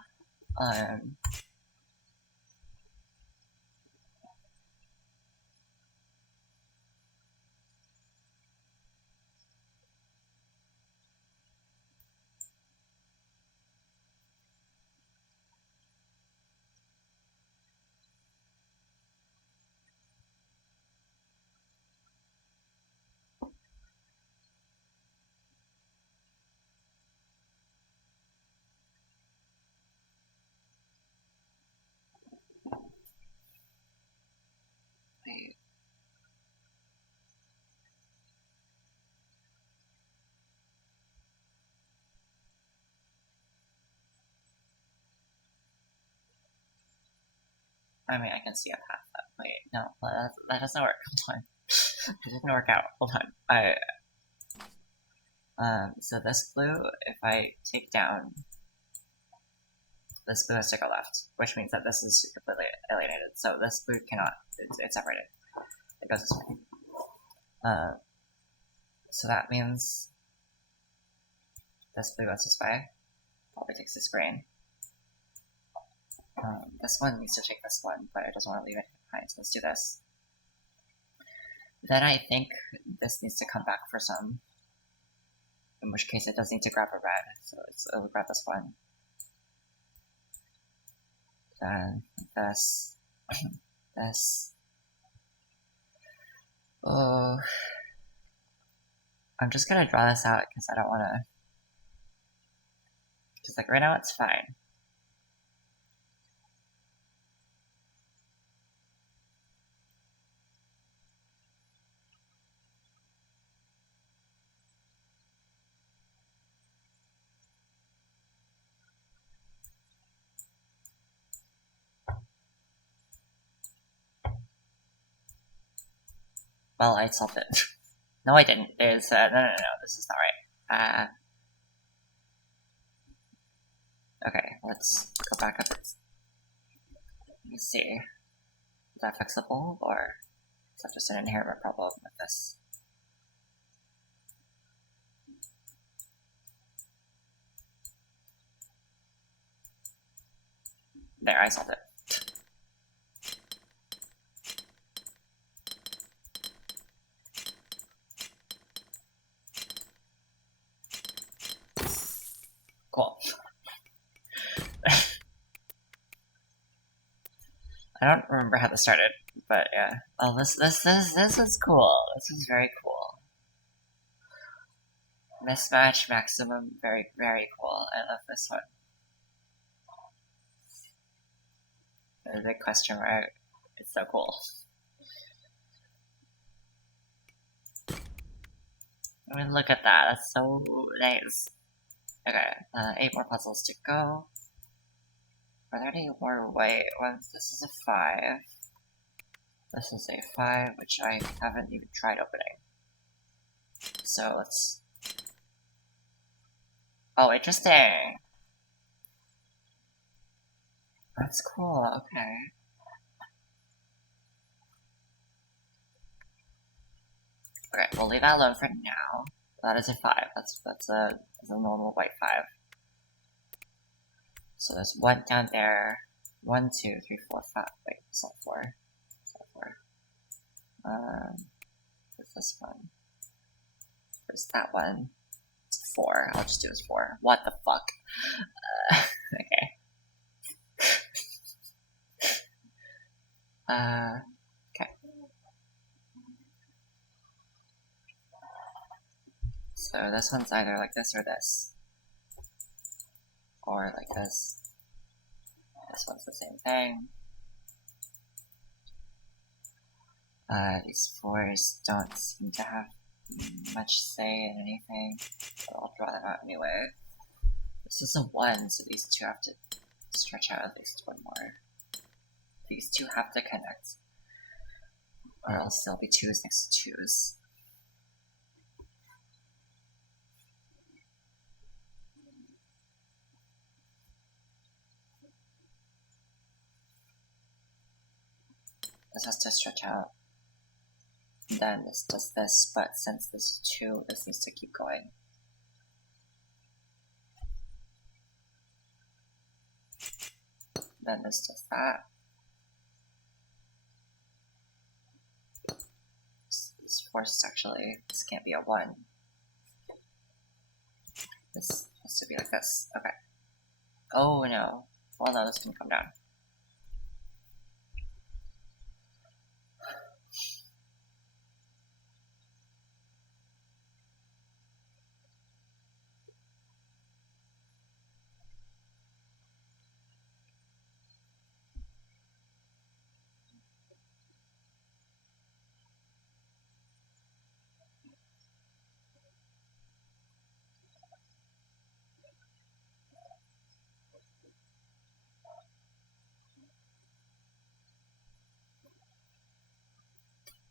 wait. I mean, I can see a path up. Wait, no, that doesn't work. Hold on. It didn't work out. Hold on. So this blue, if I take down, this blue has to go left, which means that this is completely alienated. So this blue cannot, it's separated. It goes this way. So that means this blue goes this way, probably takes this green. This one needs to take this one, but it doesn't want to leave it behind, so let's do this. Then I think this needs to come back for some, in which case it does need to grab a red, so it'll grab this one. Then this, this. Oh, I'm just gonna draw this out because I don't want to. Because like right now it's fine. Well, I solved it. No, I didn't. There's no, this is not right. Okay, let's go back up. Let me see. Is that flexible, or is that just an inherent problem with this? There, I solved it. Cool. I don't remember how this started, but yeah. Oh, this is cool. This is very cool. Mismatch maximum, very, very cool. I love this one. The big question mark. It's so cool. I mean, look at that. That's so nice. Okay, 8 more puzzles to go. Are there any more white ones? This is a 5. This is a 5, which I haven't even tried opening. So let's... Oh, interesting! That's cool, okay. Okay, we'll leave that alone for now. That is a 5. That's a normal white 5. So there's 1 down there. 1, 2, 3, 4, 5. Wait, it's not 4. It's not 4. What's this one? There's that one. It's 4. I'll just do this 4. What the fuck? Okay. Okay. So this one's either like this or this. Or like this. This one's the same thing. These 4s don't seem to have much say in anything, but I'll draw them out anyway. This is a 1, so these 2 have to stretch out at least 1 more. These 2 have to connect, or else there'll be 2s next to 2s. This has to stretch out. Then this does this, but since this is 2, this needs to keep going. Then this does that. This force actually, this can't be a 1. This has to be like this. Okay. Oh no. Well, no, this can come down.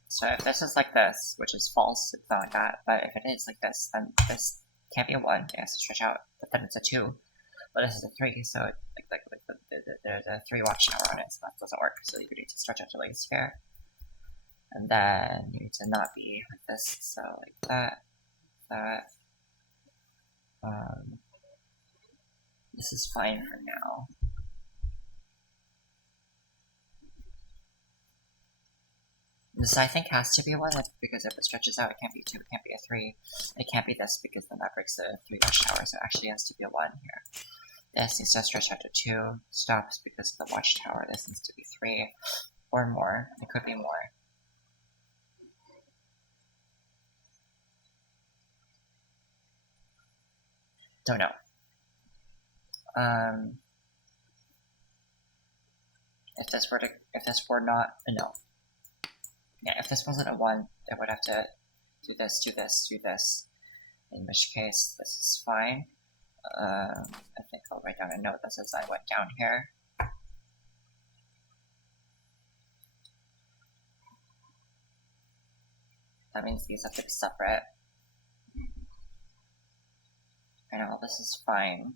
So if this is like this, which is false, it's not like that, but if it is like this, then this can't be a 1, it has to stretch out, but then it's a 2. But this is a 3, so it, there's a 3 watchtower on it, so that doesn't work, so you need to stretch out to like a sphere. And then you need to not be like this, so like that, that. This is fine for now. This I think has to be a 1, because if it stretches out, it can't be 2, it can't be a 3. It can't be this, because then that breaks the 3 watchtower, so it actually has to be a 1 here. This needs to stretch out to 2, stops because of the watchtower, this needs to be 3, or more, it could be more. Don't know. If this were not, no. Yeah, if this wasn't a 1, I would have to do this, do this, do this. In which case, this is fine. I think I'll write down a note that says I went down here. That means these have to be separate. And all this is fine.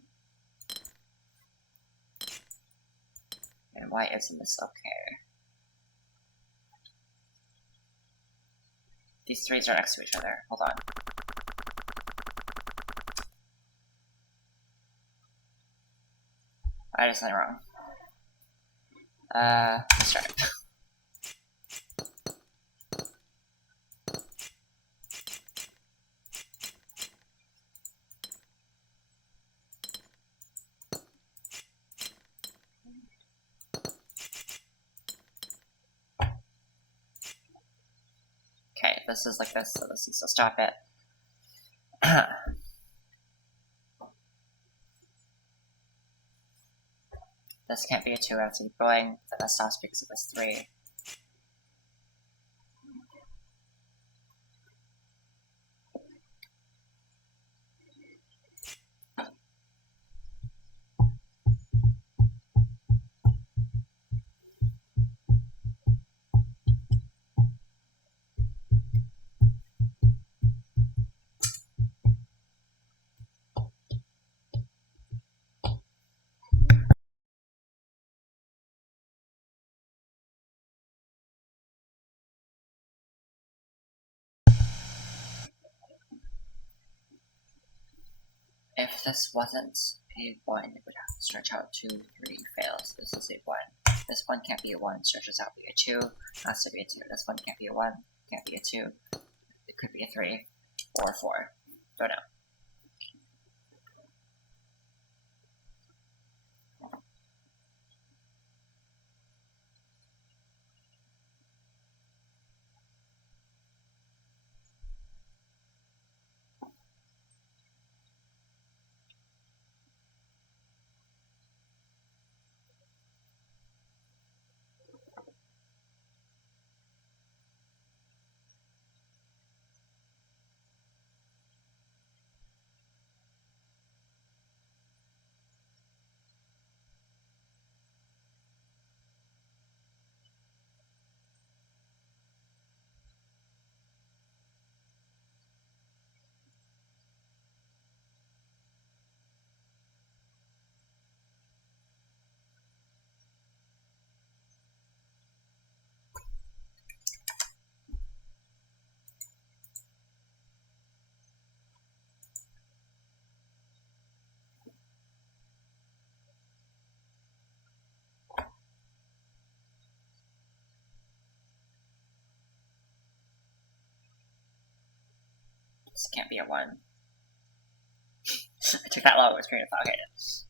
And why isn't this okay? These 3's are next to each other. Hold on. I did something wrong. Let's try it. Okay, this is like this, so this needs to stop it. This can't be a 2, I have to keep going, then that stops because of this 3. If this wasn't a 1, it would have to stretch out 2, 3, fails. This is a 1. This 1 can't be a 1, stretches out, be a 2, has to be a 2. This 1 can't be a 1, can't be a 2. It could be a 3, or a 4. Don't know. This can't be a 1. I took that long with screen of thought. Okay,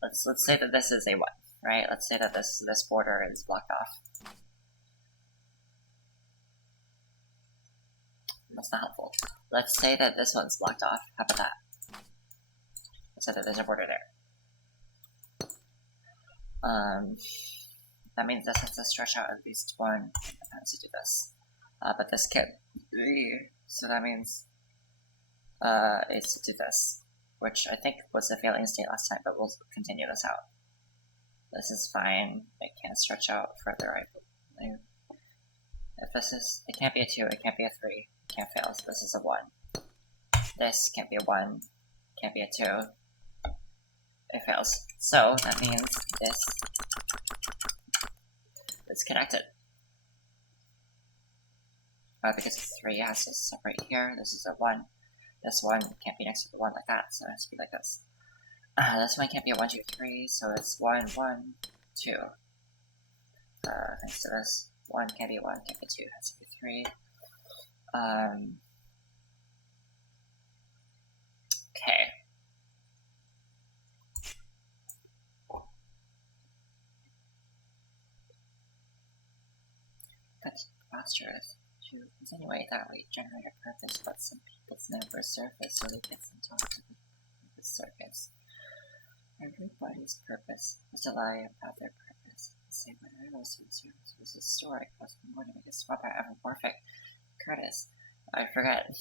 let's say that this is a 1, right? Let's say that this border is blocked off. That's not helpful. Let's say that this one's blocked off. How about that? Let's say that there's a border there. That means this has to stretch out at least 1. It has to do this. But this can't be, so that means it's to do this, which I think was the failing state last time, but we'll continue this out. This is fine. It can't stretch out further, I believe. If this is, it can't be a 2, it can't be a 3, it can't fail, so this is a 1. This can't be a 1, can't be a 2, it fails. So that means this is connected. Because 3 has to separate here, this is a 1. This 1 can't be next to the 1 like that, so it has to be like this. This one can't be a 1, 2, 3, so it's 1, 1, 2. Next to this, 1 can't be 1, can't be 2, it has to be 3. Okay. That's posture to insinuate that we generate a purpose, but some people's never surface, so they get some talk to the surface. Everybody's purpose is to lie about their purpose. Say when I was in service was historic, was more to make a swap out ever perfect. Curtis, I forget.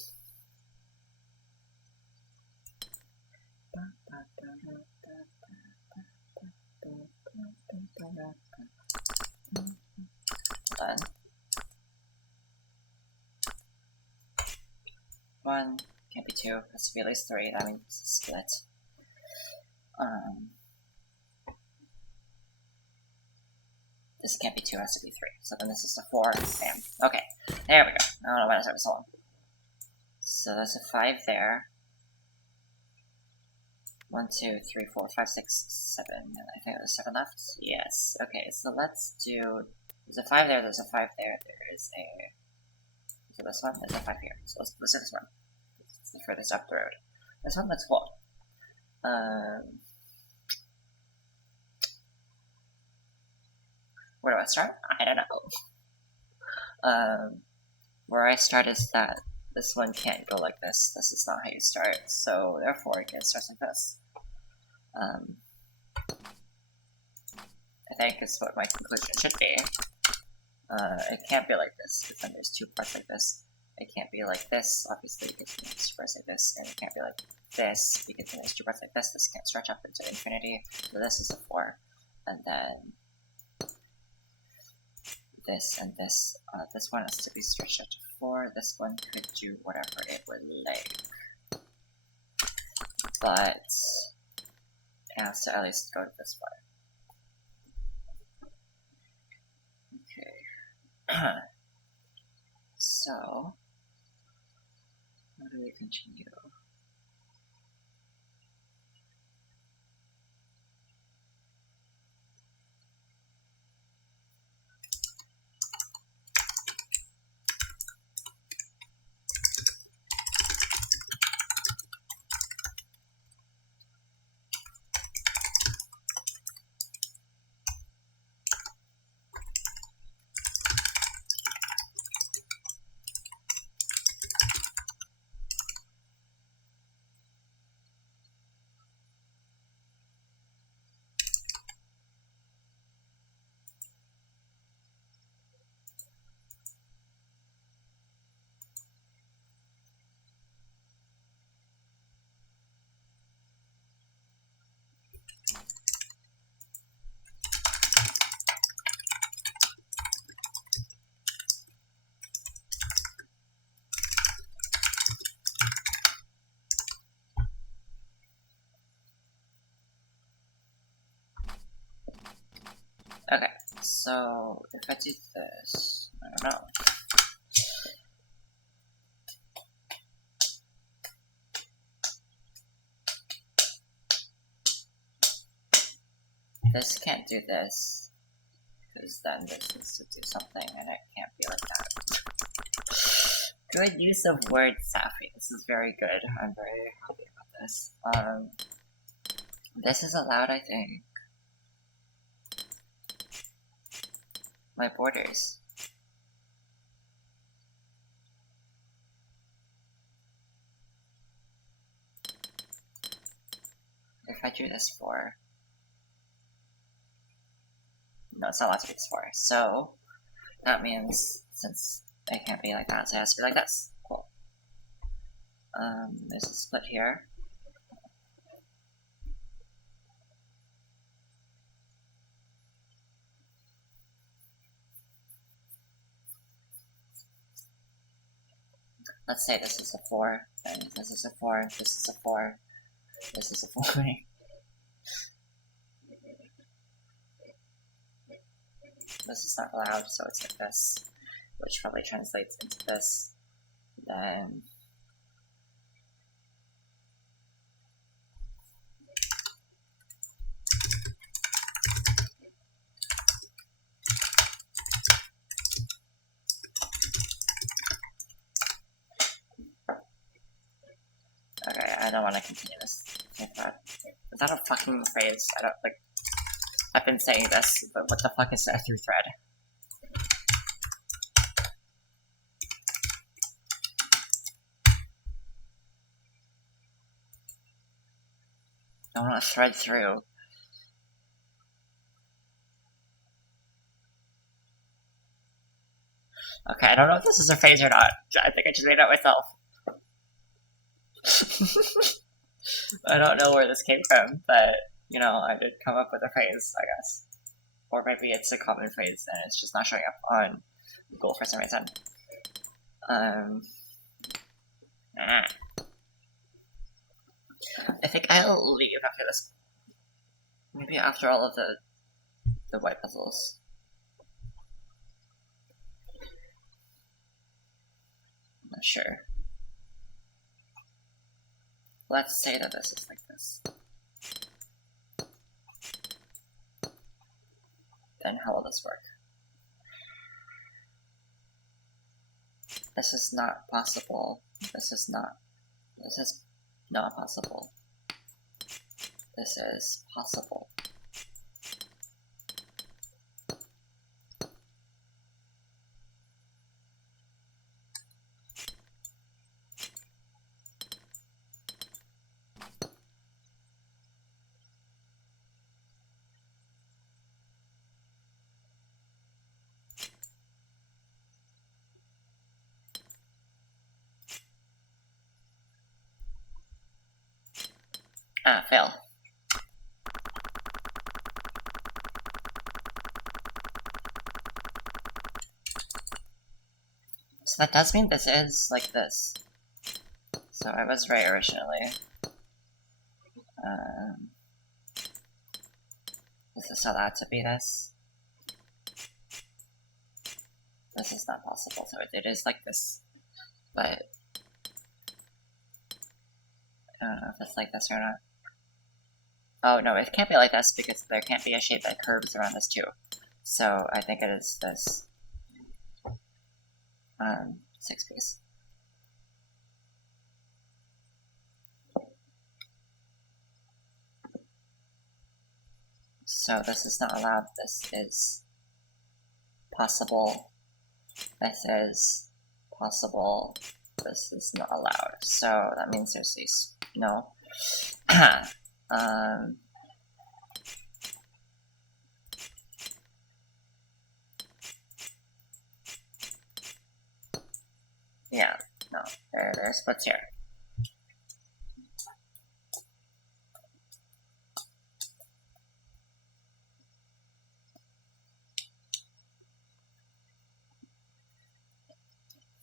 Done. 1, can't be 2, has to be at least 3, that means it's a split. This can't be 2, has to be 3, so then this is a 4, bam. Okay, there we go. I don't know why that was so long. So there's a 5 there. 1, 2, 3, 4, 5, 6, 7, and I think there's 7 left? Yes, okay, so let's do, there's a 5 there, there's a 5 there, there is a, so this one, there's a 5 here, so let's do this one. It's the furthest up the road. This one, let's hold. Where do I start? I don't know. Where I start is that this one can't go like this. This is not how you start, so therefore it starts like this. I think is what my conclusion should be. It can't be like this, because then there's 2 parts like this. It can't be like this, obviously, because there's 2 parts like this, and it can't be like this, because then there's 2 parts like this. This can't stretch up into infinity, so this is a 4. And then this and this. This one has to be stretched out to 4. This one could do whatever it would like. But it has to at least go to this far. Okay. So, how do we continue? Okay, so if I do this, I don't know. This can't do this, because then this is to do something, and it can't be like that. Good use of words, Safi. This is very good. I'm very happy about this. This is allowed, I think. My borders. If I do this 4. No, it's not allowed to be this 4. So, that means, since it can't be like that, so it has to be like this. Cool. There's a split here. Let's say this is a 4, and this is a 4, this is a 4, this is a 4. This is not allowed, so it's like this, which probably translates into this. Then okay, I don't want to continue this. Is that a fucking phrase? I don't like. I've been saying this, but what the fuck is a through thread? I want to thread through. Okay, I don't know if this is a phrase or not. I think I just made it up myself. I don't know where this came from, but, you know, I did come up with a phrase, I guess. Or maybe it's a common phrase and it's just not showing up on Google for some reason. I think I'll leave after this. Maybe after all of the white puzzles. I'm not sure. Let's say that this is like this. Then how will this work? This is not possible. This is not possible. This is possible. Ah, fail. So that does mean this is like this. So I was right originally. This is allowed to be this. This is not possible, so it is like this. But I don't know if it's like this or not. Oh no, it can't be like this because there can't be a shape that curves around this too. So I think it is this 6 piece. So this is not allowed, this is possible, this is possible, this is not allowed. So that means there's these, no. Yeah, no, there are splits here.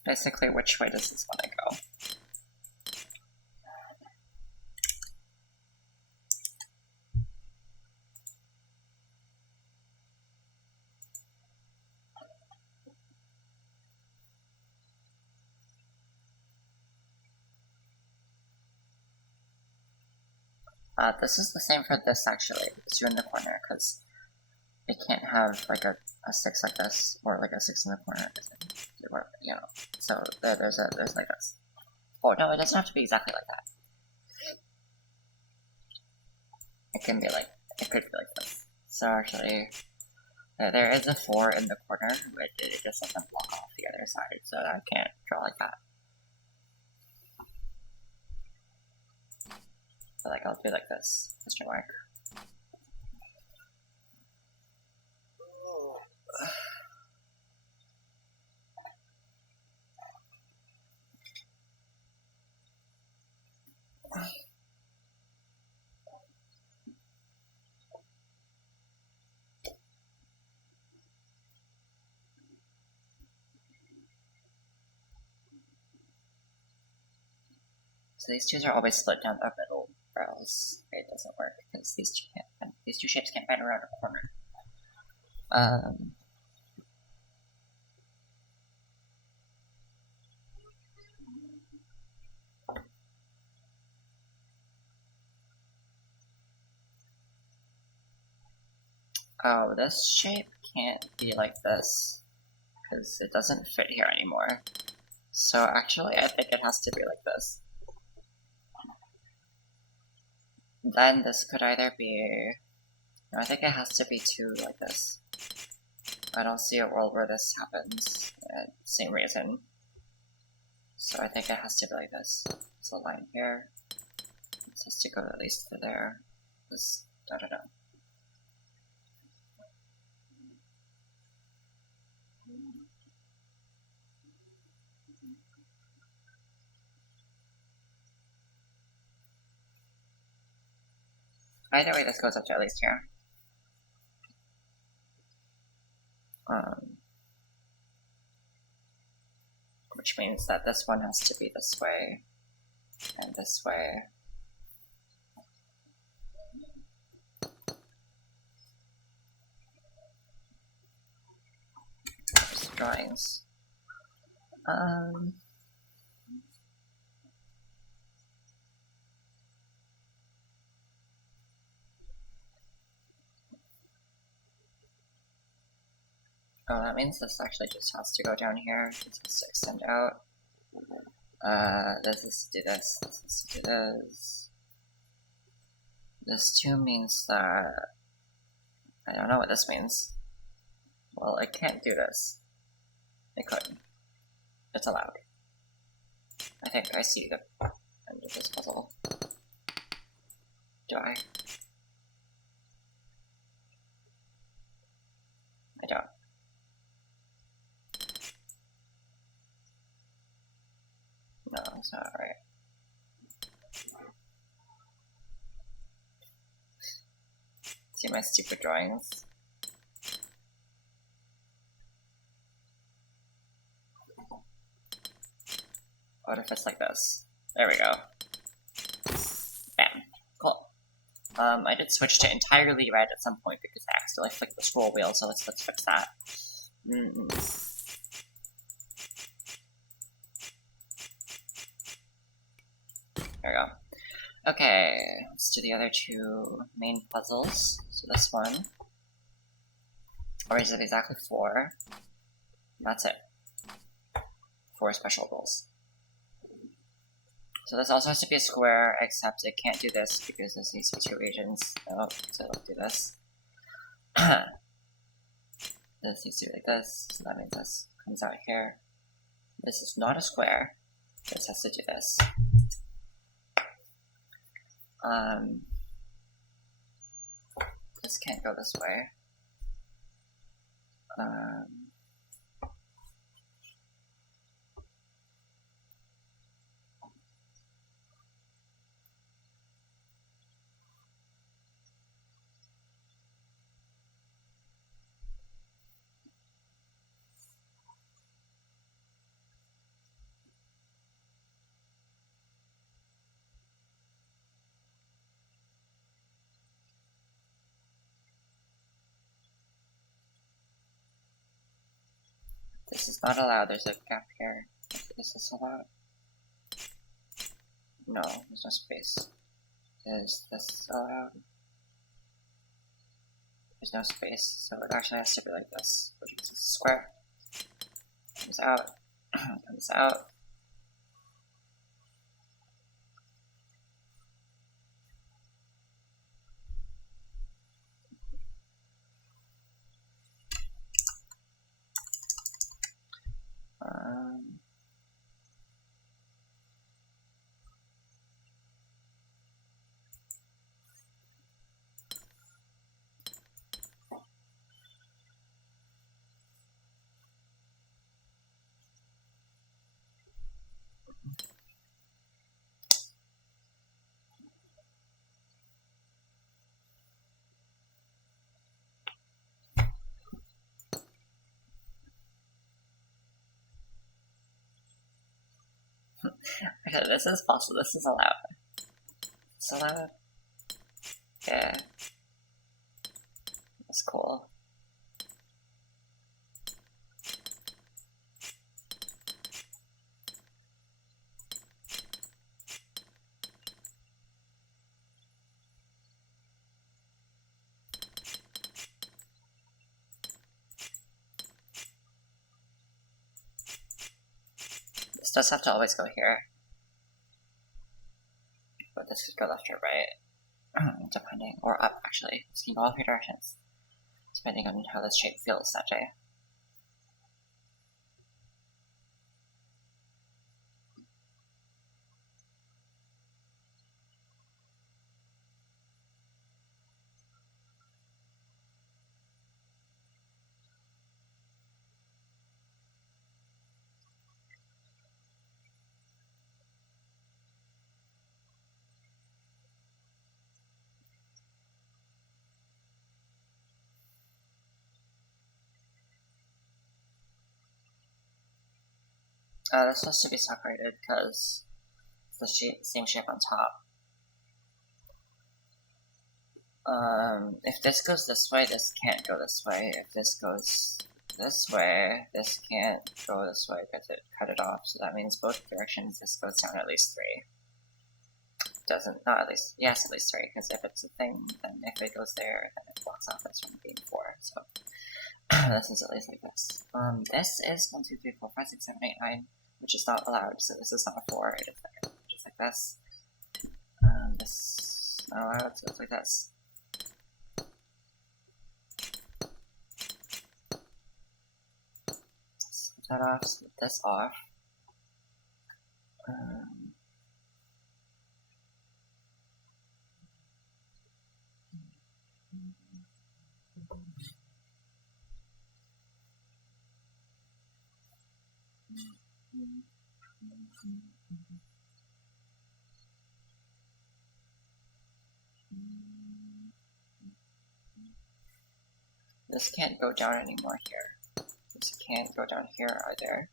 Basically, which way does this want to go? This is the same for this actually, it's in the corner, because it can't have like a 6 like this, or like a 6 in the corner, or, you know. So there's like this. Oh no, it doesn't have to be exactly like that. It can be like, it could be like this. So actually, there is a 4 in the corner, but it just doesn't block off the other side, so I can't draw like that. So like I'll do like this, question mark. So these two are always split down the middle, or else it doesn't work because these two shapes can't bend around a corner. Oh, this shape can't be like this because it doesn't fit here anymore. So actually, I think it has to be like this. Then this could either be... No, I think it has to be 2 like this. I don't see a world where this happens. Same reason. So I think it has to be like this. So a line here. This has to go at least to there. This, I don't know. Either way, this goes up to at least here. Which means that this one has to be this way, and this way. There's drawings. Oh, that means this actually just has to go down here. This has to extend out. This is to do this. This is to do this. This 2 means that... I don't know what this means. Well, it can't do this. It could. It's allowed. I think I see the end of this puzzle. Do I? I don't. No, it's not right. See my stupid drawings? What if it's like this? There we go. Bam. Cool. I did switch to entirely red at some point because I accidentally flicked the scroll wheel, so let's fix that. There we go. Okay, let's do the other 2 main puzzles. So this one. Or is it exactly 4? That's it. 4 special rules. So this also has to be a square, except it can't do this because this needs to be 2 regions. Oh, so it'll do this. This needs to be like this, so that means this comes out here. This is not a square. This has to do this. This can't go this way. This is not allowed, there's a gap here. Is this allowed? No, there's no space. Is this allowed? there's no space, so it actually has to be like this, which is a square. Comes out, comes out. Okay, this is possible. This is allowed. It's allowed. Yeah. That's cool. This does have to always go here. But this could go left or right. Depending. Or up, actually. This can go all three directions. Depending on how this shape feels that day. This has to be separated because it's the same shape on top. If this goes this way, this can't go this way. If this goes this way, this can't go this way because it cut it off. So that means both directions this goes down at least 3. Doesn't, not at least, yes, at least 3, because if it's a thing, then if it goes there, then it blocks off this from being 4. So this is at least like this. This is 1, 2, 3, 4, 5, 6, 7, 8, 9, which is not allowed. So this is not a 4. It is there, just like this. This is not allowed, so it's like this. Split that off. Split this off. This can't go down anymore here. This can't go down here either.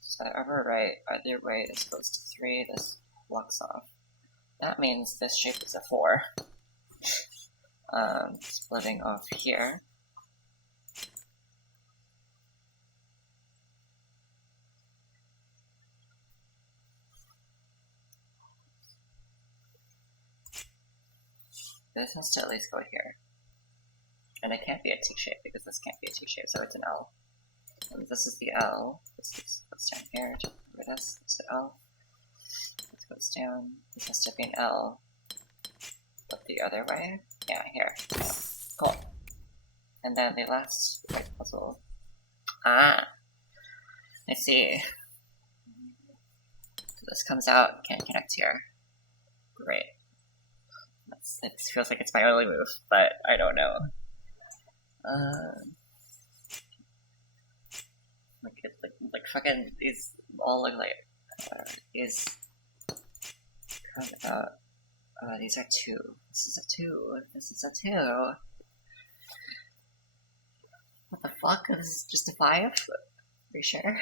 So ever right, either way, this goes to 3, this blocks off. That means this shape is a 4. Splitting off here. This has to at least go here. And it can't be a T-shape because this can't be a T-shape, so it's an L. And this is the L. This goes down here. Remember this? This is L. This goes down. This has to be an L. But the other way? Yeah, here. Yeah. Cool. And then the last right puzzle. Ah! I see. So this comes out, can't connect here. Great. It feels like it's my only move, but I don't know. Like fucking these all look like these come out. These are 2. This is a 2. This is a 2. What the fuck? This is just a 5? Are you sure?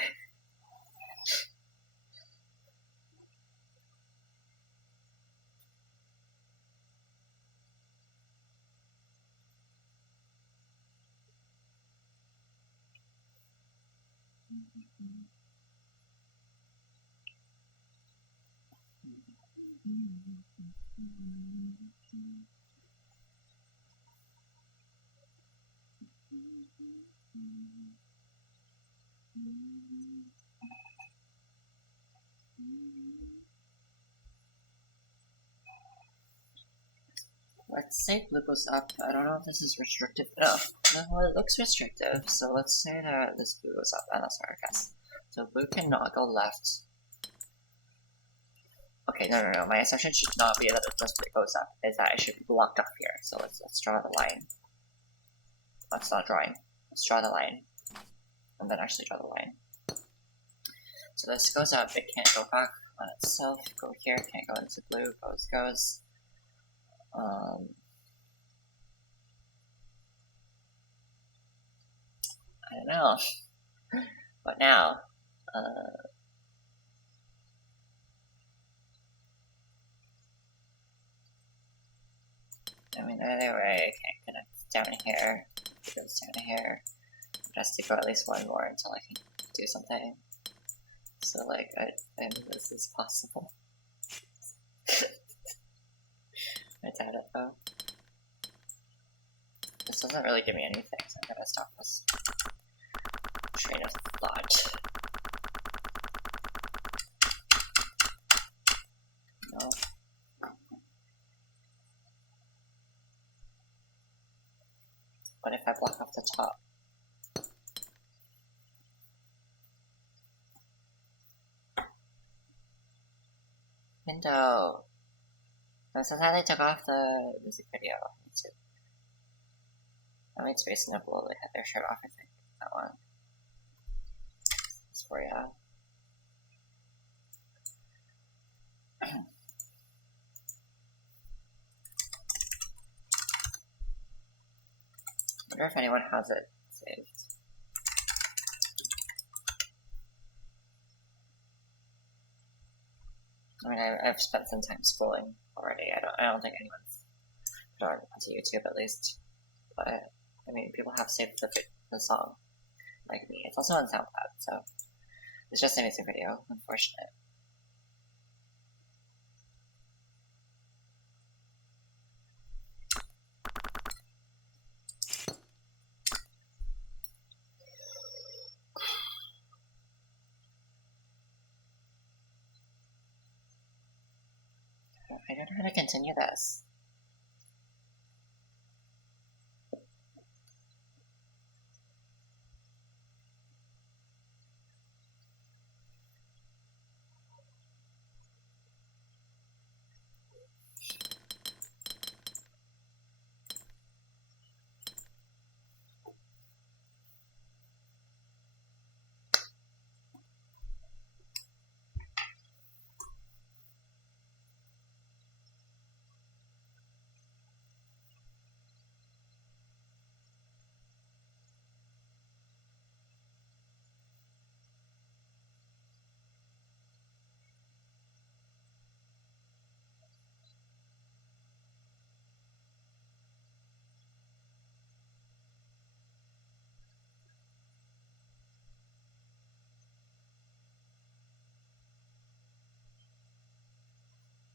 Let's say blue goes up. I don't know if this is restrictive. No, it looks restrictive. So let's say that this blue goes up, and that's our guess. So blue cannot go left. Okay, no. My assumption should not be that it just goes up. Is that it should be blocked off here. So let's draw the line. Let's not drawing. Let's draw the line, and then actually draw the line. So this goes up. It can't go back on itself. Go here. Can't go into blue. Goes. I don't know. But now, I mean, either way, I can't connect down here. It goes down here. It has to go at least one more until I can do something. So, like, I mean, this is possible. I doubt it, though. This doesn't really give me anything, so I'm gonna stop this train of thought. No. What if I block off the top? Window! This is how they took off the music video. I made Space Nibble, they had their shirt off, I think. That one. It's for ya. I wonder if anyone has it saved. I mean, I've spent some time scrolling already. I don't think anyone's put it onto YouTube at least. But I mean, people have saved the song, like me. It's also on SoundCloud, so it's just a music video. Unfortunate. I don't know how to continue this.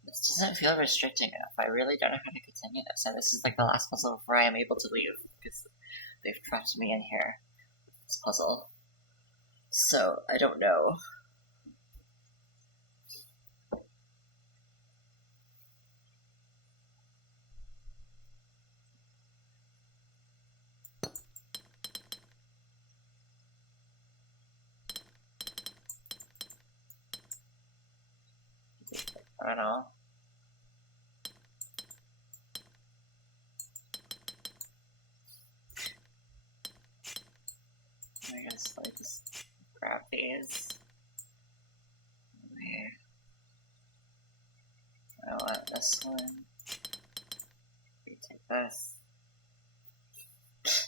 This doesn't feel restricting enough. I really don't know how to continue this, and this is like the last puzzle before I am able to leave, because they've trapped me in here. This puzzle. So, I don't know. I don't know. I guess I just grab these. I want this one. We take this.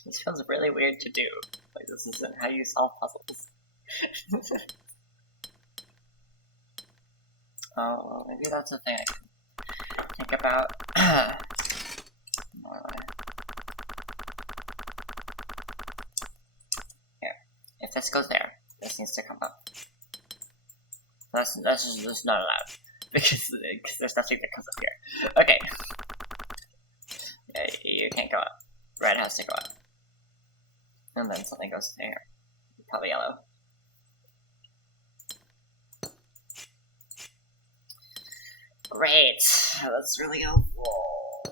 This feels really weird to do. Like, this isn't how you solve puzzles. Oh, well, maybe that's a thing I can think about. Here. If this goes there, this needs to come up. That's just not allowed. Because there's nothing that comes up here. Okay. Yeah, you can't go up. Red has to go up. And then something goes there. Probably yellow. Great. That's really helpful.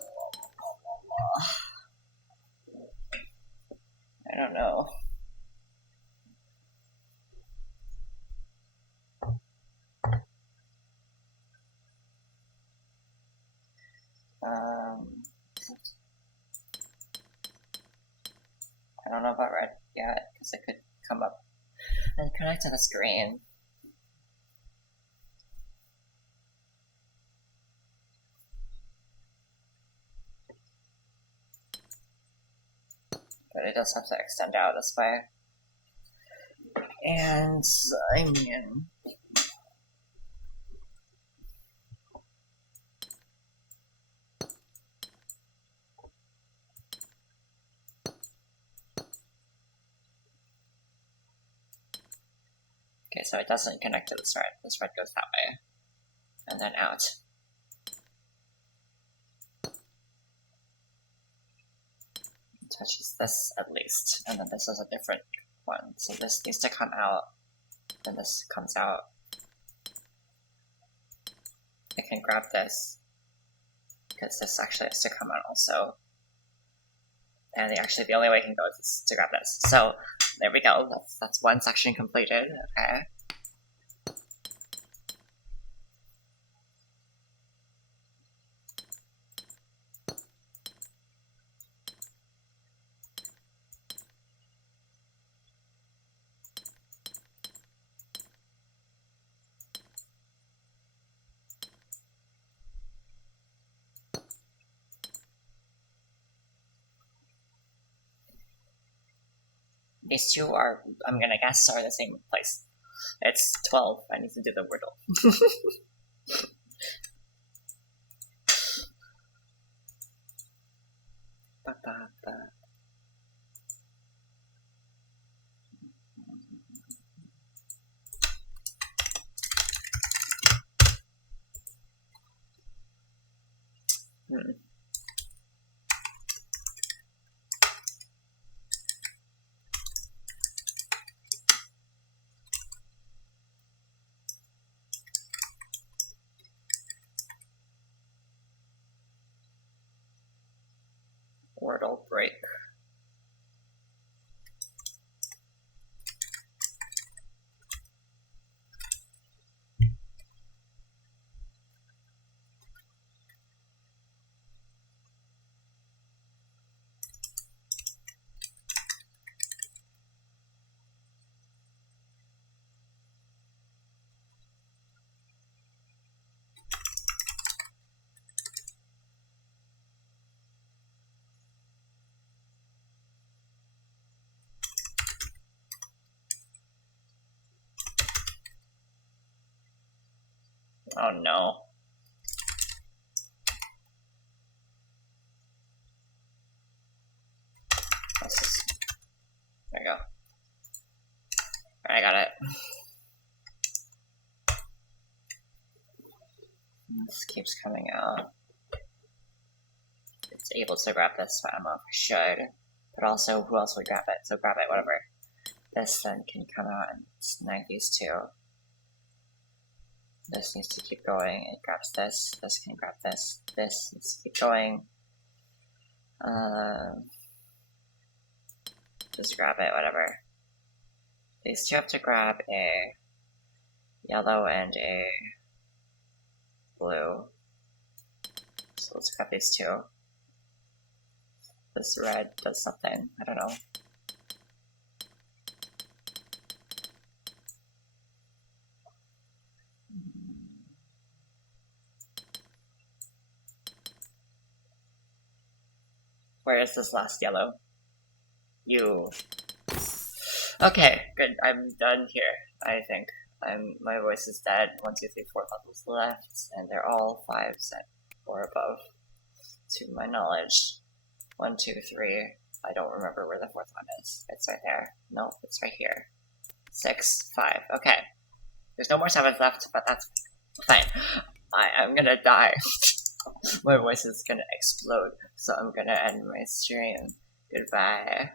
I don't know. I don't know about red yet, because it could come up and connect to the screen. But it does have to extend out this way. And, I mean... Okay, so it doesn't connect to this red. This red goes that way. And then out. It touches this at least. And then this is a different one. So this needs to come out. Then this comes out. I can grab this. Because this actually has to come out also. And actually the only way I can go is to grab this. So there we go. That's one section completed. Okay. These two are, I'm gonna guess, are the same place. It's 12. I need to do the wordle. Wordle break. Oh no. There we go. Alright, I got it. This keeps coming out. It's able to grab this, but I don't know if I should. But also, who else would grab it? So grab it, whatever. This then can come out and snag these two. This needs to keep going. It grabs this. This can grab this. This needs to keep going. Just grab it, whatever. These two have to grab a yellow and a blue. So let's grab these two. This red does something. I don't know. Where is this last yellow? You. Okay, good. I'm done here, I think. My voice is dead. 1, 2, 3, 4 puzzles left, and they're all 5s or above, to my knowledge. 1, 2, 3. I don't remember where the 4th one is. It's right there. Nope, it's right here. 6, 5. Okay. There's no more 7s left, but that's fine. I'm gonna die. My voice is gonna explode, so I'm gonna end my stream. Goodbye.